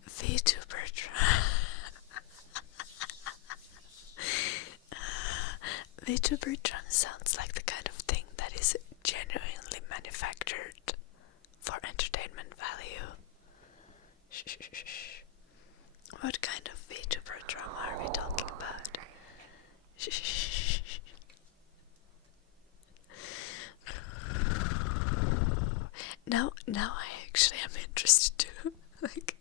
VTuber VTuber drum sounds like the kind of thing that is genuinely manufactured for entertainment value. Shh. What kind of VTuber drum are we talking about? Shh. Now I actually am interested too. Like,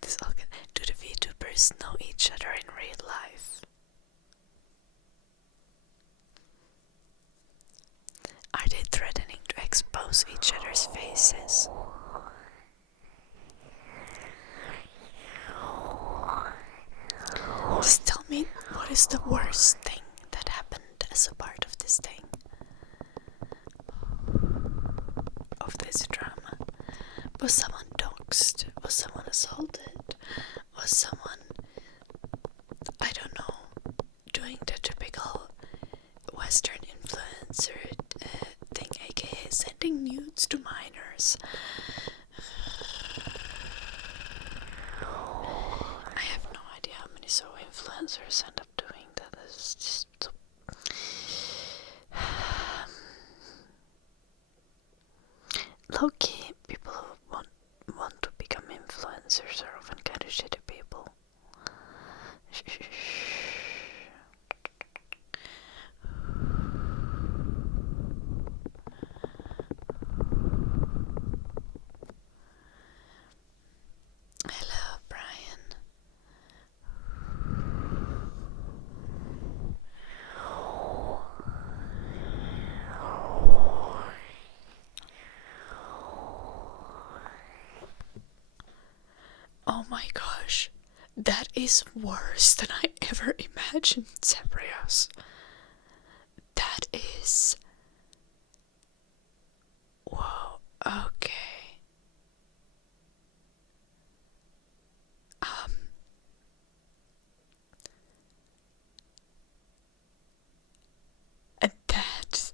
this all can. Do the VTubers know each other in real life? Are they threatening to expose each other's faces? Just tell me, what is the worst thing that happened as a part of this thing? Of this drama? Was someone doxxed? Was someone assaulted? Was someone, I don't know, doing the typical Western influencer thing, aka sending nudes to minors? I have no idea how many so influencers end up doing that. It's just so low-key, people who want to become influencers are often kind of shitty people. Hello, Brian. That is worse than I ever imagined, Zebrios. That is... Whoa, okay. And that...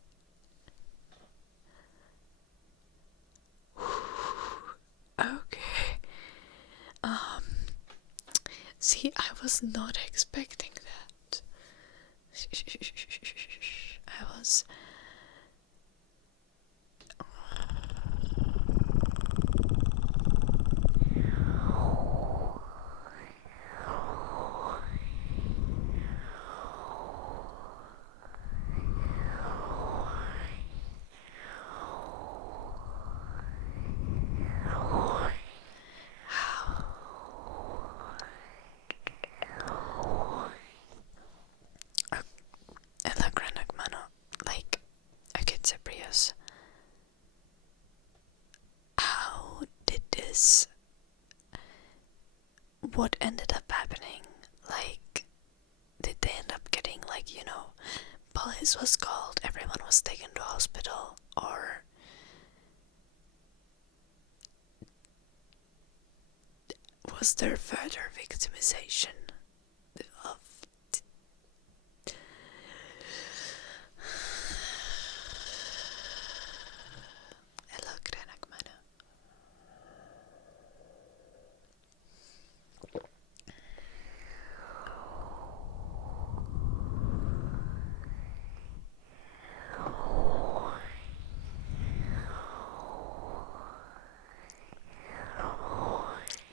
Okay. See, I was not expecting that. I was... Like, okay, Zebrios. How did this... What ended up happening? Like, did they end up getting, like, you know, police was called, everyone was taken to hospital, or... Was there further victimization of... Hello, Grenagmana.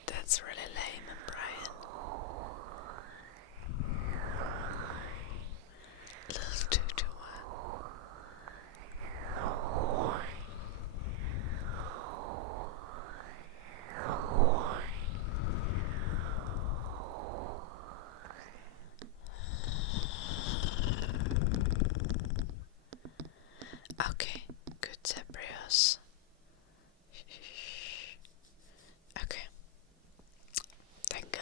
That's really lame, Brian. Little 221. Okay, good, Zebrios. Okay, thank God.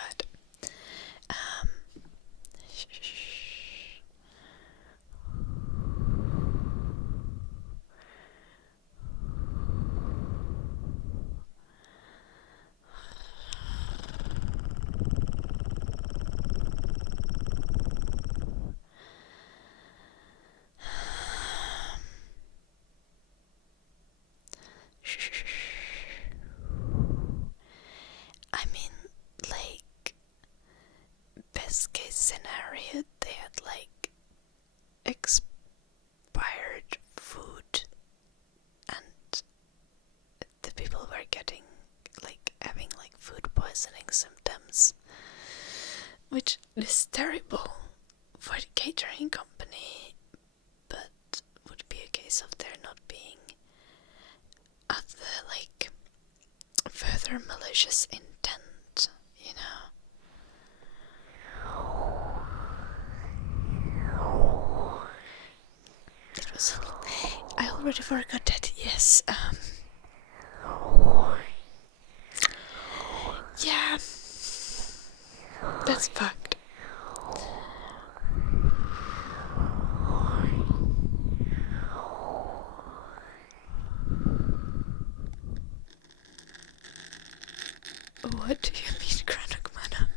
I mean, like, best case scenario, they had like expired food and the people were getting, like, having like food poisoning symptoms, which is terrible for the catering company, but would be a case of there not being other, like, further malicious intent, you know. It was... I already forgot that, yes, yeah, that's fucked. What do you mean, Granagmana?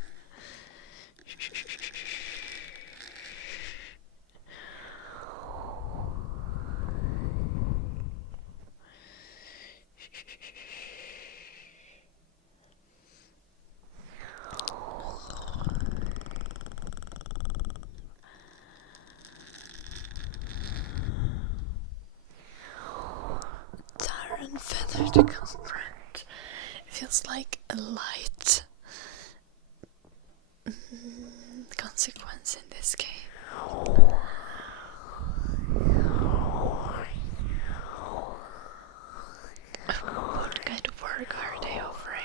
Tar and feather the culprit. Feels like a light consequence in this game. What kind of work are they offering?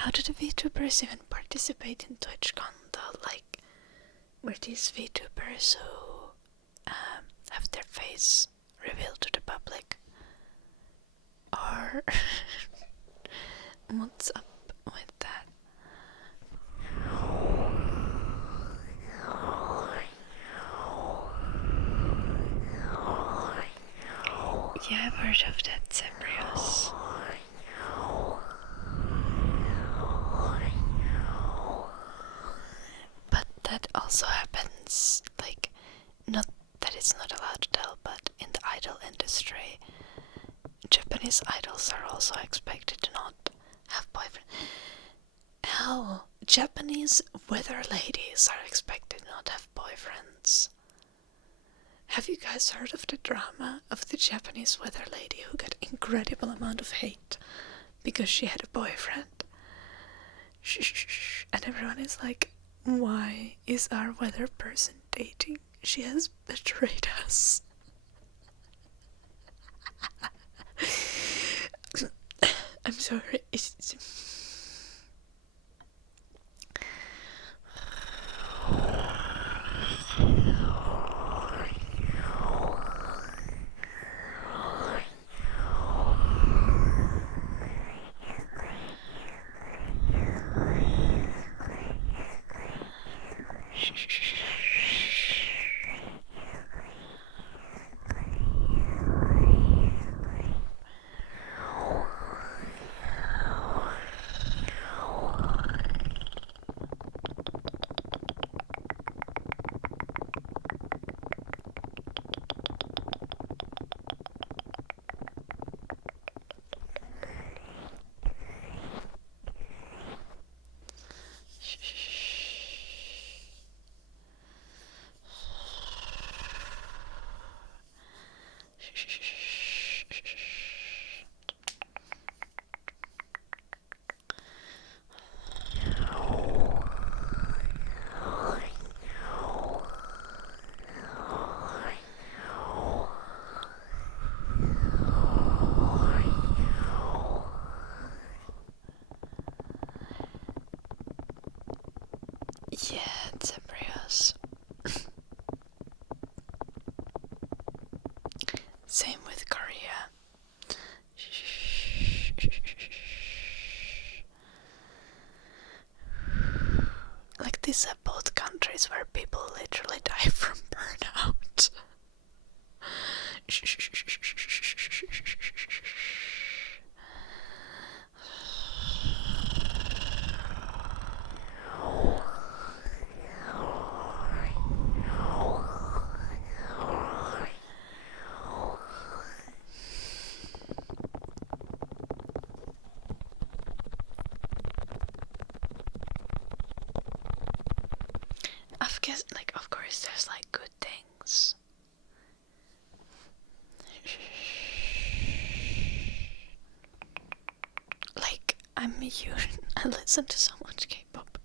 How do the VTubers even participate in TwitchCon though? Like, were these VTubers who have their face revealed to the public? Or what's up with that? Yeah, I've heard of that, Zebrios. But that also happens, like, not that it's not allowed to tell, but in the idol industry, Japanese idols are also expected to not have boyfriends. Hell, Japanese weather ladies are expected not to have boyfriends. Have you guys heard of the drama of the Japanese weather lady who got incredible amount of hate because she had a boyfriend? Shh. And everyone is like, why is our weather person dating? She has betrayed us. I'm sorry. Yeah, Zebrios. Same with Korea. Like, these are both countries where people literally die from burnout. Of course, there's like good things. Like, I listen to so much K-pop,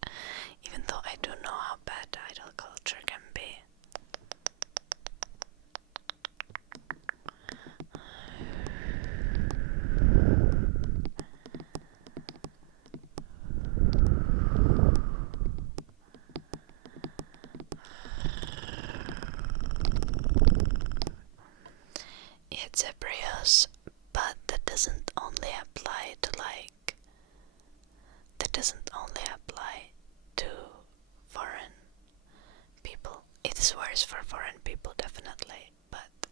even though I do know how bad the idol culture can be. It's a Brios, but that doesn't only apply to foreign people. It's worse for foreign people, definitely, but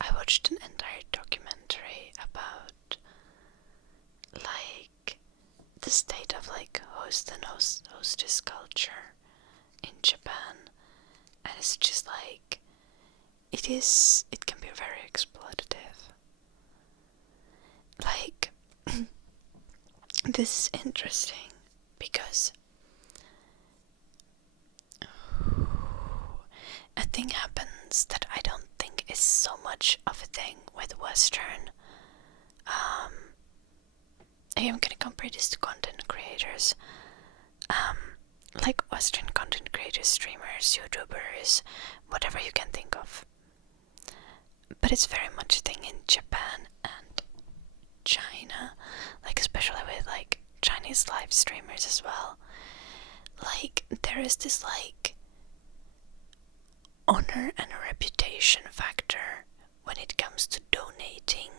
I watched an entire documentary about like the state of like host and hostess culture in Japan, and it's just like it can be very exploitative. Like this is interesting because a thing happens that I don't think is so much of a thing with Western. I am gonna compare this to content creators. Like Western content creators, streamers, YouTubers, whatever you can think of. but it's very much a thing in Japan and China, like especially with like Chinese live streamers as well. Like there is this like honor and reputation factor when it comes to donating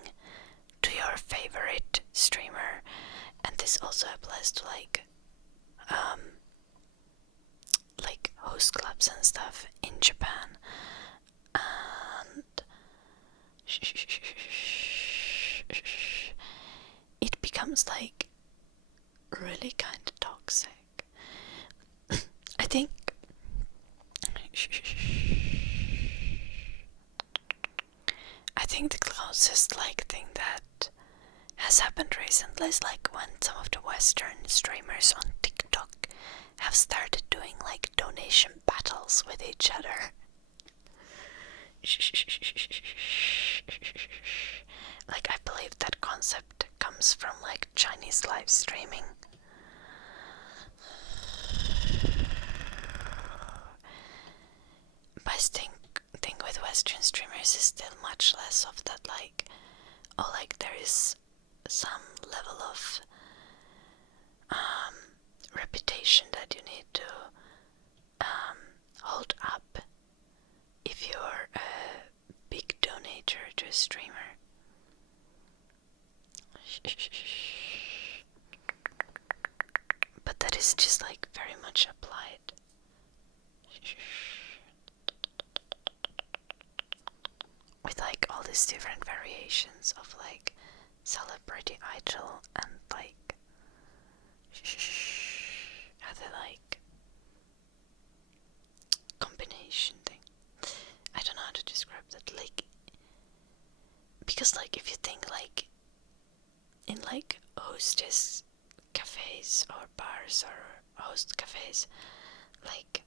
to your favorite streamer, and this also applies to like host clubs and stuff in Japan. And it becomes like really kind of toxic. I think the closest like thing that has happened recently is like when some of the Western streamers on TikTok have started doing like donation battles with each other. Like I believe that concept comes from like Chinese live streaming. But I think with Western streamers is still much less of that like, oh like there is some level of reputation that you need to hold up if you're a big donator to a streamer. But that is just like very much applied. With like all these different variations of like celebrity idol and like other like combination thing. I don't know how to describe that, like because like if you think like in like hostess cafes or bars or host cafes, like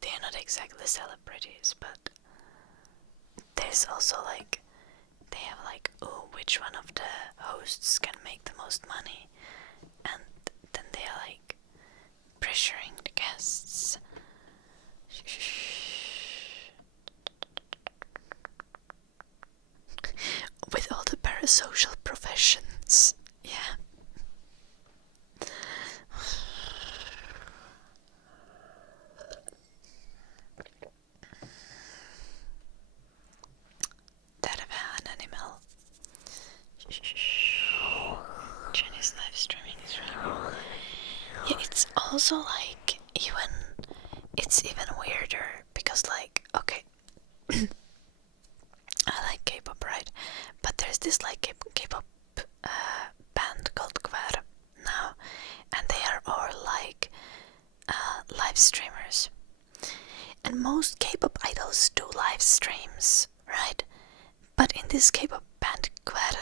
they're not exactly celebrities, but there's also like they have like, oh, which one of the hosts can make the most money, and then they're like pressuring the guests. With all the parasocial professions, yeah. That of an animal. Chinese live streaming is really. Yeah, it's also like it's even weirder because like okay, I like K-pop, right? But there's this like K-pop band called Kvar now, and they are all like live streamers. And most K-pop idols do live streams, right? But in this K-pop band Kvar,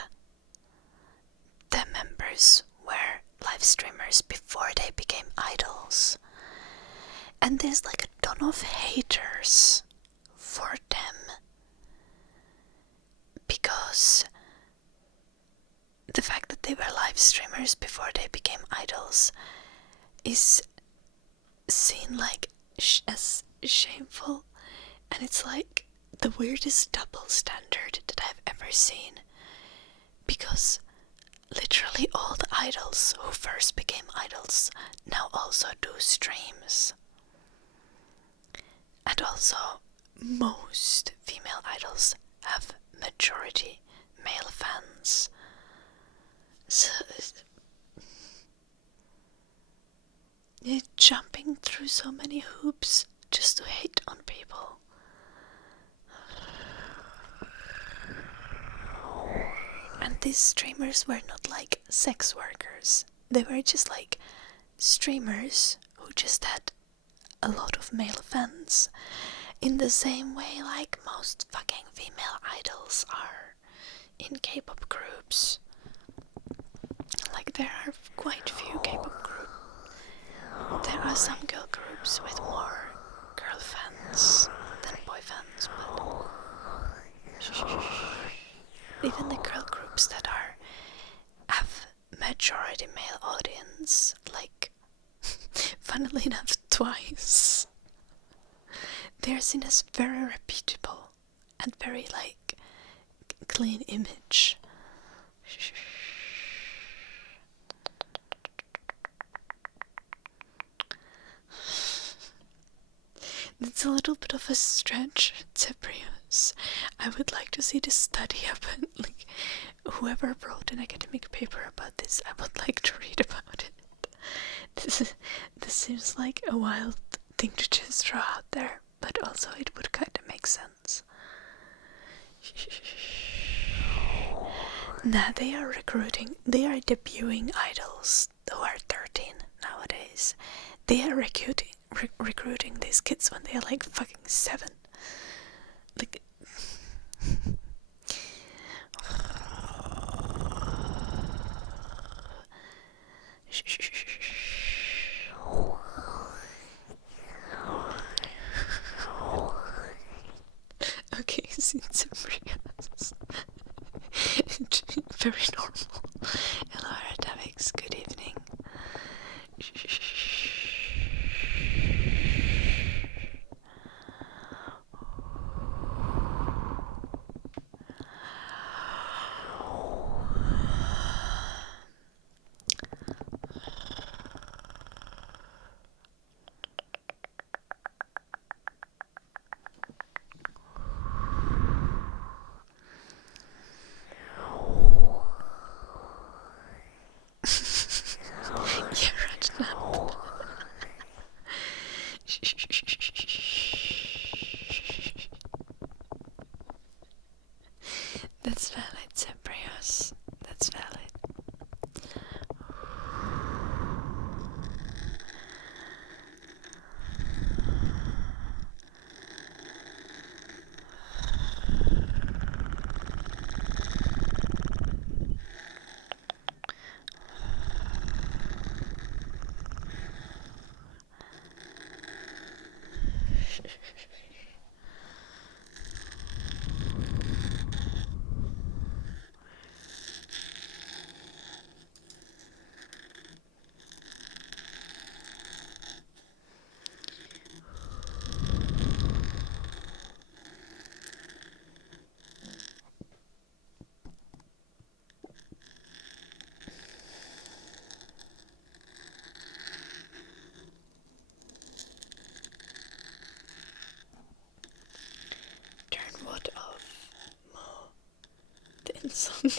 the members were live streamers before they became idols. And there's like a ton of haters for them because the fact that they were live streamers before they became idols is seen like as shameful, and it's like the weirdest double standard that I've ever seen, because literally all the idols who first became idols now also do streams. And also, most female idols have majority male fans. So, you're jumping through so many hoops just to hate on people. And these streamers were not like sex workers. They were just like streamers who just had a lot of male fans, in the same way like most fucking female idols are in K-pop groups. Like there are quite few K-pop groups. There are some girl groups with more girl fans than boy fans, but even the girl groups that have majority male audience, like funnily enough twice, they're seen as very reputable and very like clean image. It's a little bit of a stretch, Cebrius. I would like to see this study happen. Like, whoever wrote an academic paper about this, I would like to read about it. This seems like a wild thing to just throw out there, but also it would kind of make sense. Now they are debuting idols who are 13 nowadays. They are recruiting these kids when they are like fucking 7. Like, okay, since very normal. Hello, Aerodynamics. Good evening. Yeah, right now. That's valid, Cebrios. That's valid. Turn what off? Mo. The insomnia.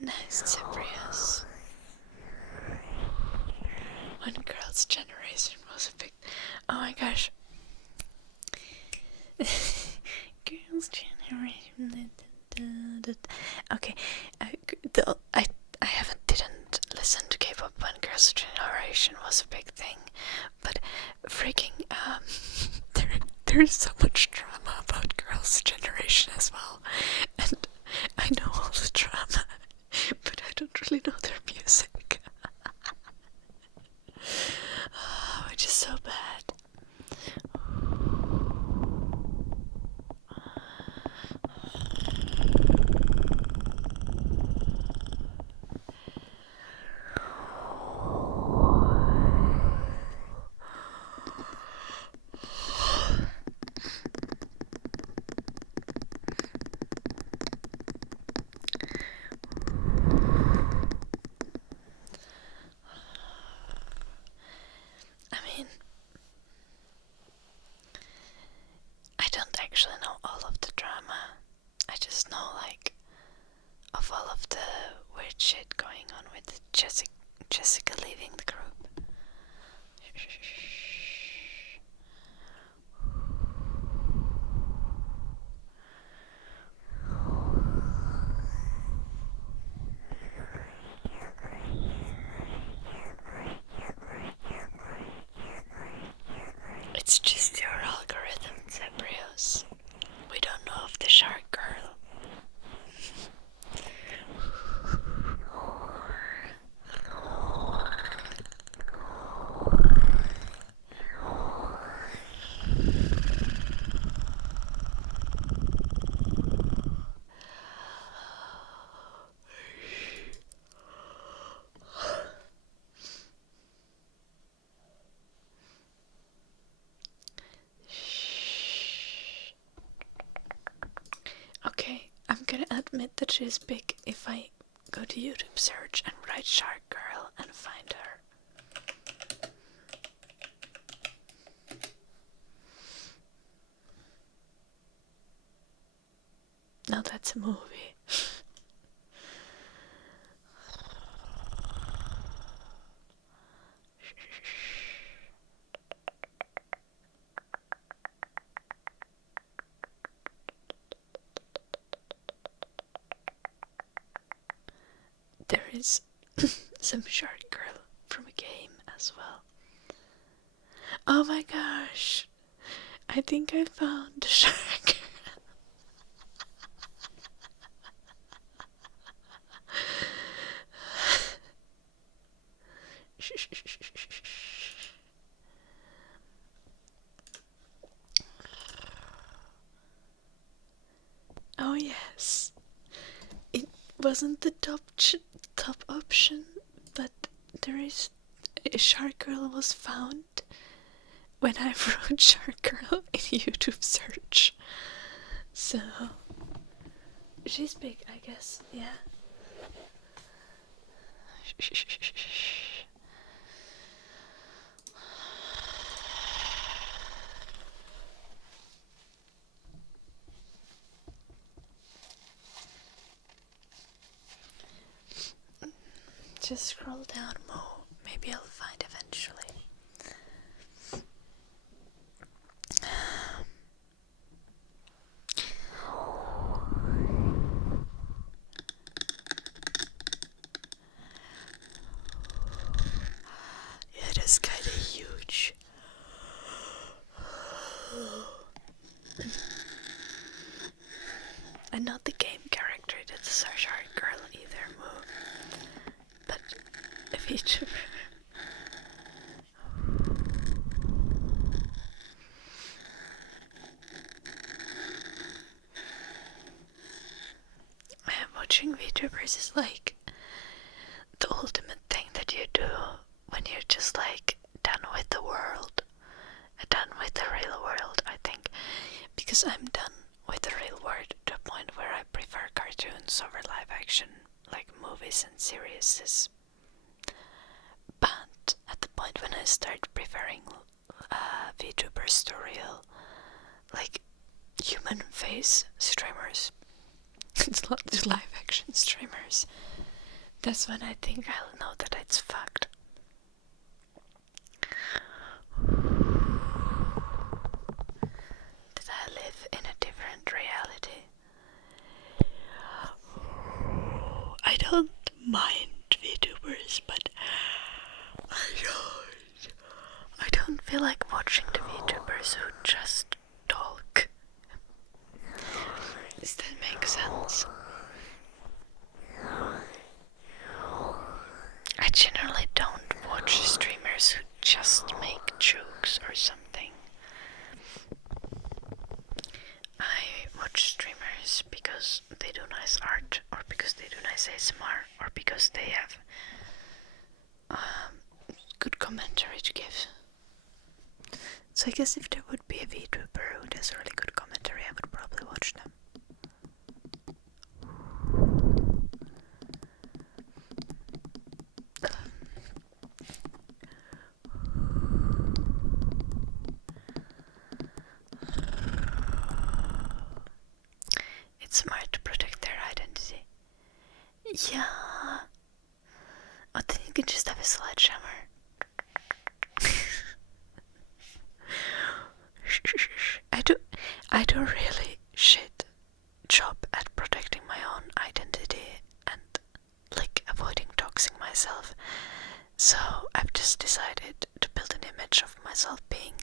Nice, Cebrios. When girls' generation was a big... Oh my gosh. Girls' generation... Okay, I didn't listen to K-pop when girls' generation was a big thing, but freaking there's so much drama about girls' generation as well, and I know all the drama, but I don't really know their music, which is so bad. actually know all of the drama. I just know like of all of the weird shit going on with Jessica leaving the group. It's just your algorithm, Zebrios. We don't know of the shark girl. Okay, I'm gonna admit that she's big if I go to YouTube search and write shark girl and find her. No, that's a movie. There is some shark girl from a game as well. Oh my gosh! I think I found the shark. Oh yes, it wasn't the top option, but there is a shark girl was found when I wrote shark girl in YouTube search. So she's big, I guess. Yeah. Just scroll down more. Maybe I'll find eventually. Yeah, that's kind of huge. And not the game character that's a shark girl either, Moo. But a VTuber. Watching VTubers is like the ultimate thing that you do when you're just like done with the world, done with the real world, I think. Because I'm done with the real world to a point where I prefer cartoons over live action, like movies and series. But at the point when I start preferring VTubers to real, like human face streamers, it's not the live action streamers, that's when I think I'll know that it's fucked. Did I live in a different reality? I don't mind VTubers, but I don't feel like watching the VTubers who just talk. Does that make sense? I generally don't watch streamers who just make jokes or something. I watch streamers because they do nice art, or because they do nice ASMR, or because they have good commentary to give. So I guess if there would be a VTuber who does really good commentary, I would probably watch them. Yeah. Or then you can just have a sledgehammer. I do really shit job at protecting my own identity and like avoiding doxing myself. So I've just decided to build an image of myself being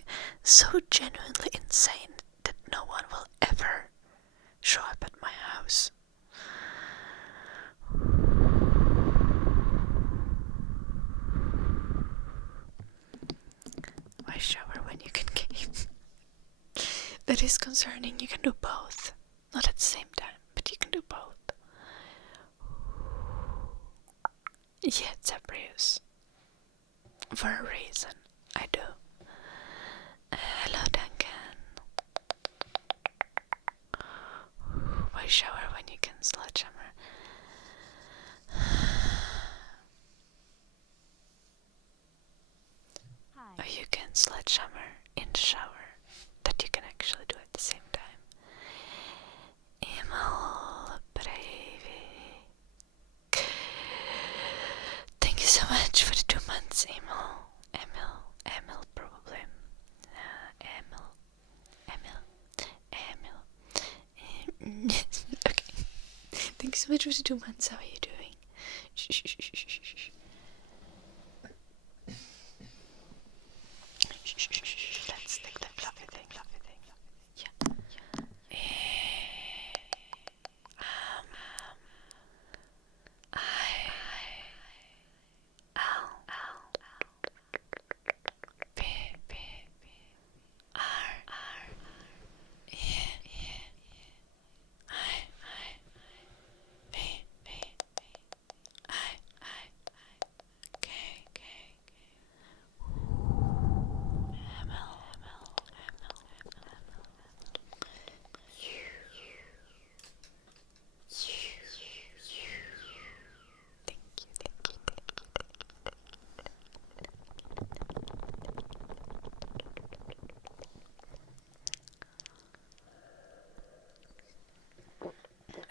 so genuinely insane that no one will ever show up at my house. Why shower when you can game? That is concerning. You can do both. Not at the same time, but you can do both. Yeah, it's a Bruce. For a reason, I do. Hello, Duncan. Why shower when you can sledgehammer? Hi. Or you can sledgehammer in the shower. That you can actually do at the same time. Emil Breivik. Thank you so much for the 2 months, Emil. Emil, probably. Emil. Okay. Thank you so much for the 2 months. How are you doing? Shh. Let's take the fluffy thing. Yeah.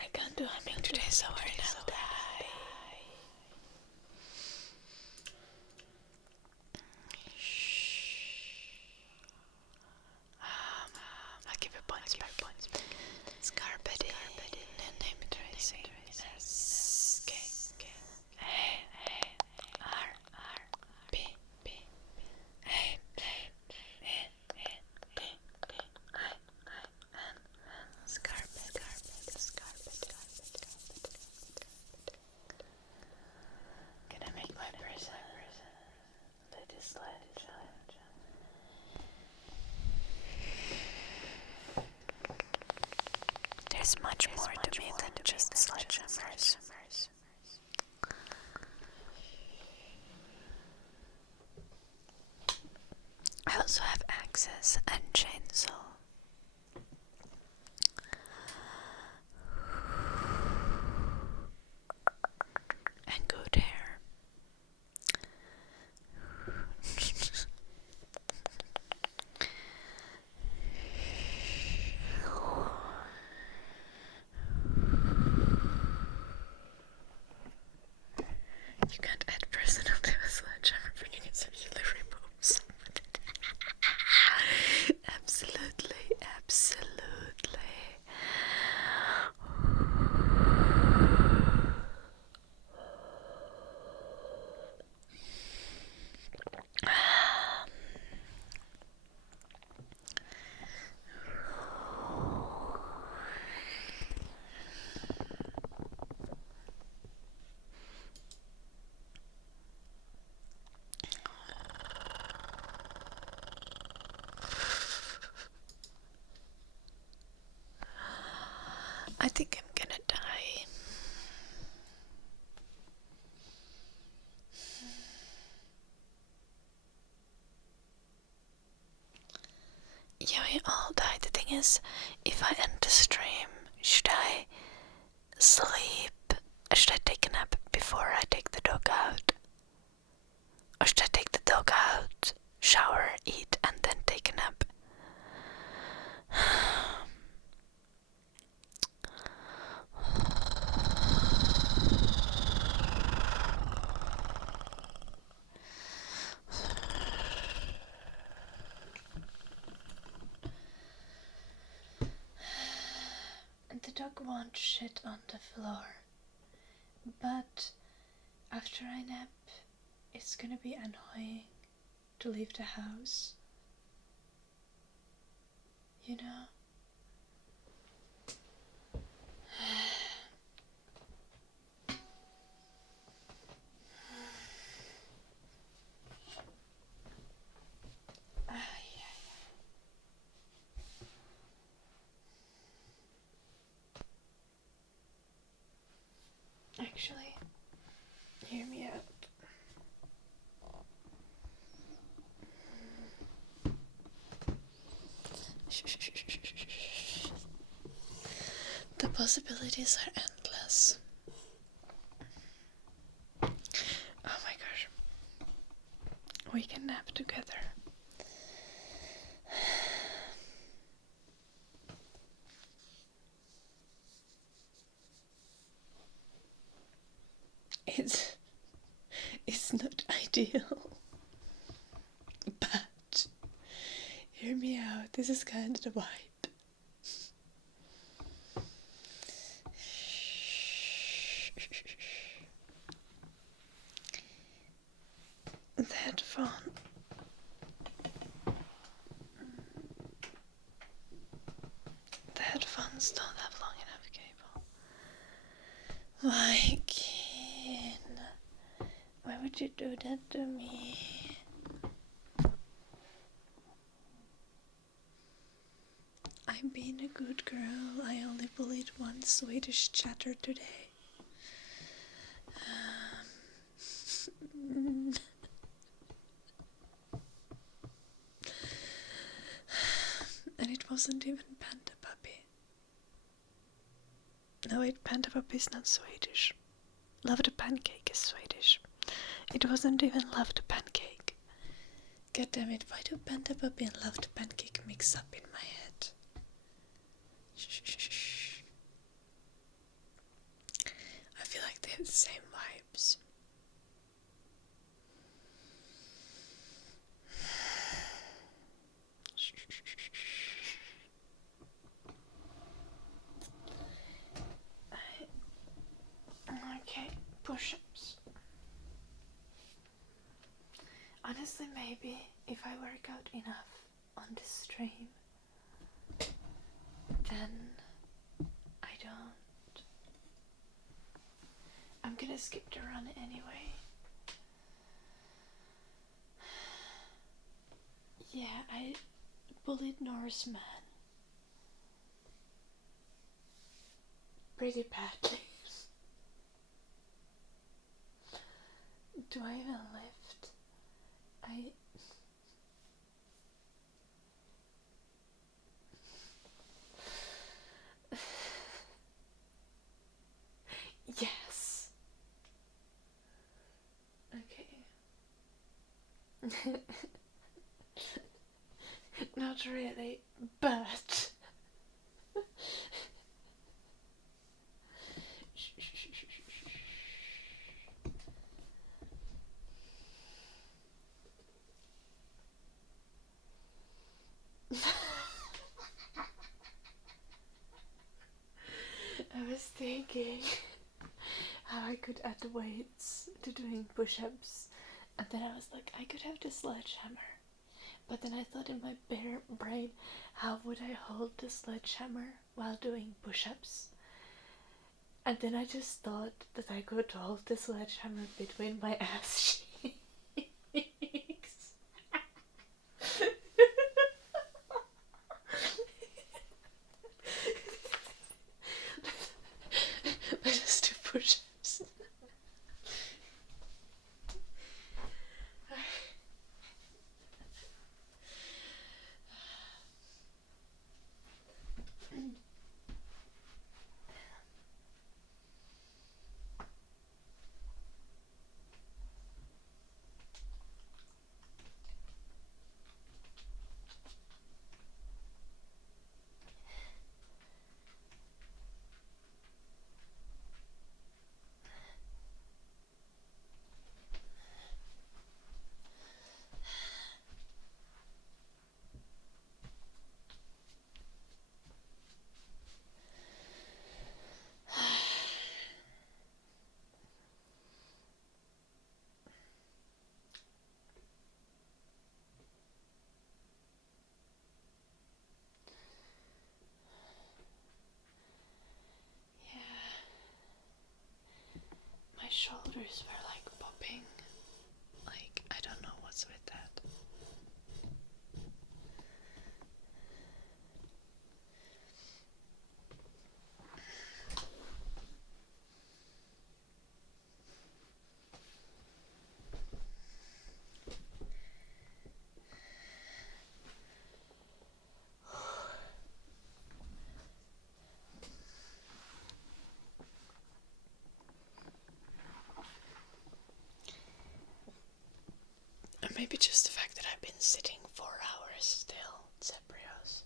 I can't do humming today, so we're not die. I'll give you points back. Scarpety. Name tracing. K. R. B. A. Scarpet. Can I make my person? Let this slide. There's much more to me than just sledgehammers. I also have axes and chainsaw. And good hair. You can't add personal to a sledgehammer because it usually removes. Absolutely. I think I'm gonna die. Yeah, we all die. The thing is, if I end the stream, should I sleep? Should I take a nap before I take the dog out? Or should I take the dog out, shower, eat, and then take a nap? The dog won't shit on the floor, but after I nap, it's gonna be annoying to leave the house. You know? Actually, hear me out. The possibilities are endless. Oh my gosh. We can nap together. It's not ideal. But hear me out. This is kind of the vibe. The headphones don't have long enough cable. Why, kid? Why would you do that to me? I'm being a good girl. I only bullied one Swedish chatter today. And it wasn't even Panda Puppy. No wait, Panda Puppy is not Swedish. Love the Pancake is Swedish. It wasn't even Love the Pancake. God damn it, why do Panda Puppy and Love the Pancake mix up in my head? Shh. I feel like they have the same vibes. Okay, push-ups. Honestly, maybe if I work out enough on this stream, then I don't. I'm gonna skip the run anyway. Yeah, I bullied Norseman pretty badly. Do I even lift? Yes. Okay. Not really, but I was thinking how I could add weights to doing push-ups, and then I was like, I could have the sledgehammer. But then I thought in my bare brain, how would I hold the sledgehammer while doing push-ups? And then I just thought that I could hold the sledgehammer between my ass cheeks. Let us do push-ups. ears were like popping. Like, I don't know what's with that. Or maybe just the fact that I've been sitting 4 hours still. Zebrios.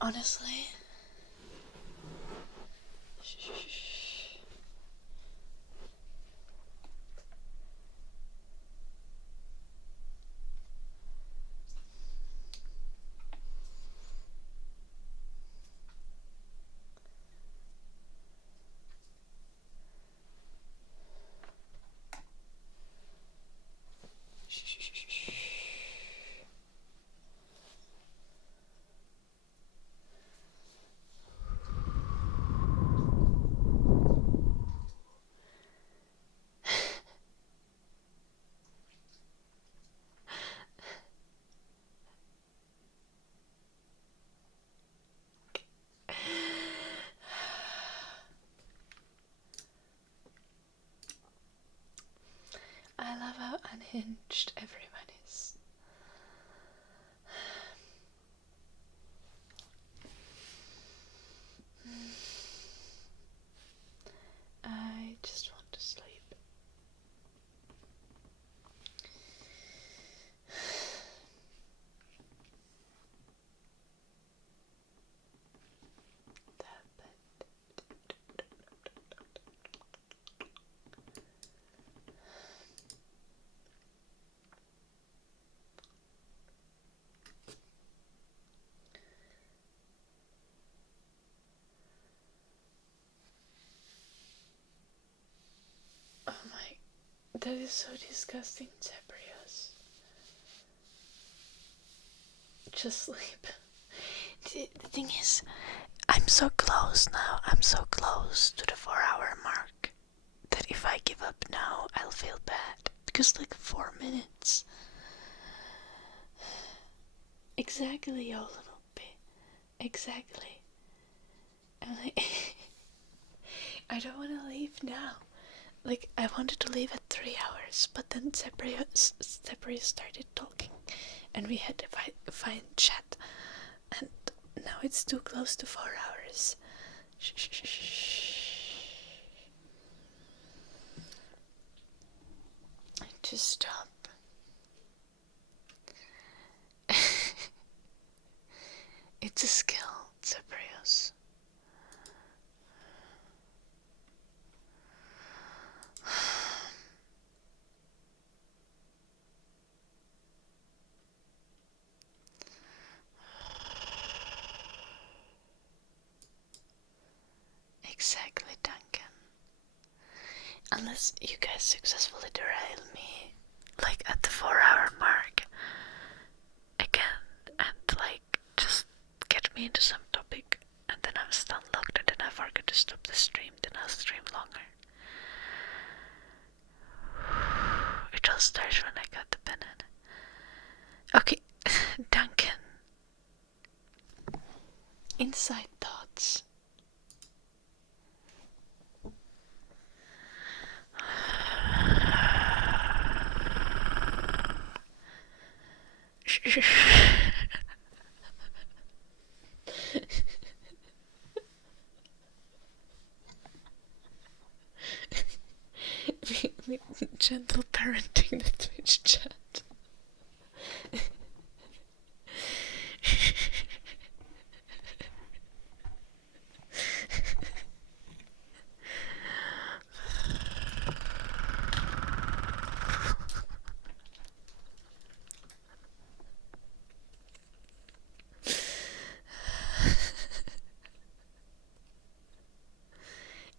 Honestly, I love how unhinged everyone is. I just want to sleep. Oh my, that is so disgusting, Zebrios. Just sleep. The thing is, I'm so close now. I'm so close to the 4-hour mark that if I give up now, I'll feel bad. Because like 4 minutes. Exactly, oh little bit. Exactly. I'm like, I don't want to leave now. Like, I wanted to leave at 3 hours, but then Zebrios started talking, and we had to find chat, and now it's too close to 4 hours. Just stop. It's a skill, Zebrios. Exactly, Duncan. Unless you guys successfully derail me, like at the 4-hour mark, again, and like just get me into some topic, and then I'm still unlocked, and then I forget to stop the stream, then I'll stream longer. It all starts when I got the banana. Okay, Duncan. Inside thoughts. Gentle parenting the Twitch chat.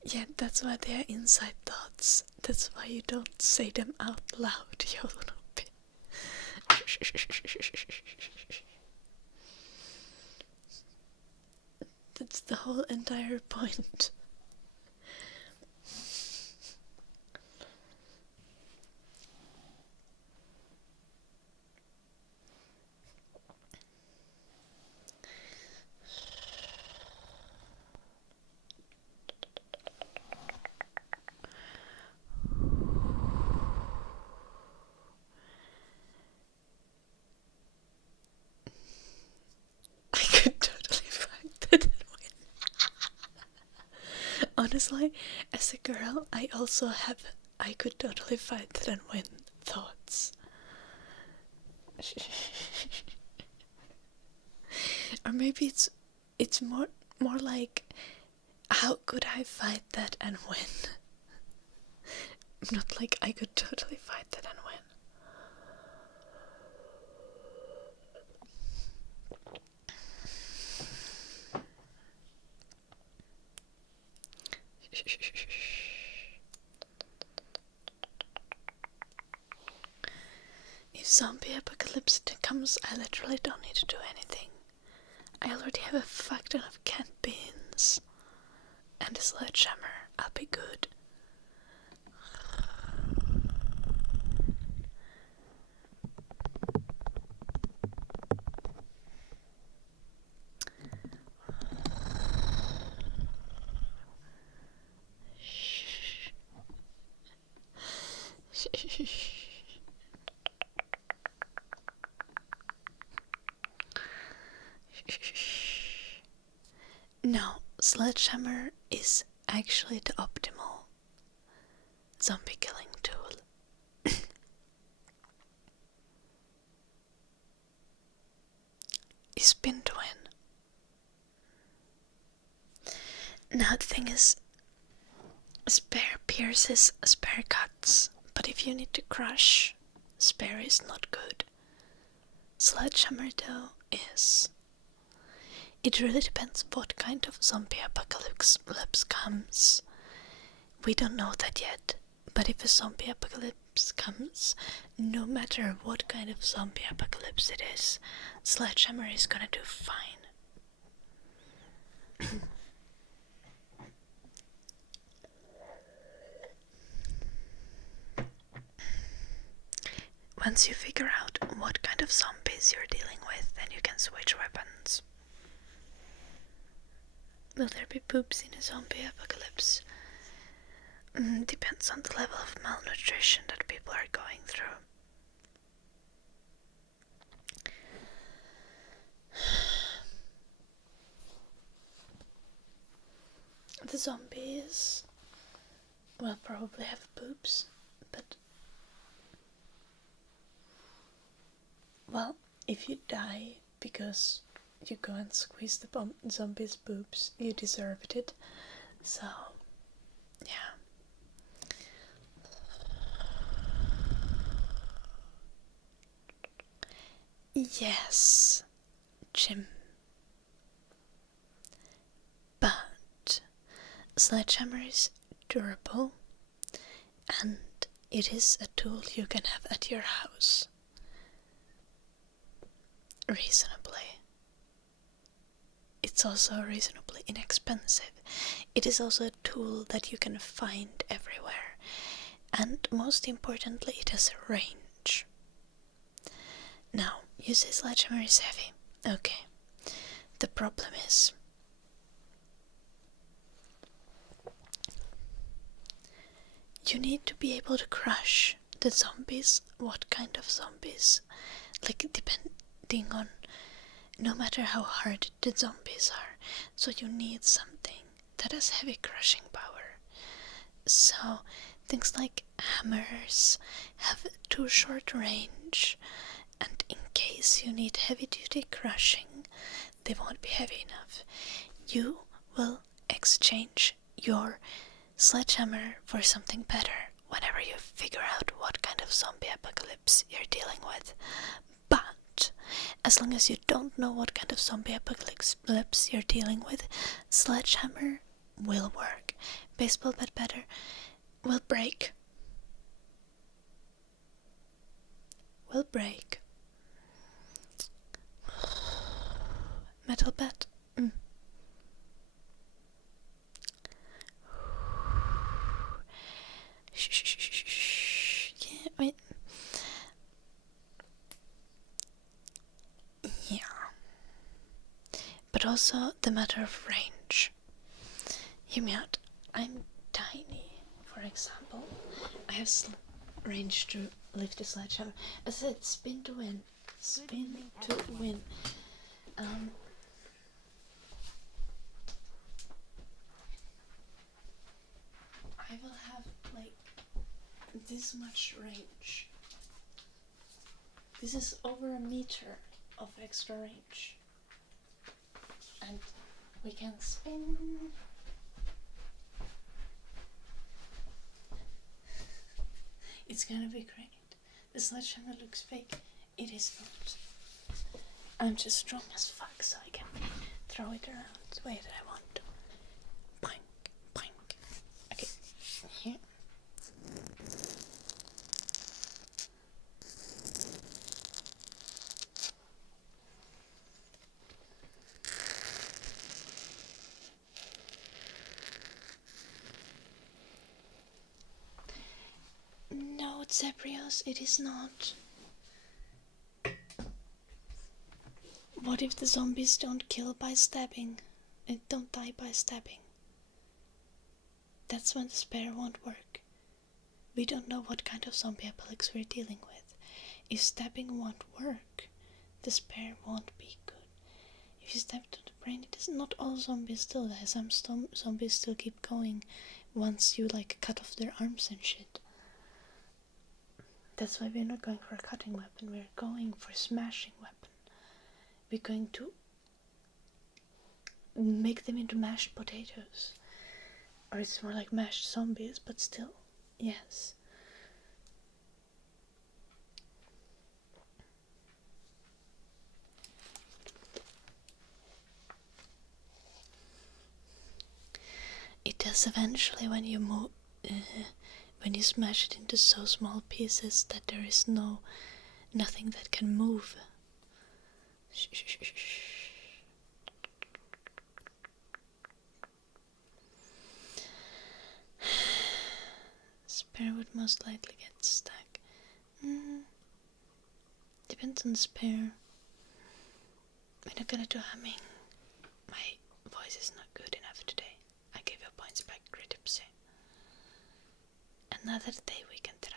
Yeah, that's why they are inside thoughts. That's why you don't say them out loud, Jolonopi. That's the whole entire point. I could totally fight that and win. Honestly, as a girl, I also have I could totally fight that and win thoughts. Or maybe it's more like how could I fight that and win? Not like I could totally fight that and win. If zombie apocalypse comes, I literally don't need to do anything. I already have a fuck ton of canned beans and a sledgehammer. I'll be good. No, Sledgehammer is actually the optimal zombie killing tool. You spin to win. Now the thing is, spare pierces, spare cuts, but if you need to crush, spare is not good. Sledgehammer though is. It really depends what kind of zombie apocalypse comes. We don't know that yet, but if a zombie apocalypse comes, no matter what kind of zombie apocalypse it is, Sledgehammer is gonna do fine. Once you figure out what kind of zombies you're dealing with, then you can switch weapons. Will there be poops in a zombie apocalypse? Depends on the level of malnutrition that people are going through. The zombies will probably have poops, but well, if you die because you go and squeeze the zombie's boobs, you deserved it. So, yeah. Yes, Jim. But Sledgehammer is durable and it is a tool you can have at your house. Reasonably. It's also reasonably inexpensive. It is also a tool that you can find everywhere. And most importantly, it has a range. Now, you say Sledgehammer is heavy. Okay. The problem is you need to be able to crush the zombies. What kind of zombies? Like, depending on no matter how hard the zombies are. So you need something that has heavy crushing power. So things like hammers have too short range, and in case you need heavy duty crushing, they won't be heavy enough. You will exchange your sledgehammer for something better whenever you figure out what kind of zombie apocalypse you're dealing with. But as long as you don't know what kind of zombie apocalypse you're dealing with, Sledgehammer will work Baseball bat better. Will break. Will break. Metal bat. Yeah, wait. Yeah. But also the matter of range. Hear me out. I'm tiny, for example. I have range to lift the sledgehammer. I said spin to win. Spin to win. I will have like this much range. This is over a meter of extra range. And we can spin. It's gonna be great. The sledgehammer looks fake. It is not. I'm just strong as fuck, so I can throw it around the way that I want. Boink, boink. Okay, here. No, Zebrios, it is not. What if the zombies don't kill by stabbing? And don't die by stabbing? That's when the spare won't work. We don't know what kind of zombie apocalypse we're dealing with. If stabbing won't work, the spare won't be good. If you stab to the brain, it is not all zombies do that. Some zombies still keep going once you like cut off their arms and shit. That's why we're not going for a cutting weapon, we're going for a smashing weapon. We're going to make them into mashed potatoes. Or it's more like mashed zombies, but still, yes. It does eventually when you move, when you smash it into so small pieces that there is nothing that can move. Spare would most likely get stuck. Depends on the spare. We're not gonna do humming. My voice is not good enough today. I gave you points back, Critipsy. Another day we can try.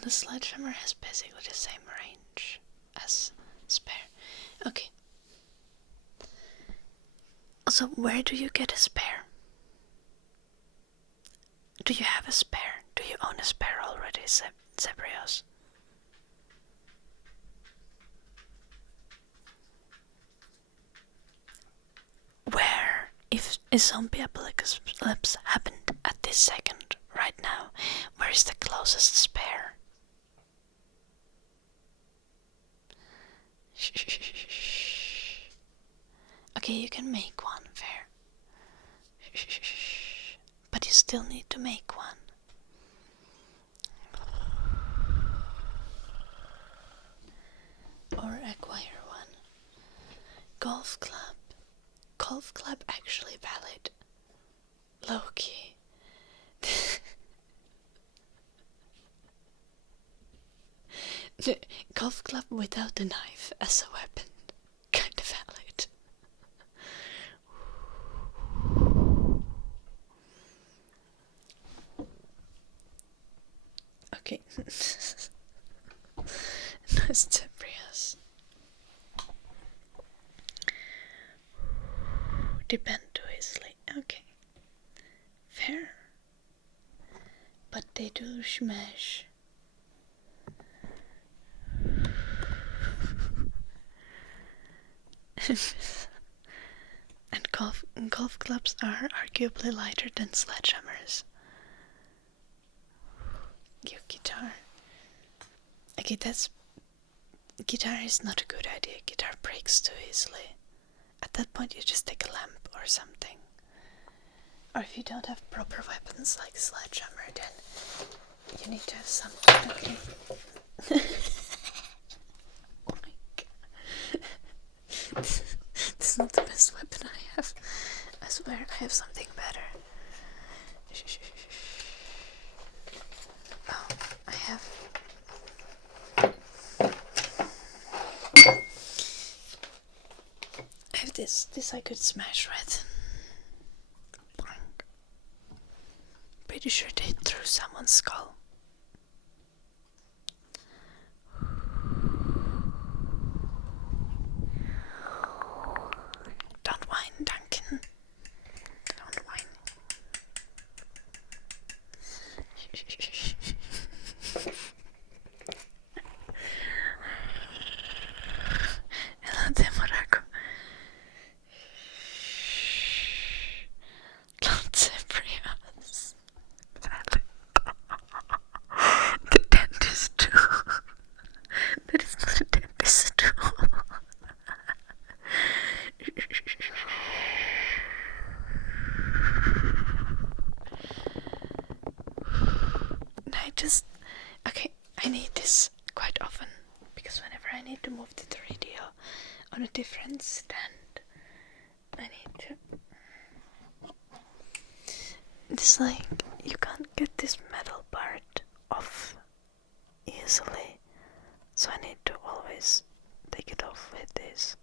The sledgehammer has basically the same range as spare. Okay. So where do you get a spare? Do you have a spare? Do you own a spare already, Zebrios? Where, if a zombie apocalypse happened at this second, right now, where is the closest spare? Okay, you can make one, fair. But you still need to make one. Or acquire one. Golf club. Golf club actually valid. Low-key. The golf club without the knife as a weapon. Kind of valid. Okay. Nice Zebrios. Depend too easily. Okay. Fair. But they do smash. And golf clubs are arguably lighter than sledgehammers. Your guitar. Okay, guitar is not a good idea. Guitar breaks too easily. At that point you just take a lamp or something. Or if you don't have proper weapons like sledgehammer, then you need to have something. Okay. Oh my god. This is not the best weapon I have. I swear I have something better. Oh, I have this I could smash with. Pretty sure they threw someone's skull. Don't whine, Duncan. Don't whine. Hello, Demoraco. Don't separate us. The dentist too. That is not a dentist too. Okay, I need this quite often because whenever I need to move the radio on a different stand, I need to. It's like you can't get this metal part off easily, so I need to always take it off with this.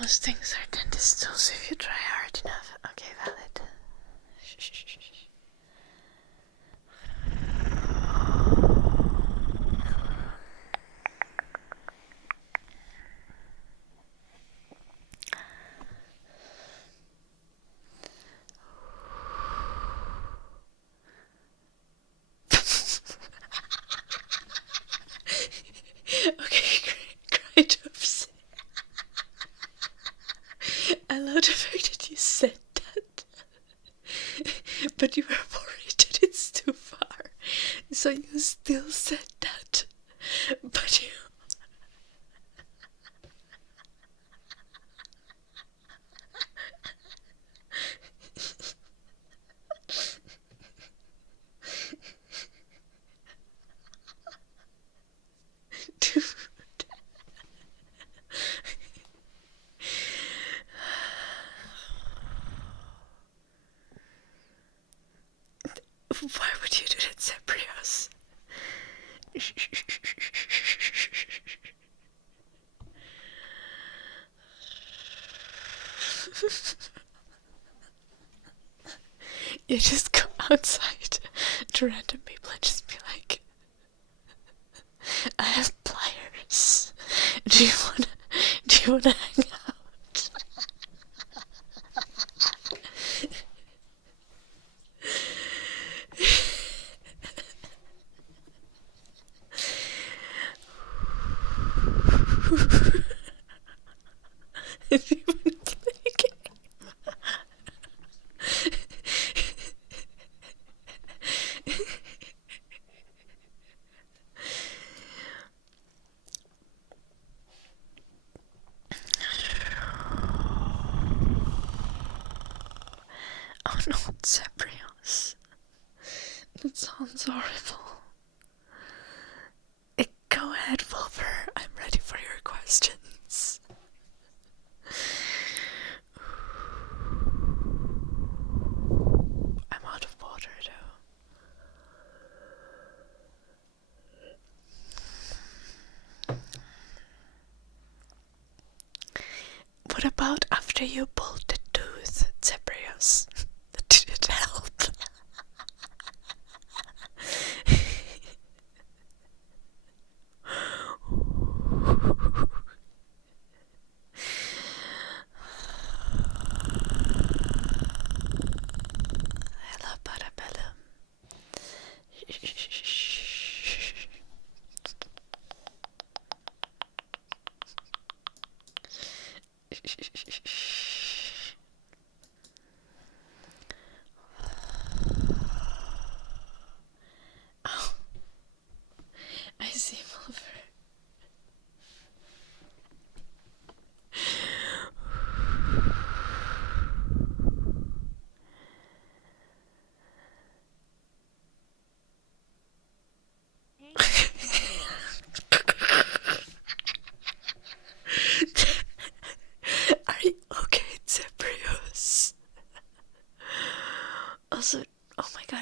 Most things are dentist tools if you try hard enough. Okay, valid. Okay, great upset. I love the fact that you said that. But you were worried that it's too far. So you still said that. But you... Dude. Why would you do that, Cebrios? You just go outside to random people and just be like, I have pliers. Do you wanna hang out? Do you wanna play a game? Oh no, Cebrios. That sounds horrible. Go ahead, Wolver. I'm ready for your questions. I'm out of water though. What about after you pulled the tooth, Cebrios? Did it help? Hello, Parabellum.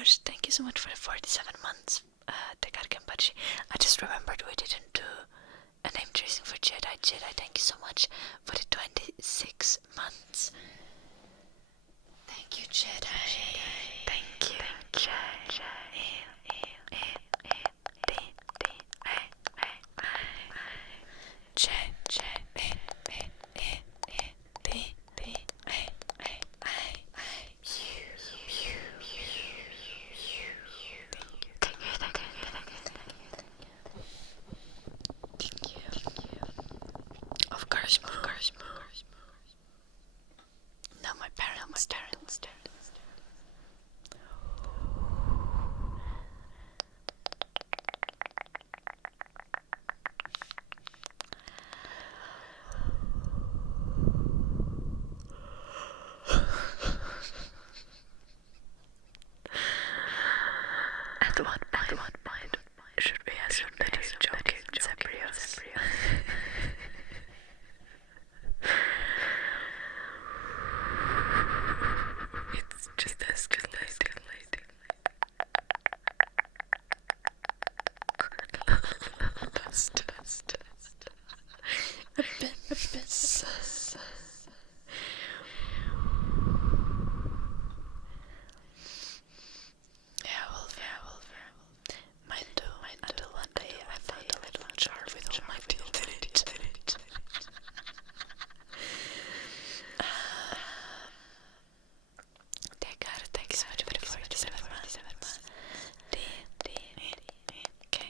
course, thank you so much for the 47 months, Tekar Kempachi. I just remembered we didn't do a name tracing for Jedi. Jedi, thank you so much for the 26 months. Thank you, Jedi. Thank you, Jedi. Of course, no, my parents. At what point should we assume that he's joking, Zebrios? It's just escalating. Dust. A bit. Yeah, Wolver. Mine too. Until one day I found a little jar with all my teeth in it. Thank you so much for the 47 months. D. K.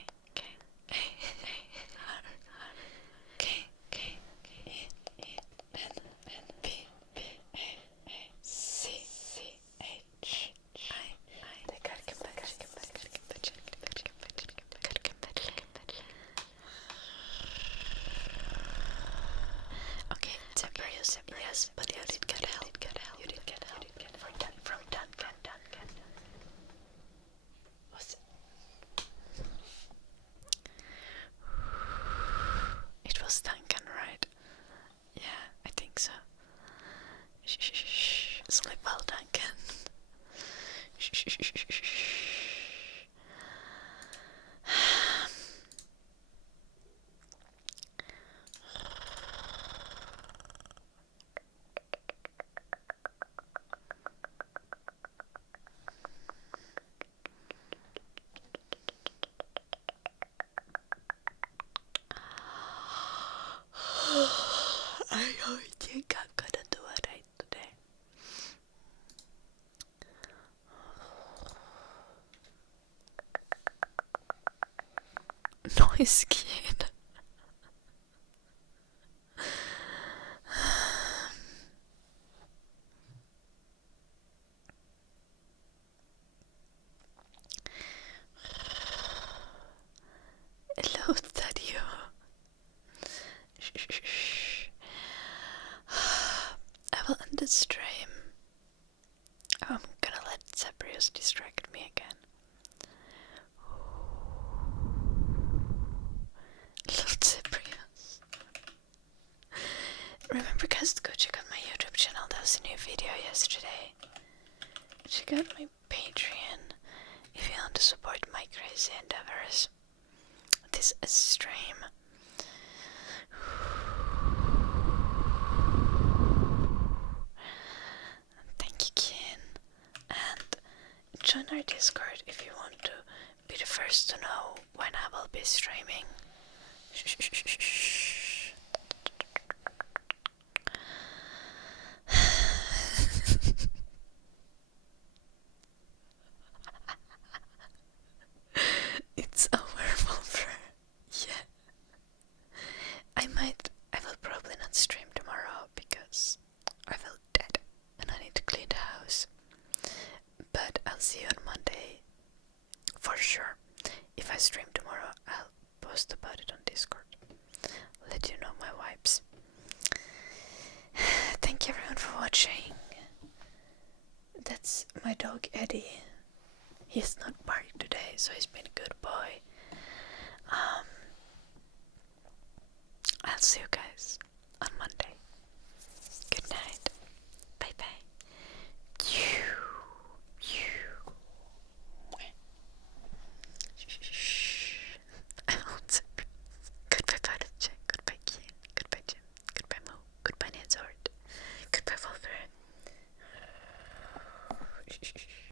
Okay, Zebrios, yes, but you did get help. You did get help. From Duncan. What's it? It was Duncan, right? Yeah, I think so. Shh. Sleep well, Duncan. Shh. I think I'm gonna do it right today. Noise kid. Hello, Tadio. Shh. I will end the stream. I'm gonna let Zebrios distract me again. Love Zebrios. Remember, guys, to go check out my YouTube channel. There was a new video yesterday. Check out my Patreon if you want to support my crazy endeavors. This is stream. Thank you, Kian. And join our Discord if you want to be the first to know when I will be streaming. Shh. It's a werewolf. Yeah. I will probably not stream tomorrow because I feel dead and I need to clean the house. But I'll see you on Monday for sure. If I stream tomorrow, I'll post about it on Discord. Let you know my vibes. Thank you everyone for watching. That's my dog Eddie. He's not barking today, so he's been a good boy. I'll see you guys